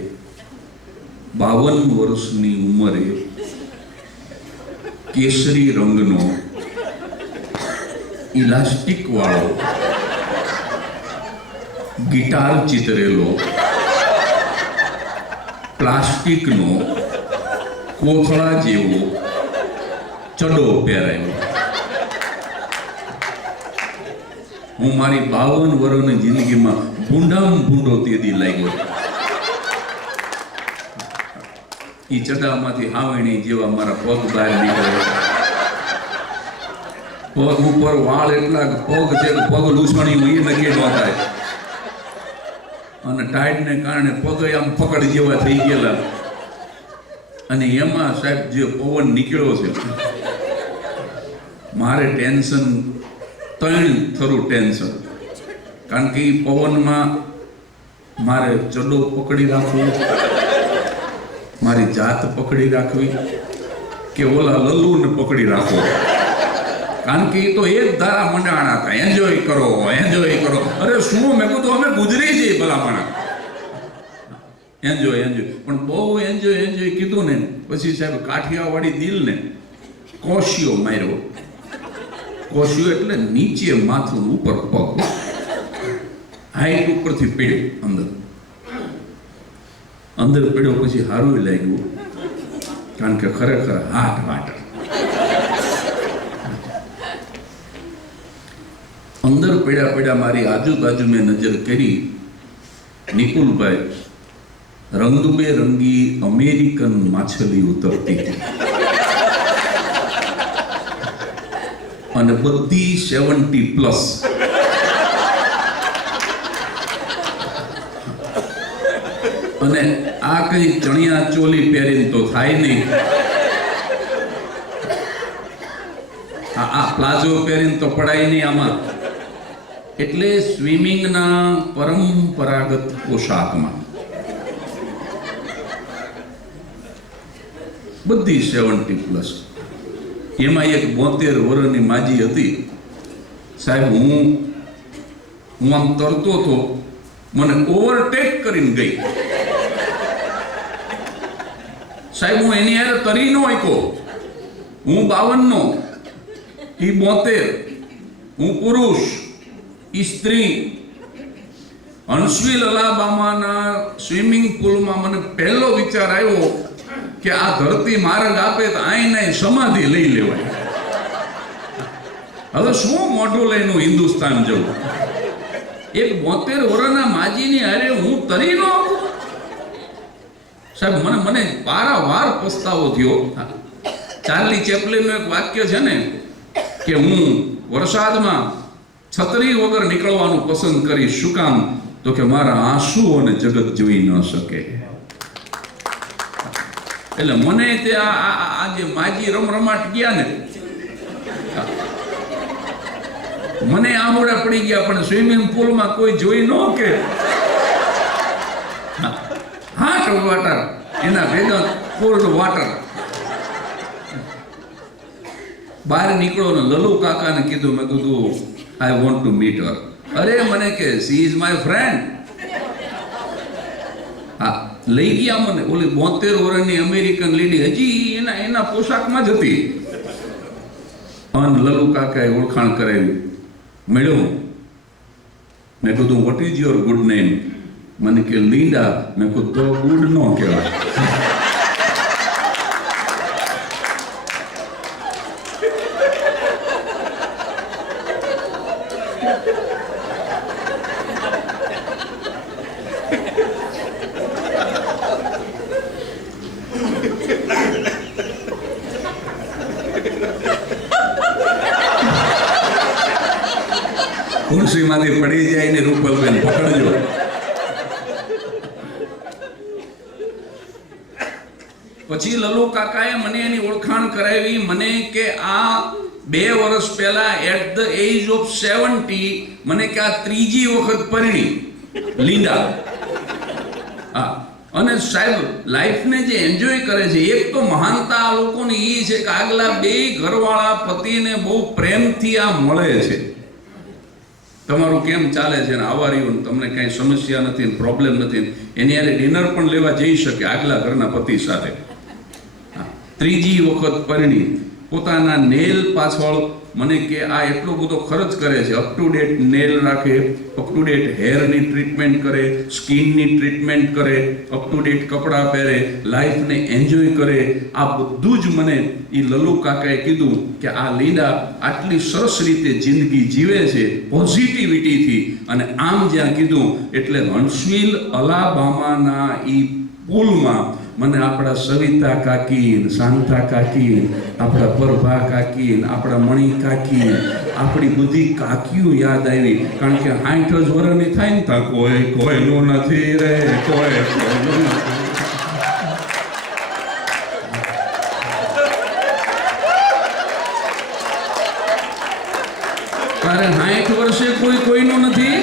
52 વર્ષની ઉંમરે કેસરી રંગનો ઇલાસ્ટિક વાળો ગિટાર ચિતરેલો પ્લાસ્ટિકનો કોથળા જેવો ચડો પહેરાયો. હું મારી 52 વર્ષની જિંદગીમાં ભૂંડામાં ભૂંડો તેદી લાગ્યો. એ ચડામાંથી હાવણી જેવા મારા પગ બહાર નીકળે. પગ ઉપર વાળ એટલા પગ છે પગ લૂછણી એ નક્કી ન થાય અને ટાઈટને કારણે પગ આમ પકડ જેવા થઈ ગયેલા. અને એમાં સાહેબ જે પવન નીકળ્યો છે મારે ટેન્શન 3 થરું ટેન્શન. કારણ કે એ પવનમાં મારે ચડો પકડી રાખવો, મારી જાત પકડી રાખવી કે ઓલા લલ્લુને પકડી રાખવો. કારણ કે એ તો એક ધારા મંડાણા હતા, એન્જોય કરો એન્જોય કરો. અરે શું મેં કીધું અમે ગુજરી જઈએ ભલામણ એન્જોય એન્જોય. પણ બહુ એન્જોય કીધું ને પછી સાહેબ કાઠિયાવાડી દિલને કોશિયો માર્યો. કોશિયો એટલે નીચે માથું ઉપર પગ, હાઈટ ઉપરથી પીડ્યો અંદર પીડ્યો. પછી સારું લાગ્યું કારણ કે ખરેખર હાટ વાટ. અંદર પીડા મારી આજુબાજુ મેં નજર કરી. નિકુલભાઈ રંગબેરંગી અમેરિકન માછલી ઉતરતી હતી અને બધી 70+. અને આ કઈ ચણિયા ચોલી પહેરીને તો થાય નહીં. આ પ્લાઝો પહેરીને તો પડાય નહીં આમાં. એટલે સ્વિમિંગના પરંપરાગત પોશાકમાં બધી 70+. એમાં એક 72 વર્ષની માજી હતી સાહેબ. હું આમ તરતો હતો, મને ઓવરટેક કરીને ગઈ સાહેબ. હું એની હારે તરી ન શક્યો. હું 52નો, એ 72. હું પુરુષ, એ સ્ત્રી. હન્સવિલ અલાબામાના સ્વિમિંગ પુલમાં મને પહેલો વિચાર આવ્યો કે આ ધરતી માર્ગ આપે તો આઈને સમાધિ લઈ લેવાય. હવે શું મોઢું લઈને હિન્દુસ્તાન જવું? એક 72 વર્ષના માજીની હારે હું તરી ન શકું સાહેબ. મને પારાવાર પસ્તાવો થયો. ચાર્લી ચેપ્લિનનું એક વાક્ય છે ને કે હું વરસાદમાં છત્રી વગર નીકળવાનું પસંદ કરીશ. શું કામ? તો કે મારા આંસુઓને જગત જોઈ ન શકે. એટલે મને તે આ જે માજી રમરમાટ ગયા ને મને આમોડા પડી ગયા. પણ સ્વિમિંગ પુલમાં કોઈ જોઈ ન કે હાટ વાટર, એના ભેગા કોલ્ડ વાટર. બહાર નીકળો ને લલુ કાકાને કીધું, મેં કીધું આઈ વોન્ટ ટુ મીટ હર. અરે મને કે સી ઇઝ માય ફ્રેન્ડ. હા, લઈ ગયા મને. ઓલી 72 વર્ષની અમેરિકન લેડી હજી એના પોશાકમાં જ હતી. અને લલુ કાકાએ ઓળખાણ કરાવી. મળ્યો. મેં કીધું what is your good name? મને કે લીંડા. મેં કીધું તો ગુડ નો કહેવાય. ખુરશીમાંથી પડી જાય ને રૂપલબેન પકડજો. પછી લલુ કાકાએ મને એની ઓળખાણ કરાવી. મને કે આ 2 વર્ષ પહેલા એટ ધ એજ ઓફ 70 મને કે આ ત્રીજી વખત પરિણી લીંડા. હા, અને સાહેબ લાઈફને જે એન્જોય કરે છે, એક તો મહાનતા આ લોકોની એ છે કે આગલા 2 ઘરવાળા પતિને બહુ પ્રેમથી આ મળે છે. તમારું કેમ ચાલે છે ને આવાર્યું, તમને કઈ સમસ્યા નથી, પ્રોબ્લેમ નથી, એની હારે ડિનર પણ લેવા જઈ શકે આગલા ઘરના પતિ સાથે. ત્રીજી વખત પરિણી. પોતાના નેલ પાછળ મને કે આ એટલો બધો ખર્ચ કરે છે. અપ ટુ ડેટ નેલ રાખે, અપ ટુ ડેટ હેરની ટ્રીટમેન્ટ કરે, સ્કિનની ટ્રીટમેન્ટ કરે, અપ ટુ ડેટ કપડાં પહેરે, લાઈફને એન્જોય કરે. આ બધું જ મને એ લલુ કાકાએ કીધું કે આ લીંડા આટલી સરસ રીતે જિંદગી જીવે છે પોઝિટિવિટીથી. અને આમ જ્યાં કીધું એટલે હન્ટ્સવિલ અલાબામાના એ પુલમાં મને આપણા સવિતા કાકી, શાંતા કાકી, આપણા પરભા કાકી, આપણા મણી કાકી, આપણી બધી કાકીઓ યાદ આવી. કારણ કે 60 જ વર્ષની થાય ને તા કોઈનું નથી રે, કોઈનું નથી. તારે 60 વર્ષે કોઈનું નથી.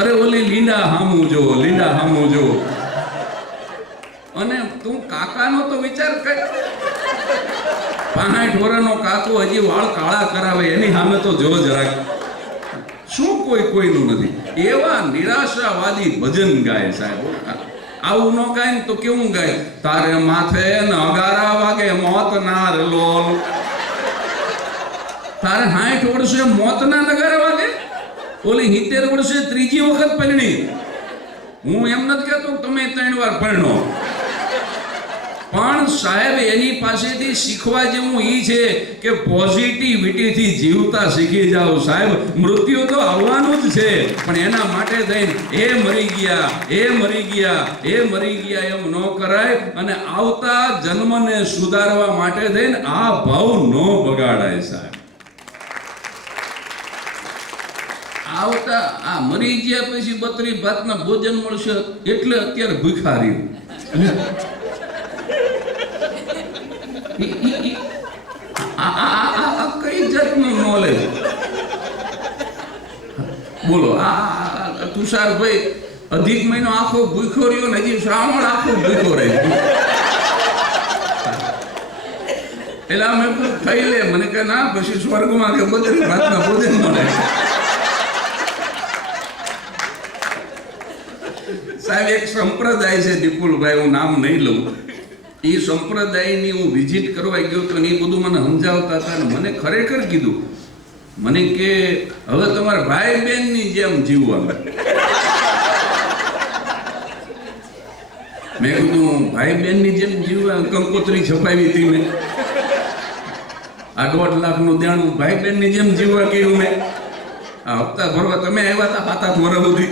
અરે ઓલી લીંડા હામું જો, લીંડા હામું જો. અને તું કાકાનો તો વિચાર કર. 65 વર્ષનો કાકો હજી વાળ કાળા કરાવે, એની સામે તો જો જરાક. શું કોઈનું નથી? એવા નિરાશાવાદી ભજન ગાય સાહેબ. આવું ન ગાય ને તો કેવું ગાય? તારે માથે નગારા વાગે મોત ના લોલ. તારે 60 વર્ષે મોત ના નગારા વાગે? ઓલી 70 વર્ષે ત્રીજી વખત પરણી. હું એમ નથી કહેતો તમે 3 વાર પરણો, પણ સાહેબ એની પાસેથી શીખવા જેવું એ છે કે પોઝિટિવિટીથી જીવતા શીખી જાઓ. સાહેબ મૃત્યુ તો આવવાનું જ છે, પણ એના માટે થઈને એ મરી ગયા, એ મરી ગયા, એ મરી ગયા એમ ન કરાય. અને આવતા જન્મને સુધારવા માટે થઈને આ ભાવ ન બગાડાય સાહેબ. આવતા આ મરી ગયા પછી 32 ભાતના ભોજન મળશે એટલે અત્યારે ભિખારી. કઈ જાતનું નોલેજ? બોલો. આ તુષારભાઈ અધિક મહિનો આખો ભૂખ્યો રહ્યો ને હજી શ્રાવણ આખો ભૂખ્યો રહે. એટલે અમે ખાઈ લે. મને કે ના, પછી સ્વર્ગમાં કે 32 ભાતના ભોજન મળે. સાહેબ એક સંપ્રદાય છે દીપુલભાઈ, હું નામ નહીં લઉં. એ સંપ્રદાયની હું વિઝિટ કરવા ગયો તો એ બધું મને સમજાવતા હતા. અને મને ખરેખર કીધું, મને કે હવે તમારા ભાઈ બહેનની જેમ જીવવાનું. મેં કીધું ભાઈ બહેનની જેમ જીવવા? કંકોત્રી છપાવી હતી મેં. આ 1.5 લાખનું દેણું ભાઈ બહેનની જેમ જીવવા કહ્યું મેં. આ હપ્તા ભરવા તમે આવ્યા હતા 7-8 વર્ષ સુધી.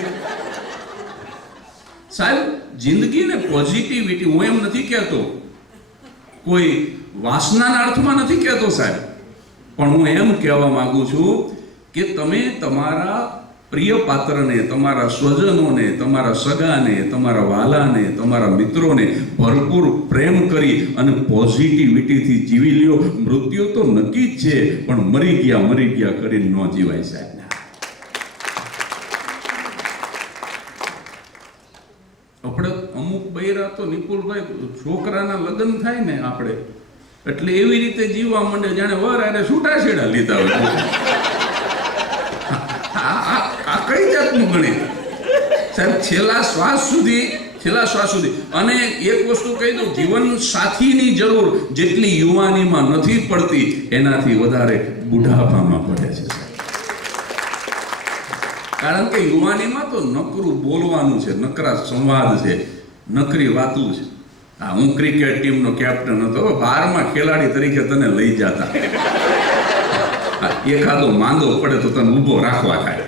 સાહેબ જિંદગીને પોઝિટિવિટી, હું એમ નથી કહેતો, કોઈ વાસનાના અર્થમાં નથી કહેતો સાહેબ, પણ હું એમ કહેવા માંગુ છું કે તમે તમારા પ્રિય પાત્રને, તમારા સ્વજનોને, તમારા સગાને, તમારા વાલાને, તમારા મિત્રોને ભરપૂર પ્રેમ કરી અને પોઝિટિવિટીથી જીવી લ્યો. મૃત્યુ તો નક્કી જ છે, પણ મરી ગયા કરીને ન જીવાય સાહેબ. આપણે અમુક બૈરા તો નિપુલભાઈ છોકરાના લગ્ન થાય ને આપણે એટલે એવી રીતે જીવવા માંડે જાણે વર આરે છૂટાછેડા લીધા હોય. આ કઈ જાતનું ગણિત સાહેબ? છેલ્લા શ્વાસ સુધી. અને એક વસ્તુ કહી દઉં, જીવન સાથીની જરૂર જેટલી યુવાનીમાં નથી પડતી એનાથી વધારે બુઢાપામાં પડે છે. કારણ કે યુવાનીમાં તો નકરું બોલવાનું છે, નકરા સંવાદ છે, નકરી વાતું છે. હા, હું ક્રિકેટ ટીમનો કેપ્ટન હતો, 12માં ખેલાડી તરીકે તને લઈ જતા. એકાદો માંદો પડે તો તને ઊભો રાખવા થાય.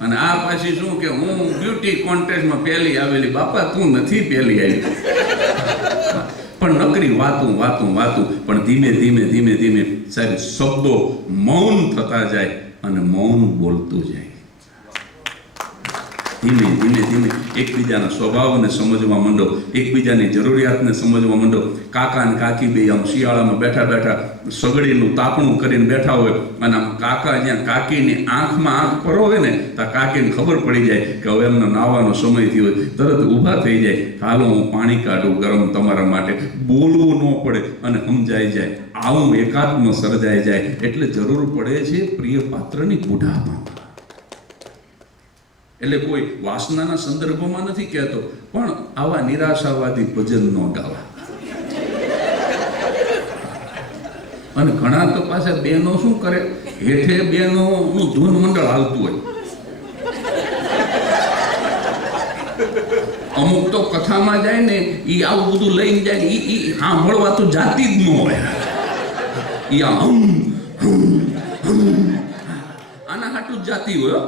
અને આ પાછી શું કે હું બ્યુટી કોન્ટેસ્ટમાં પહેલી આવેલી. બાપા તું નથી પહેલી આવી, પણ નકરી વાતું વાતું વાતું. પણ ધીમે ધીમે ધીમે ધીમે સાહેબ શબ્દો મૌન થતા જાય અને મૌન બોલતું જાય. ધીમે ધીમે ધીમે એકબીજાના સ્વભાવને સમજવા માંડો, એકબીજાની જરૂરિયાતને સમજવા માંડો. કાકા અને કાકી બે આમ શિયાળામાં બેઠા બેઠા સગડીનું તાપણું કરીને બેઠા હોય અને આમ કાકા જ્યાં કાકીની આંખમાં આંખ પરોવે ને તો કાકીને ખબર પડી જાય કે હવે એમનો નાવાનો સમય થયો હોય. તરત ઊભા થઈ જાય, હાલો હું પાણી કાઢું ગરમ તમારા માટે. બોલવું ન પડે અને સમજાઈ જાય. આવું એકાત્મ સર્જાઈ જાય. એટલે જરૂર પડે છે પ્રિય પાત્રની બુઢામાં. એટલે કોઈ વાસનાના સંદર્ભમાં નથી કહેતો, પણ આવા નિરાશાવાદી ભજન ન ગાવા. અને ઘણા તો પાછા બહેનો શું કરે, હેઠે બહેનોનું ધૂન મંડળ હાલતું હોય. અમુક તો કથામાં જાય ને એ આવું બધું લઈને જાય, એ સાંભળવા તો જાતી જ ન હોય. એ આના હાટું જ જાતી હોય.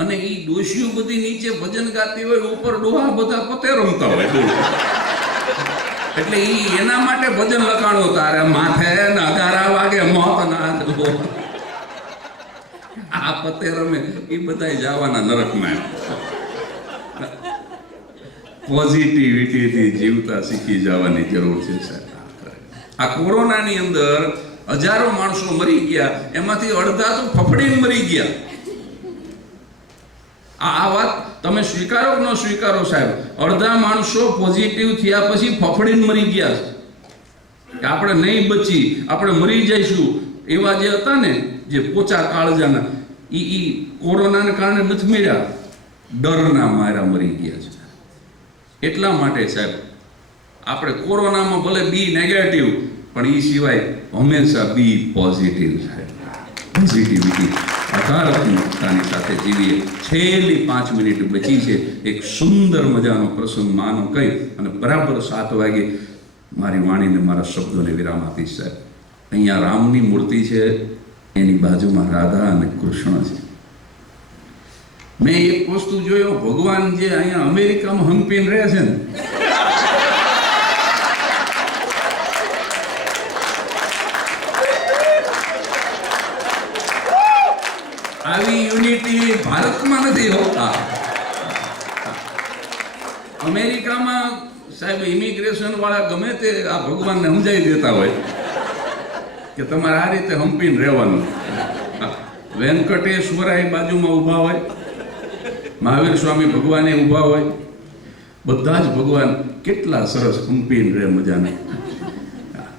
અને એ ડોશીઓ બધી નીચે ભજન ગાતી હોય, ઉપર ડોહા બધા પતે રમતા હોય. એટલે એના માટે ભજન લખાણો, તારે માથે નગારા વાગે મોત ના દો. આ પતે રમે એ બધા જવાના નરકમાં. પોઝિટિવિટીથી જીવતા શીખી જવાની જરૂર છે સાહેબ. આ કોરોનાની અંદર હજારો માણસો મરી ગયા, એમાંથી અડધા તો ફફડીને મરી ગયા. આ વાત તમે સ્વીકારો કે ન સ્વીકારો સાહેબ, અડધા માણસો પોઝિટિવ થયા પછી ફફડીને મરી ગયા છે. આપણે નહીં બચી, આપણે મરી જઈશું એવા જે હતા ને, જે પોચા કાળજાના, એ કોરોનાને કારણે નથી મર્યા, ડરના માર્યા મરી ગયા છે. એટલા માટે સાહેબ આપણે કોરોનામાં ભલે બી નેગેટિવ, પણ એ સિવાય હંમેશા બી પોઝિટિવ સાહેબ. પોઝિટિવિટી, હકારાત્મકતાની સાથે જીવીએ. છેલ્લી 5 મિનિટ બચી છે. એક સુંદર મજાનો પ્રસંગ માનો કહી અને બરાબર 7 વાગે મારી વાણીને, મારા શબ્દોને વિરામ આપીશ સાહેબ. અહીંયા રામની મૂર્તિ છે, એની બાજુમાં રાધા અને કૃષ્ણ છે. મેં એક વસ્તુ જોયો, ભગવાન જે અહીંયા અમેરિકામાં હંપીને રહે છે ને, આવી યુનિટી ભારતમાં નથી હોતા. અમેરિકામાં સાહેબ ઇમિગ્રેશન વાળા ગમે તે આ ભગવાનને સમજાવી દેતા હોય કે તમારે આ રીતે હંપીને રહેવાનું. વેંકટેશ્વરાય બાજુમાં ઊભા હોય, મહાવીર સ્વામી ભગવાને ઊભા હોય, બધા જ ભગવાન કેટલા સરસ હંપીને રહે મજાને.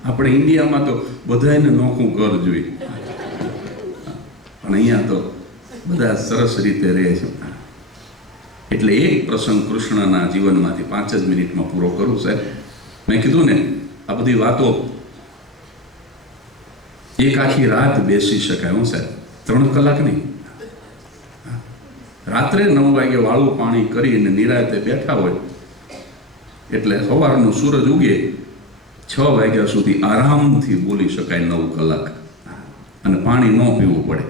આપણે ઇન્ડિયામાં તો બધાને નોખું ઘર જોઈએ, પણ અહીંયા તો બધા સરસ રીતે રહે છે. એટલે એક પ્રસંગ કૃષ્ણના જીવનમાંથી 5 જ મિનિટમાં પૂરો કરું સાહેબ. મેં કીધું ને, આ બધી વાતો એક આખી રાત બેસી શકાય. હું સાહેબ 3 કલાક નહીં, રાત્રે 9 વાગે વાળું પાણી કરીને નિરાતે બેઠા હોય એટલે સવારનો સૂરજ ઉગે 6 વાગ્યા સુધી આરામથી બોલી શકાય 9 કલાક, અને પાણી ન પીવું પડે.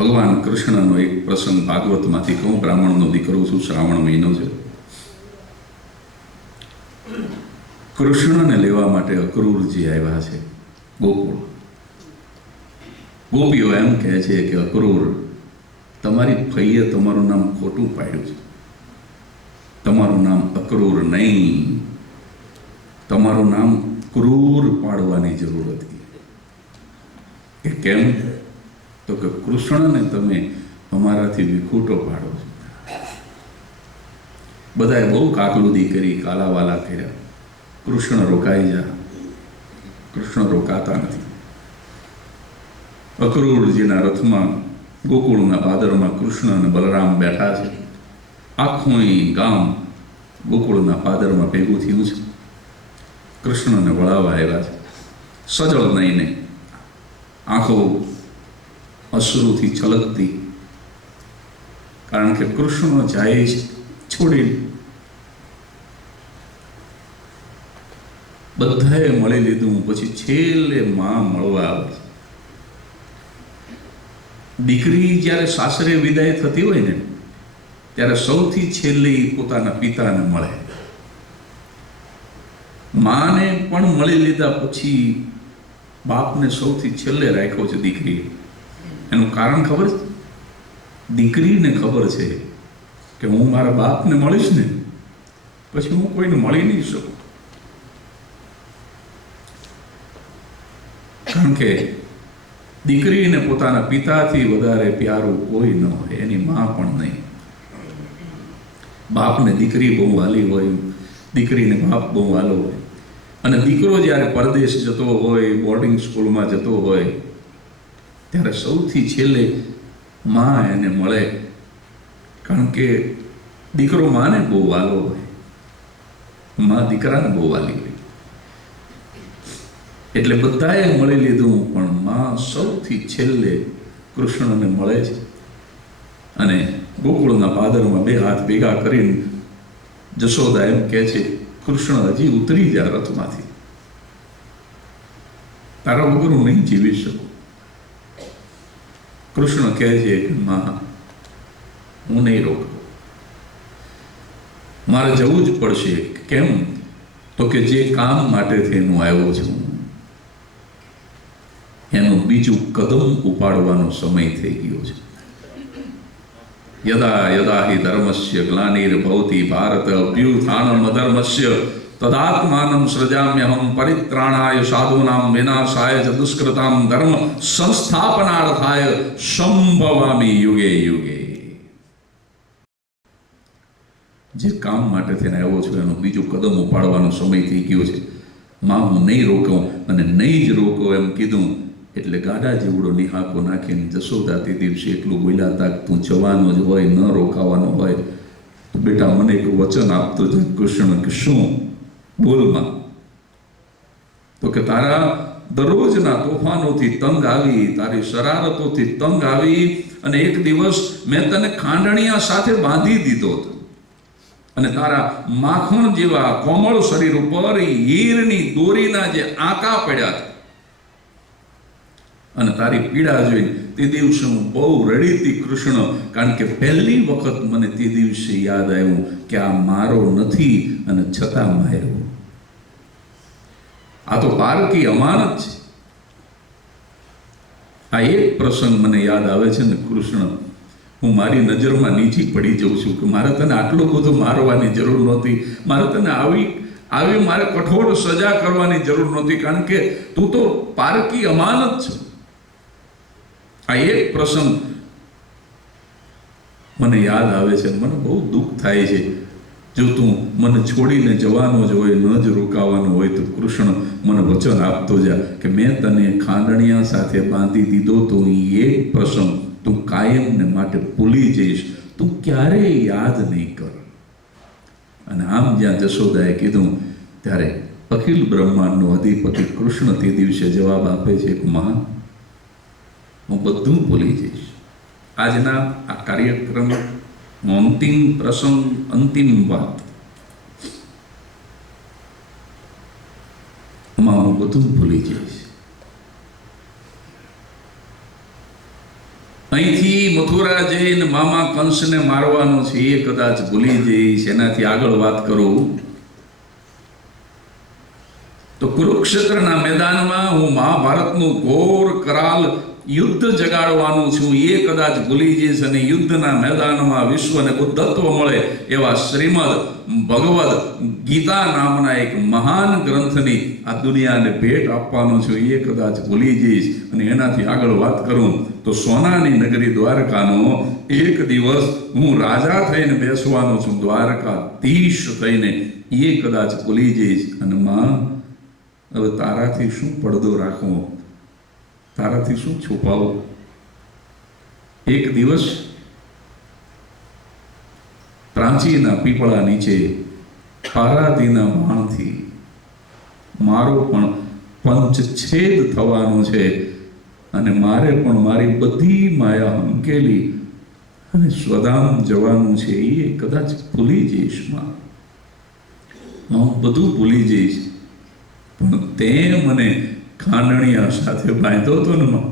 ભગવાન કૃષ્ણનો એક પ્રસંગ ભાગવતમાંથી કહું. બ્રાહ્મણનો દીકરો છું, શ્રાવણ મહિનો છે. કૃષ્ણને લેવા માટે અક્રૂરજી આવ્યા છે ગોકુળ. ગોપીઓ એમ કહે છે કે અક્રૂર, તમારી ફઈએ તમારું નામ ખોટું પાડ્યું છે. તમારું નામ અક્રૂર નહીં, તમારું નામ ક્રૂર પાડવાની જરૂર હતી. કે કેમ? તો કે કૃષ્ણને તમે અમારાથી વિખૂટો પાડો છો. બધાએ બહુ કાકલુદી કરી, કાલાવાલા કર્યા. કૃષ્ણ રોકાઈ જા. કૃષ્ણ રોકાતા નથી. અક્રૂરજીના રથમાં ગોકુળના પાદરમાં કૃષ્ણ અને બલરામ બેઠા છે. આખું ગામ ગોકુળના પાદરમાં ભેગું થયું છે. કૃષ્ણને વળાવવા આવ્યા છે. સજળ નહીંને, આંખો અશ્રુથી છલકતી, કારણ કે કૃષ્ણ જાય છે છોડીને. બધાએ મળી લીધું, પછી છેલ્લે માં મળવા આવે છે. દીકરી જ્યારે સાસરે વિદાય થતી હોય ને ત્યારે સૌથી છેલ્લે પોતાના પિતાને મળે. માને પણ મળી લીધા પછી બાપને સૌથી છેલ્લે રાખ્યો છે દીકરી. એનું કારણ ખબર છે? દીકરીને ખબર છે કે હું મારા બાપને મળીશ ને પછી હું કોઈને મળી નહીં શકું, કારણ કે દીકરીને પોતાના પિતાથી વધારે પ્યારું કોઈ ન હોય, એની માં પણ નહીં. બાપને દીકરી બહુ વાલી હોય, દીકરીને બાપ બહુ વાલો હોય. અને દીકરો જ્યારે પરદેશ જતો હોય, બોર્ડિંગ સ્કૂલમાં જતો હોય, ત્યારે સૌથી છેલ્લે માં એને મળે, કારણ કે દીકરો માને બહુ વાલો હોય, માં દીકરાને બહુ વાલી હોય. એટલે બધાએ મળી લીધું, પણ માં સૌથી છેલ્લે કૃષ્ણને મળે છે. અને ગોકુળના પાદરમાં બે હાથ ભેગા કરીને જશોદા એમ કહે છે, કૃષ્ણ હજી ઉતરી જા રથમાંથી, તારા વગર હું નહીં જીવી શકું. કૃષ્ણ કહે છે કે માં, હું નહીં રોકું, મારે જવું જ પડશે. કેમ? તો કે જે કામ માટે હું આવ્યો છું એનું બીજું કદમ ઉપાડવાનો સમય થઈ ગયો છે. યદા યદા હિ ધર્મસ્ય ગ્લાનિર્ભવતિ ભારત અભ્યુત્થાનમ અધર્મસ્ય તદાત્માનમ સૃજામ્યહમ પરિત્રાણાય સાધૂનામ વિનાશાય ચ દુષ્કૃતામ ધર્મ સંસ્થાપનાર્થાય સંભવામિ યુગે યુગે. જે કામ માટે થઈને આવ્યો છું એનું બીજું કદમ ઉપાડવાનો સમય થઈ ગયો છે. માં, હું નહીં રોકું, અને નહીં જ રોકો એમ કીધું એટલે ગાડા જેવડો નિહાકો નાખીને જશોદા તે દિવસે એટલું બોલ્યા હતા, તું જવાનો જ હોય, ન રોકાવાનો હોય તો બેટા મને એક વચન આપતો જ. કૃષ્ણ કે શું? બોલમાં. તો કે તારા દરરોજના તોફાનોથી તંગ આવી, તારી શરારતોથી તંગ આવી, અને એક દિવસ મેં તને ખાંડણિયા સાથે બાંધી દીધો હતો, અને તારા માખણ જેવા કોમળ શરીર ઉપર હીરની દોરીના જે આંકા પડ્યા હતા, અને તારી પીડા જોઈ તે દિવસે હું બહુ રડી હતી કૃષ્ણ, કારણ કે પહેલી વખત મને તે દિવસે યાદ આવ્યું કે આ મારો નથી અને છતાં માર્યો. આ તો પારકી અમાનત છે. આ એક પ્રસંગ મને યાદ આવે છે ને કૃષ્ણ, હું મારી નજરમાં નીચી પડી જાઉં છું કે મારે તને આટલું બધું મારવાની જરૂર નહોતી, મારે તને આવી મારે કઠોર સજા કરવાની જરૂર નહોતી, કારણ કે તું તો પારકી અમાનત છે. આ એક પ્રસંગ મને યાદ આવે છે, મને બહુ દુઃખ થાય છે. જો તું મને છોડીને જવાનો જ હોય, ન જ રોકાવાનો હોય, તો કૃષ્ણ મને વચન આપતો જા કે મેં તને ખાંડણિયા સાથે બાંધી દીધો, તો એ એક પ્રસંગ તું કાયમને માટે ભૂલી જઈશ, તું ક્યારેય યાદ નહીં કર. અને આમ જ્યાં જશોદાએ કીધું ત્યારે અખિલ બ્રહ્માંડનો અધિપતિ કૃષ્ણ તે દિવસે જવાબ આપે છે કે માં, હું બધું ભૂલી જઈશ. આજના આ કાર્યક્રમ અંતિમ પ્રસંગ, અંતિમ વાત, માં હું બધું ભૂલી જઈશ. અહીંથી મથુરા જઈને મામા કંસને મારવાનો છે એ કદાચ ભૂલી જઈશ. એનાથી આગળ વાત કરું તો કુરુક્ષેત્રના મેદાનમાં હું મહાભારતનું ઘોર કરાલ યુદ્ધ જગાડવાનું છું એ કદાચ ભૂલી જઈશ, અને યુદ્ધના મેદાનમાં વિશ્વને બુદ્ધત્વ મળે એવા શ્રીમદ ભગવદ ગીતા નામના એક મહાન ગ્રંથની આ દુનિયાને ભેટ આપવાનું છું એ કદાચ ભૂલી જઈશ. અને એનાથી આગળ વાત કરું તો સોનાની નગરી દ્વારકાનો એક દિવસ હું રાજા થઈને બેસવાનો છું, દ્વારકાધીશ થઈને, એ કદાચ ભૂલી જઈશ. અને માં, હવે તારાથી શું પડદો રાખવો, તારાથી શું છુપાવો? એક દિવસ પ્રાચીના પીપળા નીચે પારાદીના બાણથી મારો પણ પંચછેદ થવાનો છે, અને મારે પણ મારી બધી માયા હંકેલી અને સ્વધામ જવાનું છે એ કદાચ ભૂલી જઈશ માં. હું બધું ભૂલી જઈશ, પણ તે મને ખાંડણીયા સાથે બાંધ્યો હતો ને માં.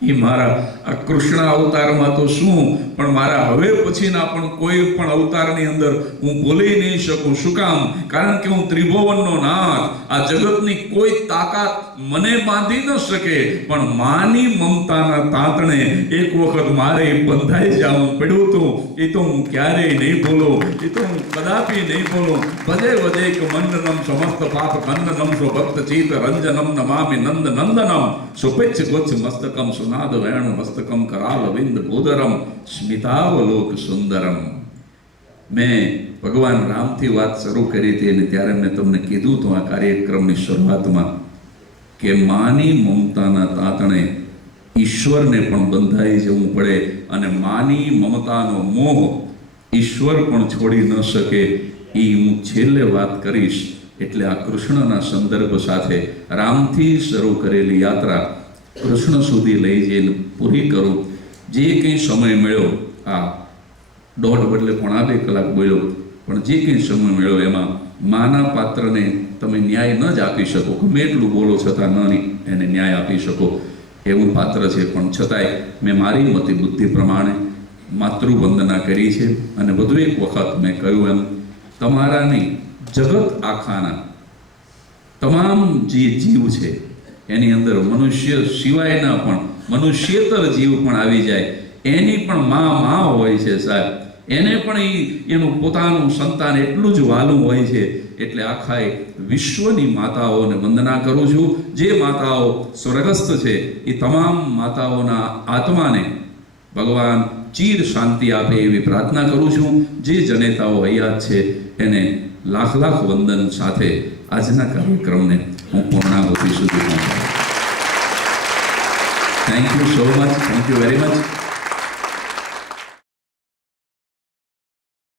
એ મારા આ કૃષ્ણ અવતારમાં તો શું, પણ મારા હવે પછીના પણ કોઈ પણ અવતારની અંદર હું ભૂલી નહીં શકું. શું કામ? કારણ કે હું ત્રિભુવનનો નાથ, આ જગતની કોઈ તાકાત મને બાંધી ન શકે, પણ માની મમતાના તાતણે એક વખત મારે બંધાઈ જવું પડ્યું હતું. એ તો હું ક્યારેય નહીં ભૂલું, એ તો હું કદાપી નહીં ભૂલું. ભજે વદેક મંડનમ સમસ્ત પાપ ખંડનમ સ્વભક્ત ચિત રંજનમ નમામિ નંદ નંદનમ સુપેચ્છ ગુચ્છ મસ્તકમ સુનાદ વેણુ મસ્તકમ કરાલ વિંદ ભૂદરમ સ્મિતાવલોક સુંદરમ. મેં ભગવાન રામથી વાત શરૂ કરી હતી અને ત્યારે મેં તમને કીધું હતું આ કાર્યક્રમની શરૂઆતમાં કે માની મમતાના તાતણે ઈશ્વરને પણ બંધાઈ જવું પડે અને માની મમતાનો મોહ ઈશ્વર પણ છોડી ન શકે. એ હું છેલ્લે વાત કરીશ. એટલે આ કૃષ્ણના સંદર્ભ સાથે રામથી શરૂ કરેલી યાત્રા કૃષ્ણ સુધી લઈ જઈને પૂરી કરું. જે કંઈ સમય મળ્યો, આ 1.5 બદલે 2.5 કલાક બોલ્યો, પણ જે કંઈ સમય મળ્યો એમાં માના પાત્રને તમે ન્યાય ન જ આપી શકો, ગમે એટલું બોલો છતાં ન એને ન્યાય આપી શકો એવું પાત્ર છે. પણ છતાંય મેં મારી મતિ બુદ્ધિ પ્રમાણે માતૃવંદના કરી છે. અને વધુ એક વખત મેં કહ્યું એમ, તમારા નહીં, જગત આખાના તમામ જે જીવ છે એની અંદર મનુષ્ય સિવાયના પણ મનુષ્યેતર જીવ પણ આવી જાય, એની પણ માં હોય છે સાહેબ. એને પણ એનું પોતાનું સંતાન એટલું જ વાલું હોય છે. એટલે આખા વિશ્વની માતાઓને વંદના કરું છું. જે માતાઓ સ્વર્ગસ્થ છે એ તમામ માતાઓના આત્માને ભગવાન ચીર શાંતિ આપે એવી પ્રાર્થના કરું છું. જે જનેતાઓ હયાત છે એને લાખ લાખ વંદન સાથે આજના કાર્યક્રમને હું પૂર્ણાહુતિ સુધી પહોંચાડું. Thank you so much. Thank you very much.